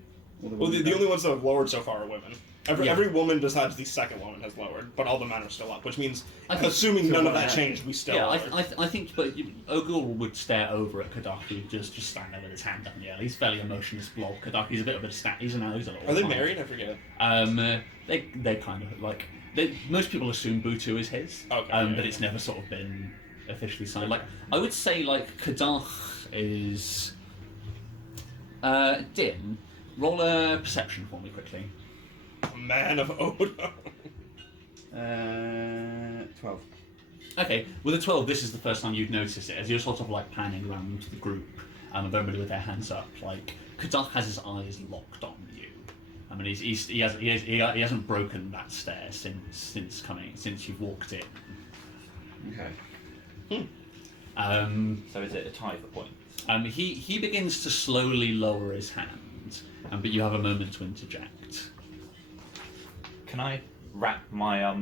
All Well, women the don't? only ones that have lowered so far are women. Yeah. Every woman besides the second woman has lowered, but all the men are still up, which means, I think- assuming so none of what that happened? changed, we still Yeah, are. I think, but Ogul would stare over at Kadaki, just stand there with his hand up in the air. He's fairly emotionless blob. Kadaki's a bit of a stat. He's a little. Are they hard. married? I forget. They kind of like. Most people assume Butu is his, Okay, but yeah. it's never sort of been officially signed. Like, I would say, like, Kadach is. Din, roll a perception for me quickly. A man of Odo. 12. Okay, with a 12, this is the first time you'd notice it, as you're sort of like panning around the group, of everybody with their hands up. Like, Kadach has his eyes locked on you. I mean, he hasn't broken that stare since you've walked in. Okay. So is it a tie for points? He begins to slowly lower his hand, but you have a moment to interject. Can I wrap my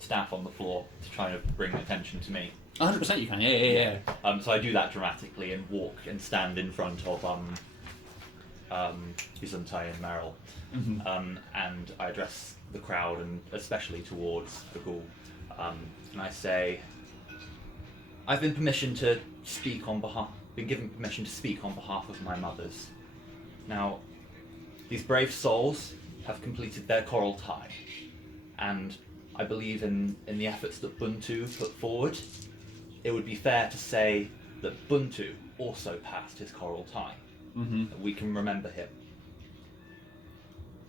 staff on the floor to try to bring attention to me? 100% you can, yeah. So I do that dramatically and walk and stand in front of Yuzuntai and Meryl, and I address the crowd and especially towards the ghoul, and I say, "I've been given permission to speak on behalf of my mothers. Now, these brave souls have completed their coral tie, and I believe in the efforts that Buntu put forward. It would be fair to say that Buntu also passed his coral tie. That we can remember him.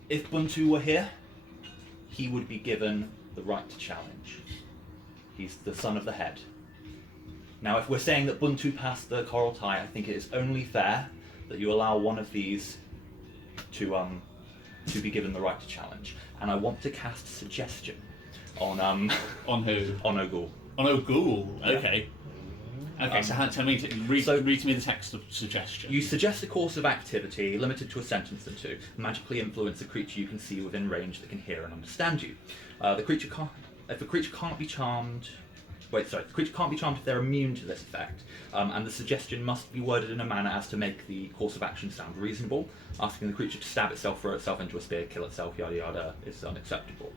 If Buntu were here, he would be given the right to challenge. He's the son of the head. Now, if we're saying that Buntu passed the coral tie, I think it is only fair that you allow one of these to be given the right to challenge. And I want to cast a suggestion on On who? on Ogul. On Ogul, okay. Okay, so tell me, read to me the text of suggestion. You suggest a course of activity limited to a sentence or two. Magically influence a creature you can see within range that can hear and understand you. The creature can't. If a creature can't be charmed. The creature can't be charmed if they're immune to this effect, and the suggestion must be worded in a manner as to make the course of action sound reasonable. Asking the creature to stab itself, throw itself into a spear, kill itself, yada yada, is unacceptable.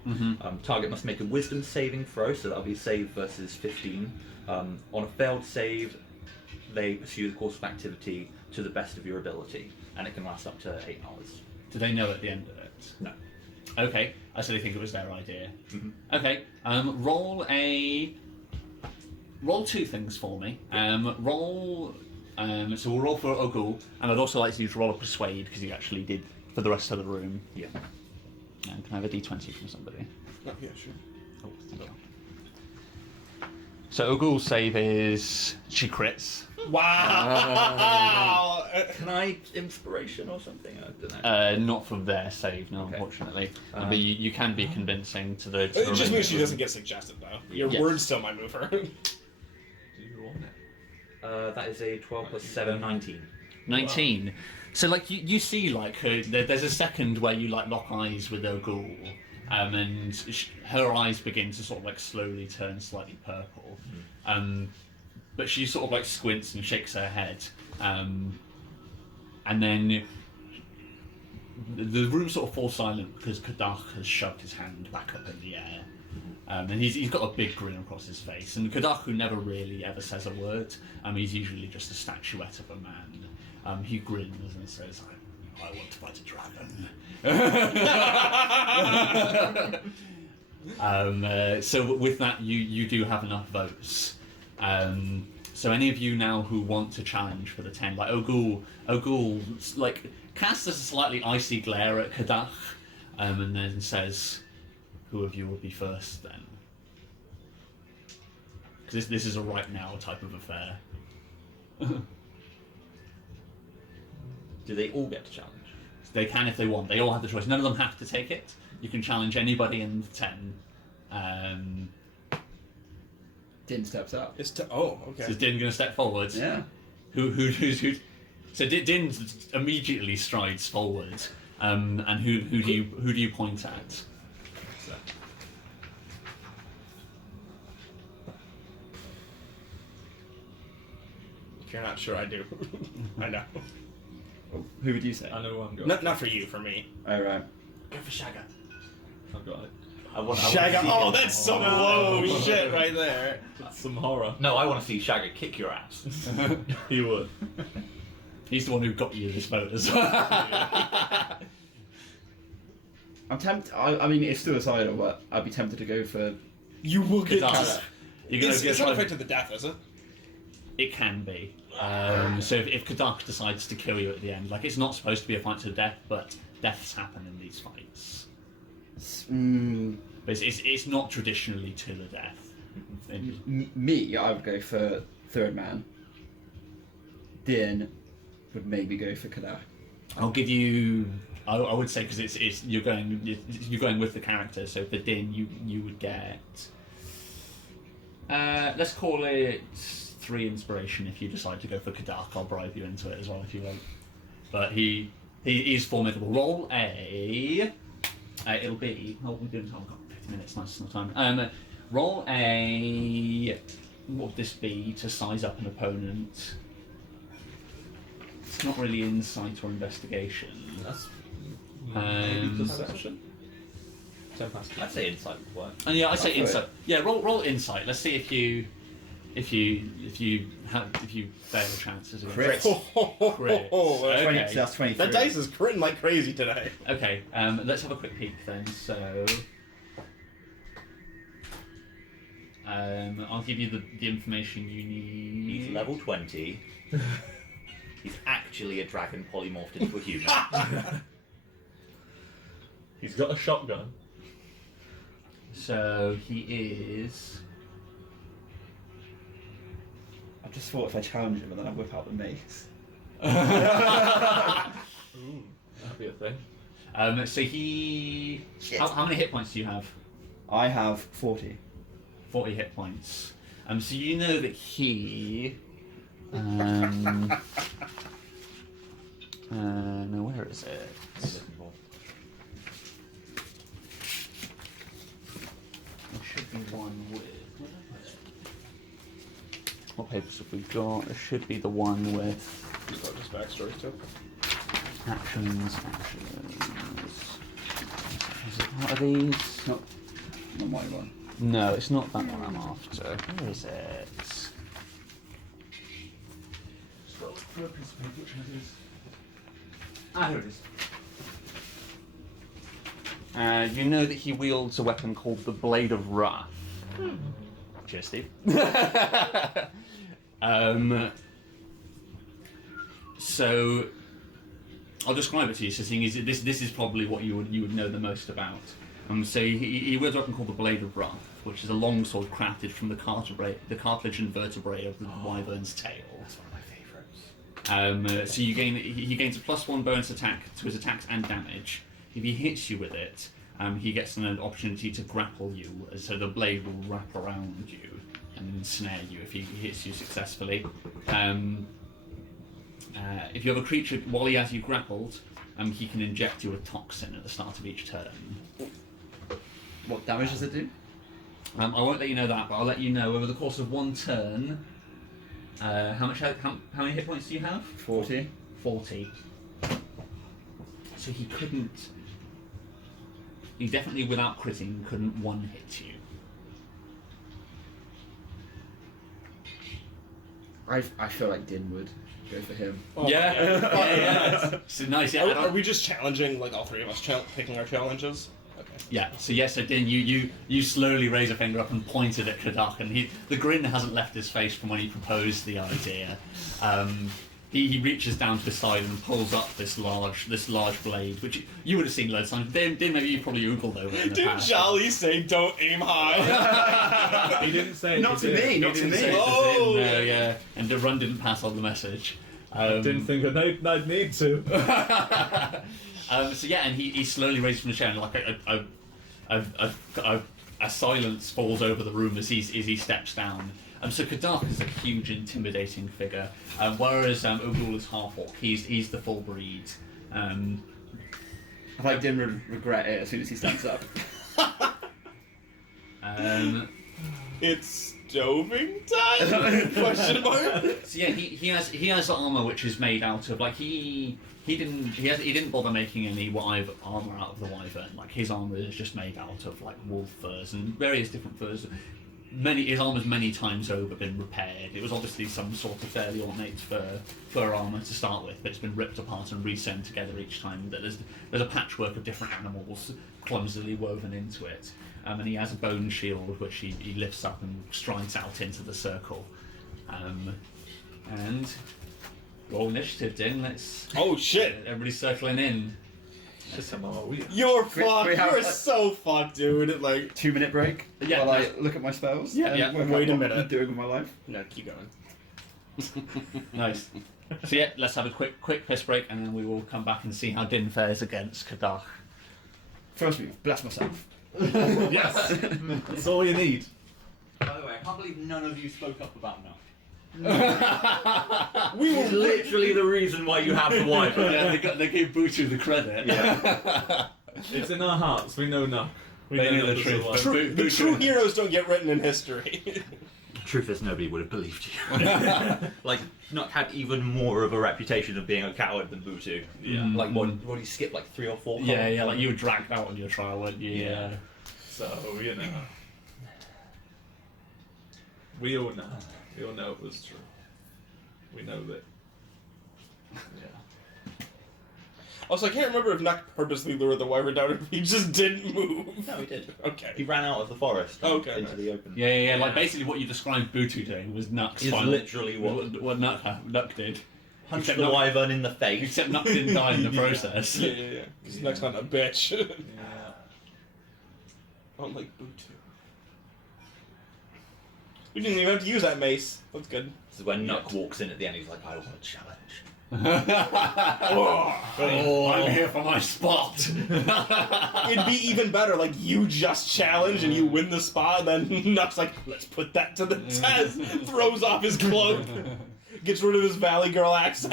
Target must make a wisdom saving throw, so that'll be save versus 15. On a failed save, they pursue the course of activity to the best of your ability, and it can last up to 8 hours. Do they know at the end of it? No. Okay, I so they think it was their idea. Mhm. Okay, roll 2 things for me. So we'll roll for Ogul, and I'd also like you to roll a persuade because you actually did for the rest of the room. Yeah. And can I have a d20 from somebody? Oh, yeah, sure. Oh, thank you. So Ogul's save is she crits. Wow! Can I inspiration or something? I don't know. Not from their save, no, Okay. Unfortunately. But you can be convincing to the. To It the just remainder means of she the doesn't room. get suggested, though. Your Yes. words still might move her. Do you want it? That is a 12 plus 7, 19. 19. So like you see like there's a second where you like lock eyes with Ogul, and her eyes begin to sort of like slowly turn slightly purple, but she sort of like squints and shakes her head, and then the room sort of falls silent because Kadach has shoved his hand back up in the air. And he's got a big grin across his face. And Kadach, who never really ever says a word, he's usually just a statuette of a man. He grins and says, I want to fight a dragon. So with that, you do have enough votes. So any of you now who want to challenge for the 10, like Ogul like casts a slightly icy glare at Kadach, and then says, who of you will be first then? Because this is a right now type of affair. Do they all get to challenge? They can if they want. They all have the choice. None of them have to take it. You can challenge anybody in the 10. Din steps up. Okay. So is Din going to step forward? Yeah. Who? So Din immediately strides forward. And who do you point at? If you're not sure, I do. I know. Who would you say? I know who I'm going. Not for you, for me. Oh, right. Go for Shagga. I've got it. I want Shagga. see Oh, him- that's some low shit right there. That's some horror. No, I want to see Shagga kick your ass. He would. He's the one who got you this vote as well. I'm tempted. I mean, it's suicidal, but I'd be tempted to go for. You will get. Kadach. You're gonna It's get not effect to the death, is it? It can be. So if Kadach decides to kill you at the end, like it's not supposed to be a fight to the death, but deaths happen in these fights. But it's not traditionally to the death. Me, I would go for third man. Din would maybe go for Kadach. I'll give you. I would say because it's you're going with the character. So for Din, you would get. Let's call it 3 inspiration if you decide to go for Kadach. I'll bribe you into it as well if you want. But he is formidable. Roll a. It'll be. Oh, we're doing. Oh, I've got 50 minutes. Nice time. Roll a. What would this be to size up an opponent? It's not really insight or investigation. That's Um, maybe perception. 10 past 2. I'd say insight would work. And yeah, I say Go for insight. Yeah, roll insight. Let's see if you fail chances against Crit. Crits. Okay. So that's 23. That dice is critting like crazy today. Okay, let's have a quick peek then. So, I'll give you the information you need. He's level 20. He's actually a dragon polymorphed into a human. He's got a shotgun. So he is. I just thought if I challenge him and then I whip out the mace. Ooh, that'd be a thing. So he. How many hit points do you have? I have 40. 40 hit points. So you know that he No, where is it? There should be one with. What papers have we got? There should be the one with He's got his backstory too. actions. Is it part of these? Not my one. No, it's not that one I'm after. Where is it? Ah, here it is. You know that he wields a weapon called the Blade of Wrath. Cheers, Steve. So I'll describe it to you. So, seeing is this is probably what you would know the most about. So he wields a weapon called the Blade of Wrath, which is a long sword crafted from the cartilage and vertebrae of the wyvern's tail. That's one of my favourites. So he gains a +1 bonus attack to his attacks and damage. If he hits you with it, he gets an opportunity to grapple you, so the blade will wrap around you and ensnare you if he hits you successfully. If you have a creature while he has you grappled, he can inject you with toxin at the start of each turn. What damage does it do? I won't let you know that, but I'll let you know over the course of one turn. How many hit points do you have? 40. 40. So he couldn't. He definitely, without critting, couldn't one hit you. I feel like Din would go for him. Oh, Yeah. So nice. Yeah. Are we just challenging, like all three of us, picking our challenges? Okay. Yeah. So yes, so Din, you slowly raise a finger up and pointed at Kadak, and the grin hasn't left his face from when he proposed the idea. He reaches down to his side and pulls up this large blade, which you would have seen loads of times. Din, maybe you probably oogled over it in the Did past. Jolly say don't aim high? He didn't say it. Not he to did. me, He not to didn't me. say it Oh! Din. No, yeah. And the run didn't pass on the message. Didn't think I'd need to. So yeah, and he slowly raises from the chair, and like a silence falls over the room as he steps down. So Kadak is a huge, intimidating figure, whereas Ugul is half-orc. He's the full breed. I think Din would regret it as soon as he stands up. It's stoving time? Question mark? So yeah, he has armor which is made out of he didn't bother making any armor out of the wyvern. Like his armor is just made out of like wolf furs and various different furs. His armor's many times over been repaired. It was obviously some sort of fairly ornate fur armor to start with, but it's been ripped apart and resewn together each time. There's a patchwork of different animals clumsily woven into it. And he has a bone shield which he lifts up and strides out into the circle. And roll initiative, Din. Let's. Oh shit! Everybody's circling in. Just some more weird. You're We fucked. have, You're like- so fucked, dude. Like, 2-minute break Yeah, while I no. look at my spells. Yeah, and yeah. work Wait out a what minute. I'm doing with my life. no, keep going. Nice. So yeah, let's have a quick piss break, and then we will come back and see how Din fares against Kadak. First move, bless myself. Yes! That's all you need. By the way, I can't believe none of you spoke up about Nuck. We It's were literally the reason why you have the wyvern. Yeah, they gave Butu the credit. Yeah. It's in our hearts. We know Nuck. We They know know the Nuck truth. is alive. true, the true heroes don't get written in history. Truth is, nobody would have believed you. Like, Nuck had even more of a reputation of being a coward than Butu. Yeah. Like, what he skipped like 3 or 4 Yeah, like you were dragged out on your trial, weren't you? Yeah. So, you know. We all know. We all know it was true. We know that. Yeah. Also, I can't remember if Nuck purposely lured the wyvern down or if he just didn't move. No, he did. Okay. He ran out of the forest Okay. into the open. Yeah. Like basically what you described Butu doing was Nuck's Is final- literally what Nuck did. punched Except the Nuck- wyvern in the face. Except Nuck didn't die in the Yeah. process. Yeah. Because Nuck's not a bitch. Yeah. Unlike Butu. We didn't even have to use that mace. That's good. This is when Nuck walks in at the end. He's like, "I want a challenge." I'm here for my spot. It'd be even better, like, you just challenge and you win the spot, and then Nuck's like, let's put that to the test. Throws off his cloak. gets rid of his Valley Girl accent.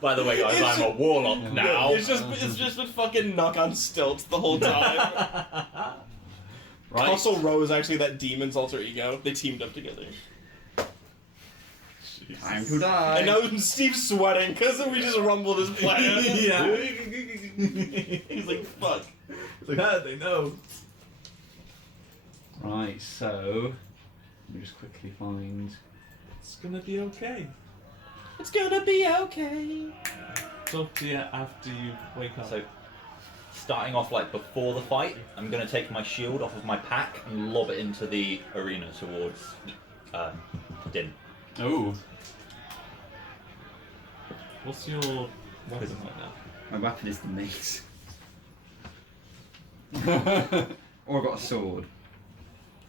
By the way, guys, I'm a warlock now. It's just been fucking Knock on stilts the whole time. Right. Tussle Row is actually that demon's alter ego. They teamed up together. Time to die. And now Steve's sweating because we just rumbled his plan. Yeah. He's like, fuck. It's like, how did they know? Right, so let me just quickly find. It's gonna be okay. It's gonna be okay. Talk to you after you wake up. So, starting off like before the fight, I'm going to take my shield off of my pack and lob it into the arena towards Din. Oh, What's your weapon right now? My weapon is the mace. Or I've got a sword.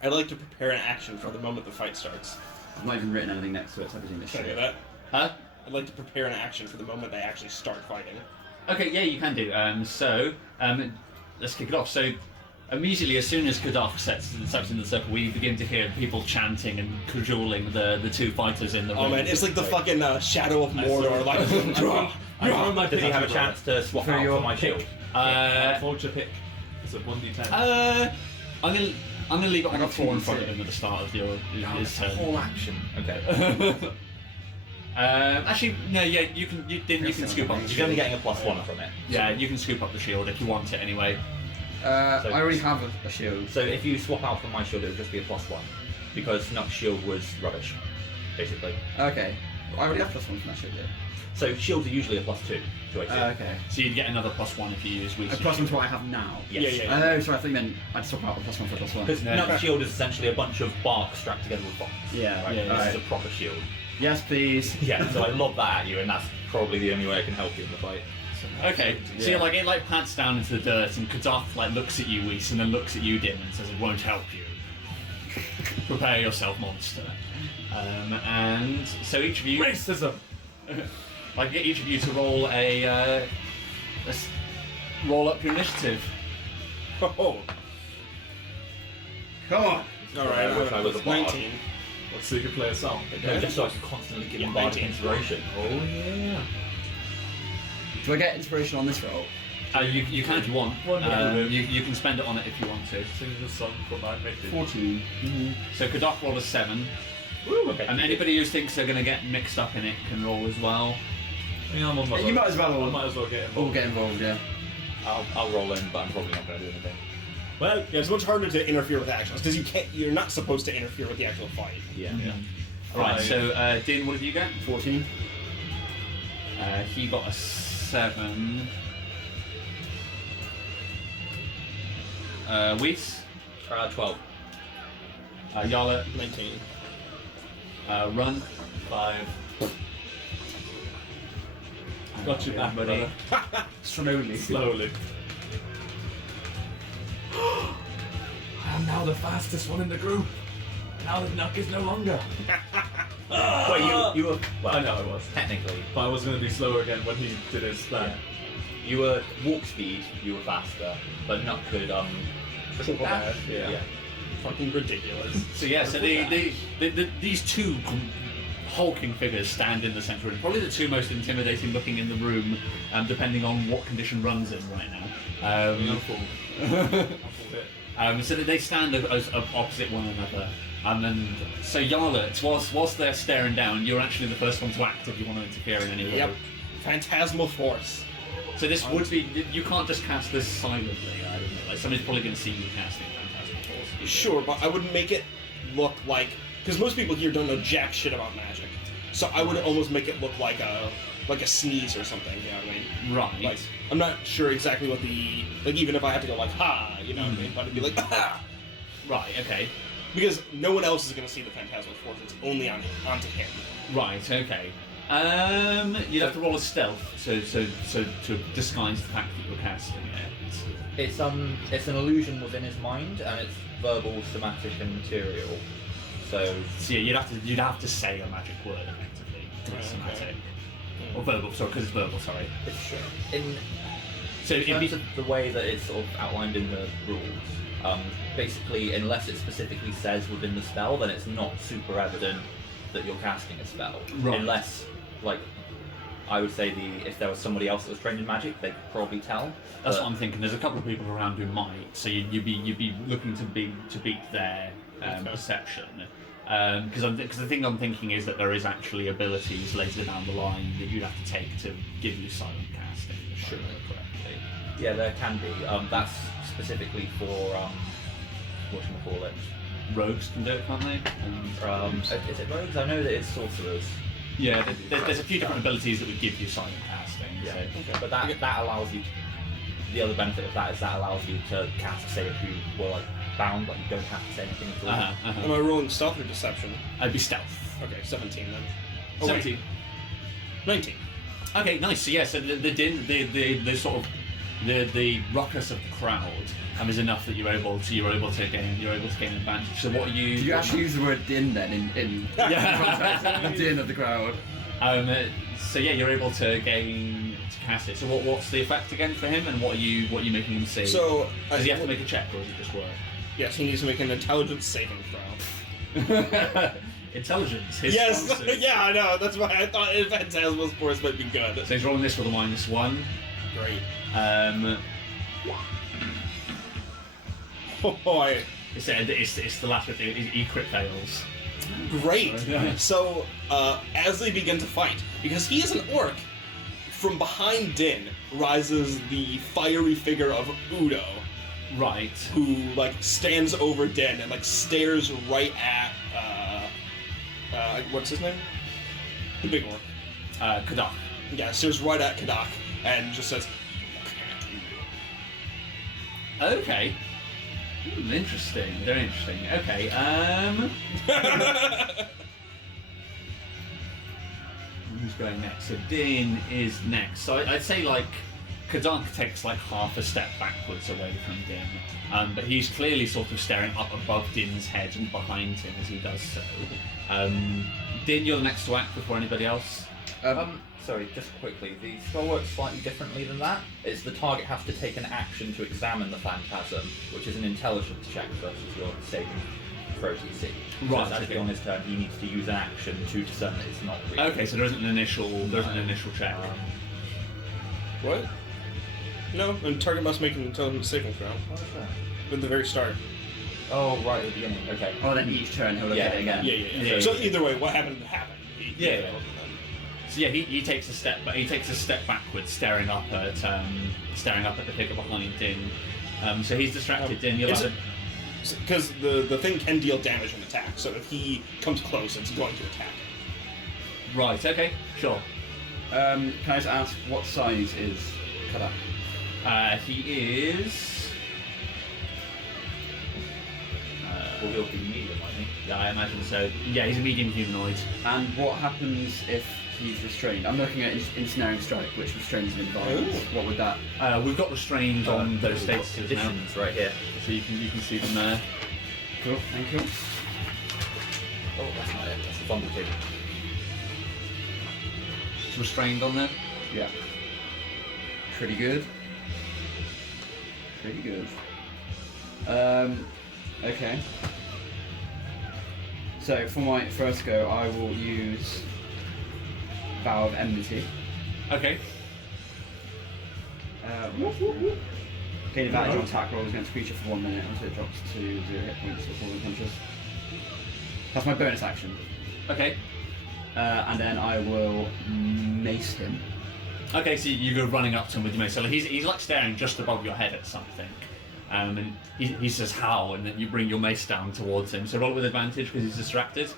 I'd like to prepare an action for the moment the fight starts. I've not even written anything next to it, so everything is Can I do shit. that? huh? I'd like to prepare an action for the moment they actually start fighting. Okay, yeah, you can do. Let's kick it off. So, immediately as soon as Kadaf steps in the circle, we begin to hear people chanting and cajoling the two fighters in the room. Oh man, it's like the fucking Shadow of Mordor. Like, Does he have a chance to swap out for my shield? Vulture pick. It's a 1d10. I'm gonna leave it on the got floor in 2d6. front of him at the start of his turn. Whole action. Okay. Actually, no. Yeah, you can. You can scoop up the You're shield. only getting a +1 from it. Yeah, you can scoop up the shield if you want it anyway. I already have a shield. So if you swap out for my shield, it would just be a +1, because Nux shield was rubbish, basically. Okay. I already have +1 from that shield, yeah. So shields are usually a +2 to AC. Okay. So you'd get another +1 if you use weak. A +1 to what I have now? Yes. Yeah. Oh, sorry, I thought you meant I'd swap out a +1 for a +1. Because No. Nux shield is essentially a bunch of bark strapped together with bombs. Yeah, Right? yeah, This yeah. is a proper shield. Yes, please. Yeah, so I lob that at you, and that's probably the only way I can help you in the fight. Okay, so Yeah. it pats down into the dirt, and Kadaf looks at you, Whis, and then looks at you, Dim, and says, "It won't help you. Prepare yourself, monster." And so each of you, Racism! I get each of you to roll roll up your initiative. Oh, Come on. all right. I wish I was a bard. 19. Let's see you can play a song. No, just so I can constantly give Yeah, him bardic 19. inspiration. Oh yeah. Do I get inspiration on this roll? You can if you want. One minute. You can spend it on it if you want to. Sing the song for my maiden. 14. So Kadaf rolled a 7, Woo, okay. and anybody who thinks they're going to get mixed up in it can roll as well. Yeah, I'm on my You might as well I all, might as well get all involved. get involved, yeah. I'll roll in, but I'm probably not going to do anything. Well, Yeah, it's much harder to interfere with actions because you're not supposed to interfere with the actual fight. Yeah. Right, Five. so Din, what did you get? 14. He got a 7. Whis, 12. Yala, 19. Run. 5. Got you back, buddy. brother. Slowly. Slowly. I am now the fastest one in the group. Now that Nuck is no longer. Wait, you were. Well, I know I was. Technically. But I was going to be slower again when he did his plan. Yeah. You were walk speed, you were faster, but Nut could Triple dash, yeah. Fucking ridiculous. So yeah, so these two hulking figures stand in the centre room. Probably the two most intimidating looking in the room, depending on what condition Run's in right now. I'm full. So that they stand as opposite one another. And so Yarlet, whilst they're staring down, you're actually the first one to act if you want to interfere in any way. Yep. Phantasmal force. So this would be, you can't just cast this silently, I don't know. Like somebody's probably going to see you casting Phantasmal Force. Sure, but I would make it look like, because most people here don't know jack shit about magic. So I would almost make it look like a sneeze or something. You know what I mean? Right. Like I'm not sure exactly what the even if I have to go like ha, you know what I mean? But it'd be like ha, Right, okay. because no one else is gonna see the phantasmal force. It's only onto him. Right, okay. You'd have to roll a stealth to disguise the fact that you're casting it. It's an illusion within his mind, and it's verbal, somatic, and material. So So yeah, you'd have to say a magic word effectively. It's somatic. Or verbal, sorry, because it's verbal, sorry. it's in So it'd terms be, of the way that it's sort of outlined in the rules. Basically, unless it specifically says within the spell, then it's not super evident that you're casting a spell, Right. unless, like, I would say if there was somebody else that was trained in magic, they could probably tell. That's but- what I'm thinking. There's a couple of people around who might, so you'd be looking to beat their perception. Because the thing I'm thinking is that there is actually abilities later down the line that you'd have to take to give you silent casting. If I remember correctly. Yeah, there can be. That's specifically for whatchamacallit. Rogues can do it, can't they? Is it rogues? I know that it's sorcerers. Yeah, there's a few different abilities that would give you silent casting. Yeah, So. but that allows you. The other benefit of that is that allows you to cast, say, if you were like bound, like you don't have to say anything at all. Am I rolling stealth or deception? It'd be stealth. Okay, 17 then. 17. 19. Okay, nice. So yeah, so the sort of the ruckus of the crowd is enough that you're able to gain advantage. So what are you? Did you actually use the word din then in Yeah. the din of the crowd? So yeah, you're able to cast it. So what's the effect again for him, and what are you making him see? So does he have to make a check, or does it just work? Yes, he needs to make an intelligence saving throw. Intelligence. His Yes, sponsors. yeah, I know. That's why I thought Phantasmal Force might be good. So he's rolling this with a -1. Great. Oh boy. It's the latter thing. He crit fails. Great. Yeah. So, as they begin to fight, because he is an orc, from behind Din rises the fiery figure of Udo, Right. who like stands over Din and like stares right at what's his name? The big one. Kadak. Yeah, stares right at Kadak and just says, Okay. Interesting. Very interesting. Okay. Who's going next? So Din is next. So I'd say like Kadak takes like half a step backwards away from Din, but he's clearly sort of staring up above Din's head and behind him as he does so. Din, you're the next to act before anybody else. Sorry, just quickly, the spell works slightly differently than that. It's the target has to take an action to examine the phantasm, which is an intelligence check versus your saving throw DC. Right, So actually okay. on his turn, he needs to use an action to discern that it's not real. Okay, so there isn't an initial check. what? No, and target must make an intelligence saving throw. What is that? At the very start. Oh, right at the beginning. Okay. Oh, then each turn he'll look at it again. Yeah. Yeah, So yeah. either way, what happened happened. Yeah. So yeah, he takes a step, but he takes a step backwards, staring up at the figure behind Din. So he's distracted. Din, you'll have a, Because the thing can deal damage and attack, so if he comes close, it's going to attack. right. Okay, sure. Can I just ask what size is Kadak? He is. Well, he'll be medium, I think. Yeah, I imagine so. Yeah, he's a medium humanoid. And what happens if he's restrained? I'm looking at ensnaring strike, which restrains an environment. Ooh. What would that? We've got restrained on those statuses now, Conditions right here. so you can see them there. Cool. Thank you. Oh, that's not it. That's the fumble table. It's restrained on there. Yeah. Pretty good. Pretty good. Okay. So for my first go, I will use Vow of Enmity. Okay. Gain advantage on attack rolls against creature for 1 minute until it drops to 0 hit points or falls unconscious. That's my bonus action. Okay. And then I will mace him. Okay, so you go running up to him with your mace. So he's like staring just above your head at something. And he says how, and then you bring your mace down towards him. So roll with advantage because he's distracted.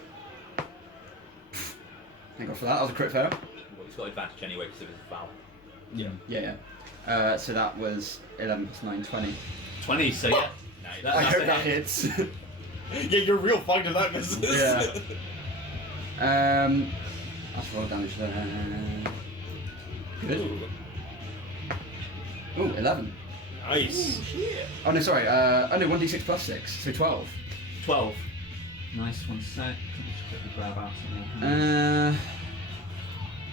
Thank God for that. That was a crit fail. Well, he's got advantage anyway because of his foul. Yeah. Yeah. So that was 11 plus 9, 20. 20, so yeah. No, I that's hope a that hit. hits. Yeah, you're real fucked if that misses. Yeah. That's roll damage there. Good. Ooh, 11. Nice. Oh no, sorry. Oh no, 1d6 plus 6, so 12. 12. Nice, 1 sec. Let me just quickly grab out something.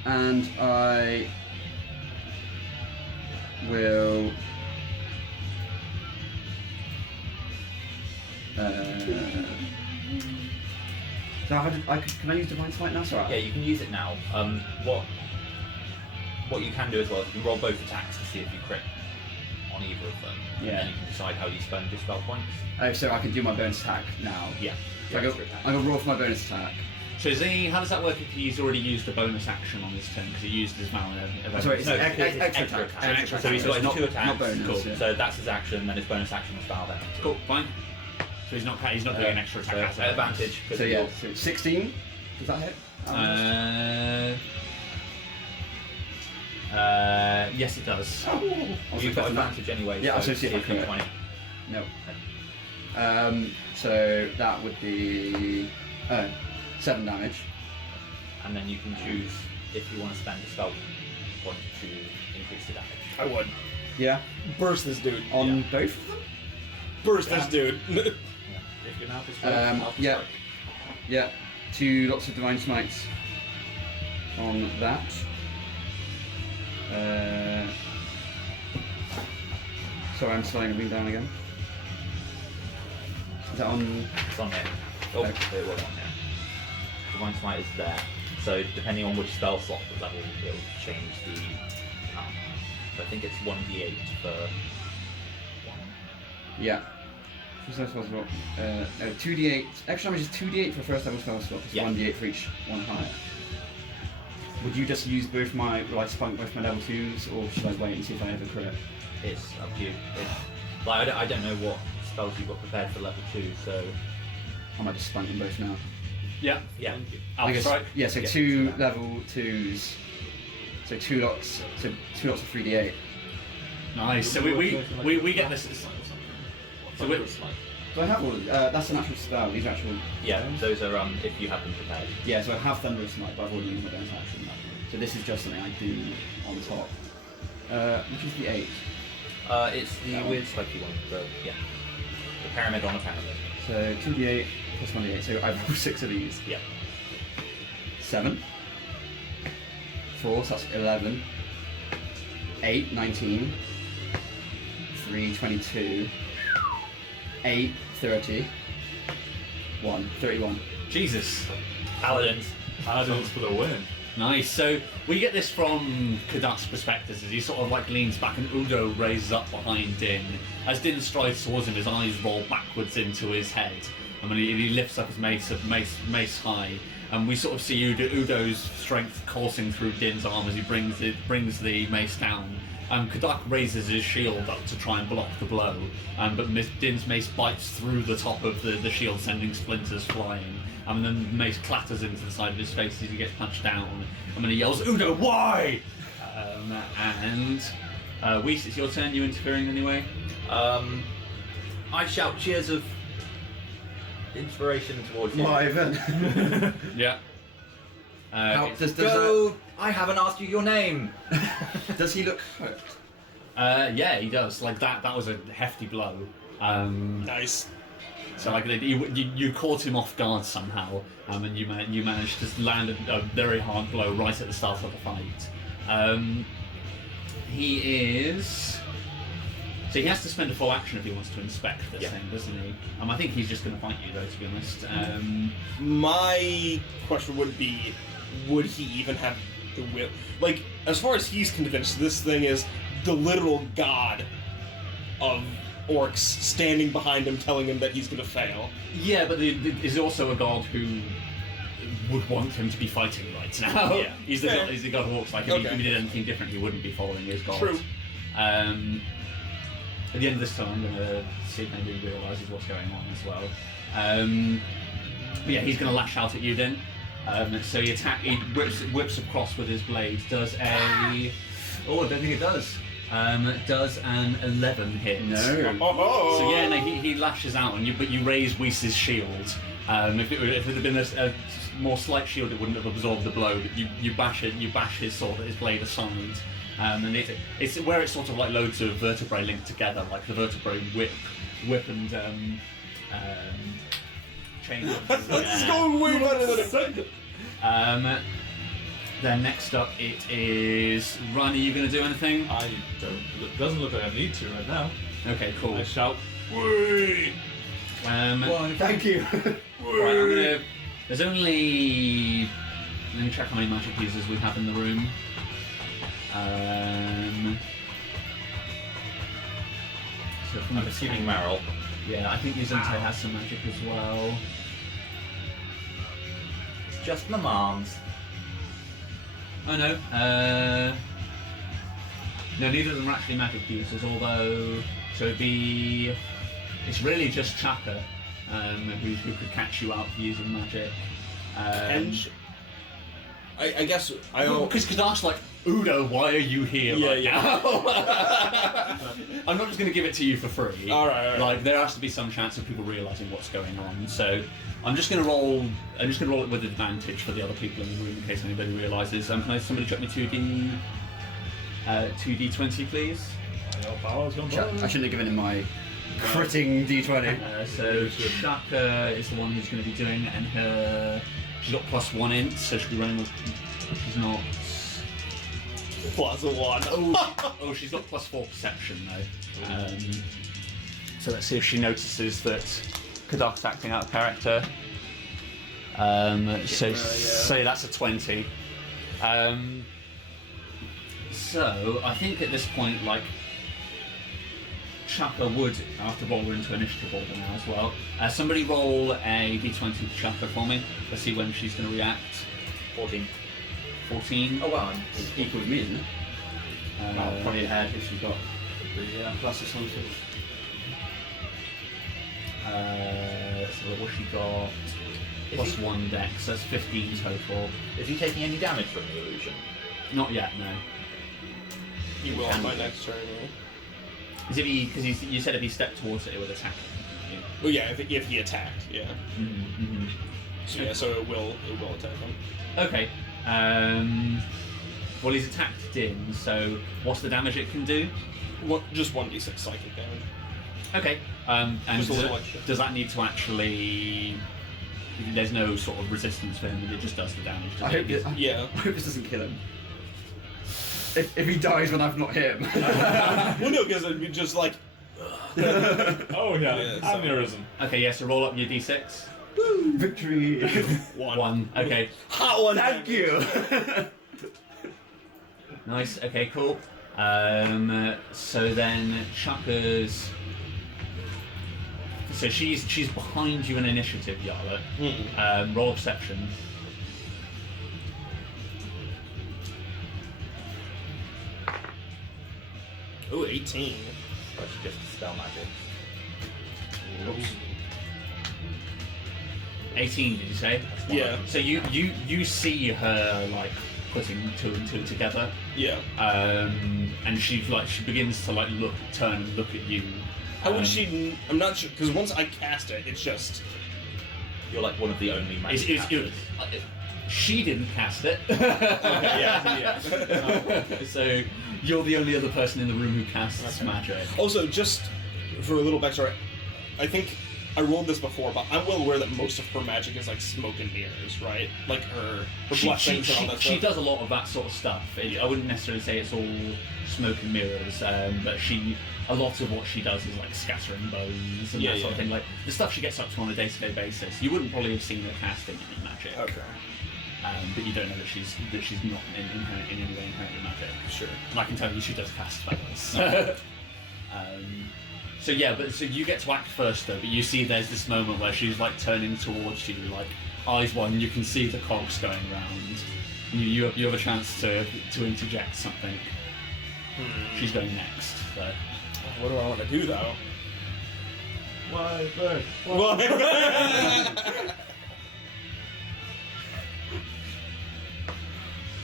And I will. So Can I use Divine Smite now? Sorry. Yeah, you can use it now. What you can do as well is you can roll both attacks to see if you crit on either of them. Yeah. And then you can decide how you spend your spell points. Oh, so I can do my bonus attack now. Yeah. So your extra I go roll for my bonus attack. So how does that work if he's already used a bonus action on this turn? Because he used his mana. Sorry, it's No, extra it's attack. extra attack. Extra So he's attack. got his Not- 2 attacks. not bonus, Cool. yeah. So that's his action, then his bonus action is foul damage. Cool, fine. So he's not doing an extra attack. So as a advantage. 'cause So of yeah, your- so 16. Does that hit? Yes, it does. Oh, You've got advantage anyway. Yeah, so so see if I it's crit. 20. No. So that would be 7 damage. And then you can choose if you want to spend a spell point to increase the damage. I would Yeah. burst this dude. On both of them. Burst this dude. If you're now Yeah. Yeah. 2 lots of Divine Smites on that. Sorry, I'm slowing everything down again. Is that on? It's on here. Oh, Okay. it was on here. Divine Smite is there. So depending on which spell slot level, it'll change the. So I think it's 1d8 for 1. Yeah. First level spell slot. 2d8. Extra damage is 2d8 for first level spell slot. It's Yeah. 1d8 for each one higher. Would you just use both will I spunk both my level 2s, or should I wait and see if I ever crit? It's up to you. I don't know what spells you've got prepared for level 2, so I might just spunk them both now. Yeah. yeah. I Alpha guess, strike. yeah, so Yeah. 2 level 2s. So 2 lots. So 2 lots of 3d8. Nice. So we get this. So we, So I have all. That's an actual spell. These are actual. Yeah, those are if you have them prepared. Yeah, so I have Thunderous Smite, but I've already used my bonus action. So this is just something I do on top. Which is the 8. It's the weird spiky one, the pyramid on a pyramid. So 2d8 plus 1d8. So I've rolled 6 of these. Yeah. 7. 4, so that's 11. 8, 19. 3, 22. 8, 30. 1, 31. Jesus. Paladins. Paladins for the win. Nice. So we get this from Kadak's perspective as he sort of like leans back and Udo raises up behind Din. As Din strides towards him, his eyes roll backwards into his head. And when he lifts up his mace high, and we sort of see Udo's strength coursing through Din's arm as he brings the mace down. Kadak raises his shield up to try and block the blow, but Din's mace bites through the top of the shield, sending splinters flying. And then the mace clatters into the side of his face as he gets punched down. And then he yells, "Udo, why?" Whis, it's your turn. You interfering anyway? I shout cheers of inspiration towards you. My event. Yeah. Go! I haven't asked you your name. Does he look hurt? Yeah, he does. Like that was a hefty blow. Nice. So like you caught him off guard somehow, and you managed to land a very hard blow right at the start of the fight. He is. So he has to spend a full action if he wants to inspect this thing, doesn't he? I think he's just going to fight you though, to be honest. My question would be, would he even have the will? Like, as far as he's convinced, this thing is the literal god of orcs standing behind him, telling him that he's going to fail. Yeah, but there's also a god who would want him to be fighting right now. Yeah. He's the god of orcs. Like, if Okay. he did anything different, he wouldn't be following his god. True. At the end of this time, I'm going to see if anybody realises what's going on as well. But yeah, he's going to lash out at you then. So he whips across with his blade. Does a... Oh, I don't think it does. Does an 11 hit. No. So yeah, no, he lashes out on you, but you raise Whis' shield. If it had been a more slight shield, it wouldn't have absorbed the blow. But you bash his sword, his blade aside, and it's where it's sort of like loads of vertebrae linked together, like the vertebrae whip and chain. That's going way better than expected. Then next up it is Ryan. Are you going to do anything? I don't. Doesn't look like I need to right now. Okay, cool. I shout, "Wait!" Well, thank you. Right, There's only... Let me check how many magic users we have in the room. So from I'm assuming Meryl. Yeah, I think Yuzente has some magic as well. Just the moms. Oh no, no, neither of them are actually magic users, although, so it'd be, it's really just Chaka who could catch you out for using magic. And I guess I don't. Because Kadar's like, Udo, why are you here now? I'm not just going to give it to you for free. Alright. Like, there has to be some chance of people realising what's going on, so I'm just going to roll it with advantage for the other people in the room in case anybody realises. Can somebody check me 2d20, please? I shouldn't have given him my critting d20. So Chaka is the one who's going to be doing it, and she's got +1 int, so she'll be running with. She's not. +1. Oh, she's got +4 perception though. So let's see if she notices that Kadok's acting out of character. Say that's a 20. So I think at this point, like, Chaka would have to roll her into initiative order now as well. Somebody roll a d20 for Chaka for me. Let's see when she's going to react. 14. 14. Oh wow, it's equal with me, isn't it? Well, probably ahead if you've got the plus or something. So what she got? +1 dex, so that's 15 total. Is he taking any damage from the illusion? Not yet, no. You will on my next turn. Is it because you said if he stepped towards it, it would attack him? Oh yeah, if he attacked, yeah. Mm-hmm. So yeah, so it will attack him. Okay. Well, he's attacked Din, so what's the damage it can do? Just 1d6 psychic damage. Okay. And Just a little extra. does that need to actually? There's no sort of resistance for him; it just does the damage. I hope this doesn't kill him. If he dies when I've not hit him. Well, no, because it'd be just like. Oh yeah, Yeah, so- aneurysm. Okay, yeah. So roll up your d6. Woo! Victory! 1. Okay. Hot one. Thank you! Nice. Okay. Cool. So then Chaka's. So she's behind you in initiative, Yala. Roll perception. Ooh, 18. Or is it just dispel magic? Oops. 18, did you say? Yeah. So you see her like putting 2 and 2 together, Yeah. and she begins to like turn and look at you. How would she? I'm not sure because once I cast it, it's just. You're like one of the only magic casters. She didn't cast it. Yeah. So you're the only other person in the room who casts magic. Also, just for a little backstory, I think I rolled this before, but I'm well aware that most of her magic is like smoke and mirrors, right? Like her blessings and all that she stuff. does a lot of that sort of stuff. I wouldn't necessarily say it's all smoke and mirrors, but a lot of what she does is like scattering bones and that sort of thing. Like the stuff she gets up to on a day-to-day basis. You wouldn't probably have seen her casting any magic. Okay. But you don't know that she's not in any way inherently magic. Sure. And I can tell you she does cast spells. So you get to act first though, but you see there's this moment where she's like turning towards you, like eyes wide, and you can see the cogs going round. You have a chance to interject something. She's going next. So. What do I want to do though? Why?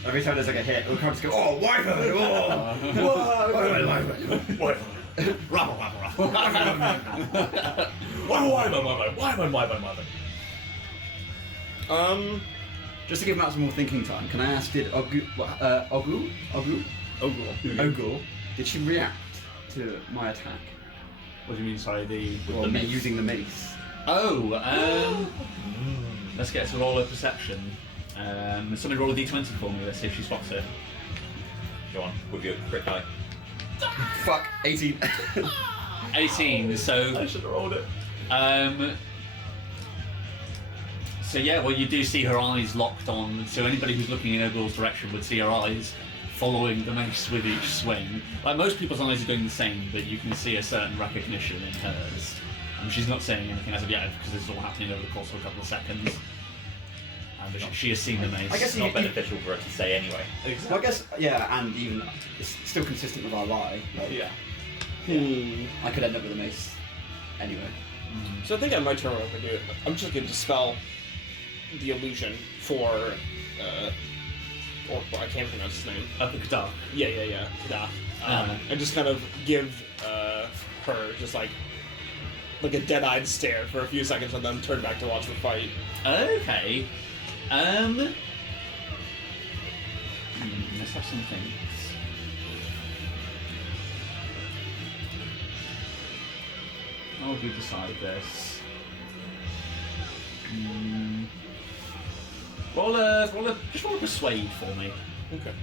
Every time there's like a hit, it'll come to go, oh, wyvern! Oh! Wyvern! Just to give Matt some more thinking time, can I ask, did Ogul, did she react to my attack? What do you mean? Sorry, me using the mace. Let's get to roll a perception. Somebody roll a d20 for me. Let's see if she spots it. Go on, with your crit die. Fuck, 18. 18. So I should have rolled it. So yeah, well, you do see her eyes locked on. So anybody who's looking in Ogul's direction would see her eyes following the mace with each swing. Like most people's eyes are doing the same, but you can see a certain recognition in hers. She's not saying anything as of yet because this is all happening over the course of a couple of seconds. But she has seen the mace. I guess It's not beneficial for her to say anyway. Exactly. Well, I guess, yeah, and even it's still consistent with our lie. Like, Yeah. I could end up with a mace anyway. So I think on my turn, what I'm gonna do, I'm just gonna dispel the illusion for, or I can't pronounce his name. Kadak. Yeah. And just kind of give her just like a dead-eyed stare for a few seconds, and then turn back to watch the fight. Okay. Let's have some things. How would we decide this? Just roll a persuade for me. Okay.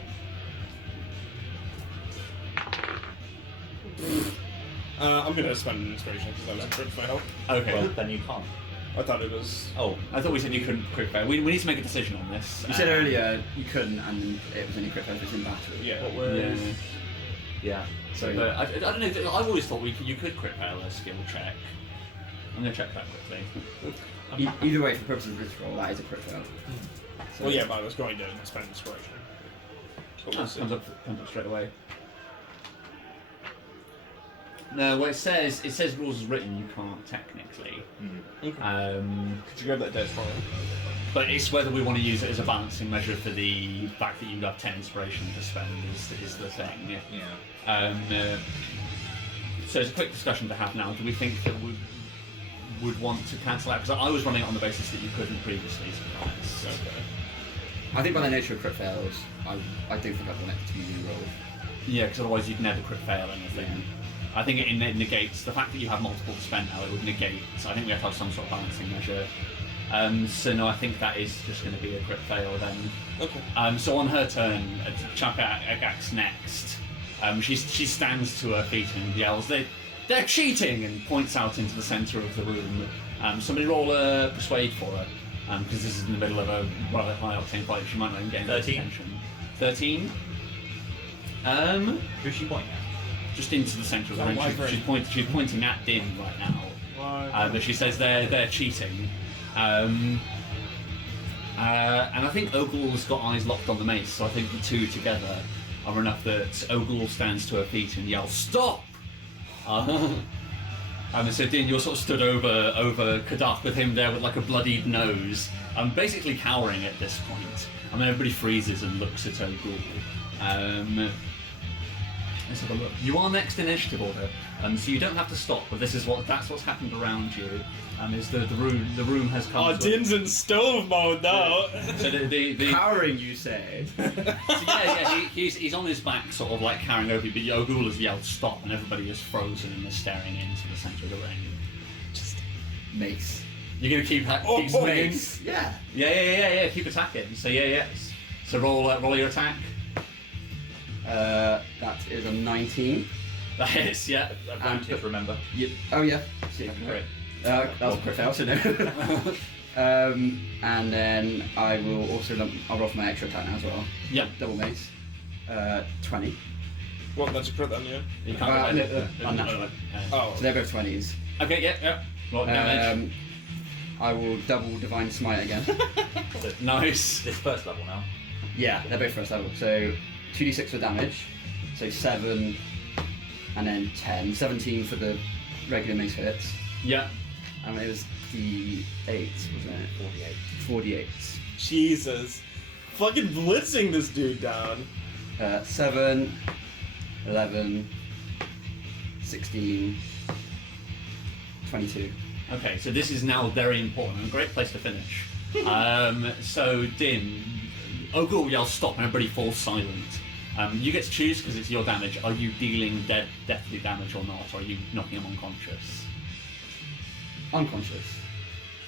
I'm gonna spend an inspiration because that was a crit fail. Okay. Well, then you can't. I thought it was. Oh, I thought we said you couldn't crit fail. We need to make a decision on this. You said earlier you couldn't, and it was only crit fail if it's in battle. Yeah. what was? Yeah. Yeah. So But I don't know. I've always thought you could crit fail a skill check. I'm gonna check that quickly. either way, for the purposes of this roll, that is a crit fail. So, Well, yeah, but I was going to spend inspiration. But we'll see. Comes up straight away. No, well, it says rules as written. You can't technically. Okay. Could you grab that dice for me? But it's whether we want to use it as a balancing measure for the fact that you have 10 inspiration to spend is the thing. Yeah. So it's a quick discussion to have now. Do we think that we would want to cancel out? Because I was running it on the basis that you couldn't previously. So that's- Okay. I think by the nature of crit fails, I do think I'd want it to be re-rolled. Yeah, because otherwise you'd never crit fail anything. I think it negates the fact that you have multiple to spend now. It would negate. So I think we have to have some sort of balancing measure. So no, I think that is just going to be a crit fail then. Okay. So on her turn, Chakak's next. She stands to her feet and yells, "They're cheating!" and points out into the centre of the room. Somebody roll a persuade for her, because this is in the middle of a rather high octane fight. She might not even gain 13. attention. 13. Who's she pointing at? Just into the centre of the Oh, room. wyvern. She's pointing at Din right now. But she says they're cheating. And I think Ogul's got eyes locked on the mace, so I think the two together are enough that Ogul stands to her feet and yells, "Stop!" And so Din, you're sort of stood over Kadak with him there with like a bloodied nose, basically cowering at this point. I mean, everybody freezes and looks at Ogul. Let's have a look. You are next in initiative order, so you don't have to stop. But that's what's happened around you. Is the room has come. Oh, Din's in stove mode though. So the Powering, you say? so he's on his back, sort of like carrying over you. But Ogul has yelled stop, and everybody is frozen and is staring into the centre of the ring. Just mace. You're gonna keep swinging. Mace. Yeah. Yeah. Keep attacking. So yeah. So roll your attack. That is a 19. That hits. Yeah. Advantage, remember. Yep. Oh yeah. See. Great. That was a crit fail, so no. And then I will also I'll roll for my extra attack now as well. Yep. Double mace. 20. Well, that's a crit then, yeah. You can't. Unnatural. Oh. So they're both 20s. Okay. Yeah. Roll damage. I will double divine smite again. Nice. This first level now. Yeah, they're both first level. So 2d6 for damage. So 7 and then 10. 17 for the regular mace hits. Yeah. And it was d8, wasn't it? 48. 48. Jesus. Fucking blitzing this dude down. 7, 11, 16, 22. Okay, so this is now very important and a great place to finish. So Din, Ogul yells stop and everybody falls silent. You get to choose because it's your damage. Are you dealing deathly damage or not? Or are you knocking him unconscious? Unconscious.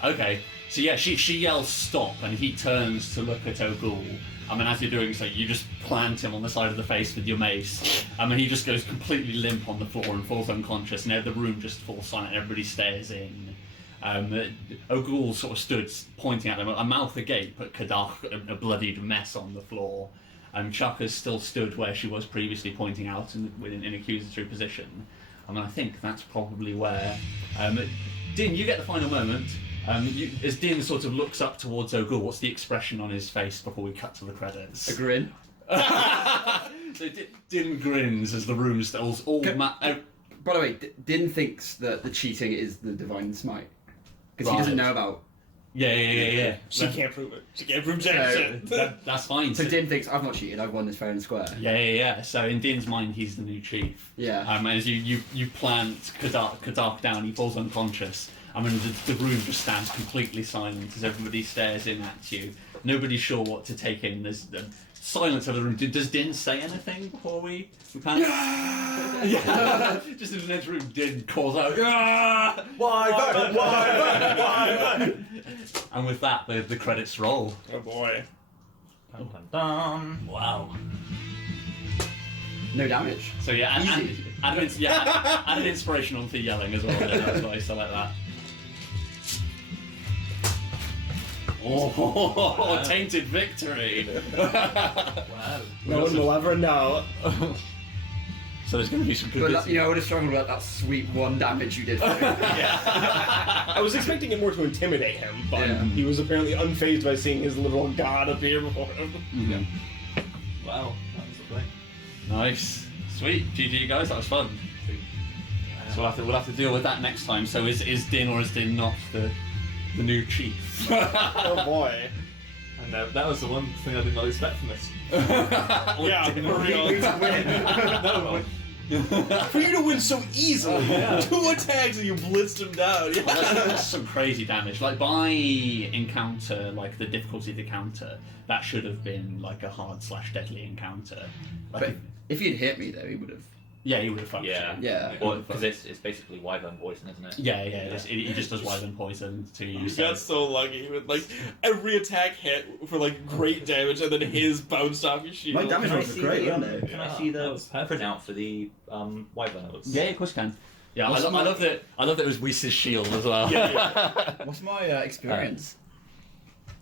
Okay, so yeah, she yells stop and he turns to look at Ogul. And as you're doing so, you just plant him on the side of the face with your mace. And he just goes completely limp on the floor and falls unconscious. And the room just falls silent. Everybody stares in. O'Ghoul sort of stood pointing at them, a mouth agape, but Kadach a bloodied mess on the floor. Chaka's still stood where she was previously, pointing out in an accusatory position. And I think that's probably where... Din, you get the final moment. As Din sort of looks up towards O'Ghoul, what's the expression on his face before we cut to the credits? A grin. So Din grins as the room stills. By the way, Din thinks that the cheating is the divine smite. Because he Right. doesn't know about... Yeah. She can't prove it. She can't prove jack shit. That's fine. So Din thinks, I've not cheated, I've won this fair and square. Yeah. So in Din's mind, he's the new chief. Yeah. As you plant Kadark down, he falls unconscious. The room just stands completely silent as everybody stares in at you. Nobody's sure what to take in. There's silence of the room. Does Din say anything before we pan? Yeah. Just in the next room, Din calls out, "Yeah! Why?" And with that, the credits roll. Oh boy. Dun, dun, dun. Wow. No damage. So yeah, add an inspiration on for yelling as well. That's nice. I like that. Oh, tainted victory! Wow. No one will ever know. So there's going to be some good But bits. that, I would have struggled about that sweet 1 damage you did. I was expecting it more to intimidate him, but Yeah. he was apparently unfazed by seeing his literal god appear before him. Yeah. Wow, that was a thing. Nice, sweet. GG guys, that was fun. So we'll have to deal with that next time. So is Din or is Din not the new chief? Oh boy. And that was the one thing I did not expect from this. Yeah, for real. No, For you to win so easily, Yeah. 2 attacks and you blitzed him down. Yeah. That's some crazy damage. Like by encounter, like the difficulty of the counter, that should have been like a hard/deadly encounter. Like, But if he'd hit me, though, he would have... yeah, he would have fucked Yeah. you. Yeah. Well, because it's basically wyvern poison, isn't it? Yeah. He just does wyvern poison to you. You So. got so lucky with like every attack hit for like great damage, and then his bounced off your shield. My damage Can I rolls see are great, the, aren't they? Can I Yeah, see that the was perfect. printout for the wyvern? Yeah, of course you can. Yeah, What's I my- love that. I love that it was Whis' shield as well. Yeah. What's my experience?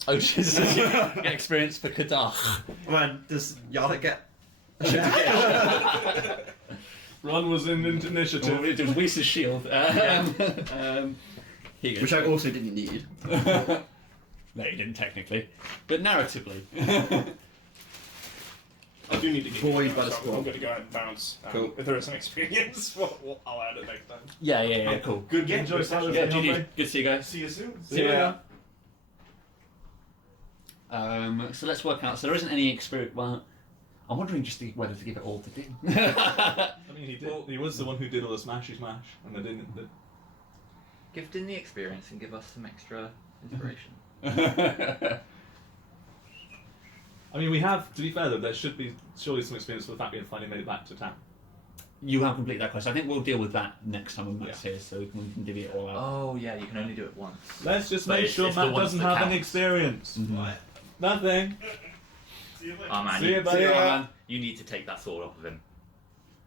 Oh, Jesus! Get experience for Kadach. Well, does Yardak get... Ron was in initiative. It was Whis' shield. Here you go. Which I also didn't need. No, you didn't technically, but narratively. I do need to get Void it, by the so squad. I'm gonna go ahead and bounce. Cool. If there is an experience, I'll add it next time. Yeah, cool. Good Yeah, enjoy good Saturday, Yeah, hombre. GG. Good to see you guys. See you soon. See you later. So let's work out. So there isn't any experience. Well, I'm wondering just whether to give it all to Din. I mean, he did. He was the one who did all the smashy smash, and they didn't. Give Din the experience and give us some extra inspiration. I mean, we have. To be fair, though, there should be surely some experience for the fact we have finally made it back to town. You have completed that quest. I think we'll deal with that next time when Matt's here, so we can divvy it all out. Oh yeah, you can only do it once. Let's just But make it's- sure it's the Matt ones doesn't that have count. any experience. Mhm. Nothing. See you later. Oh man, See you, buddy. you, Yeah. you need to take that sword off of him.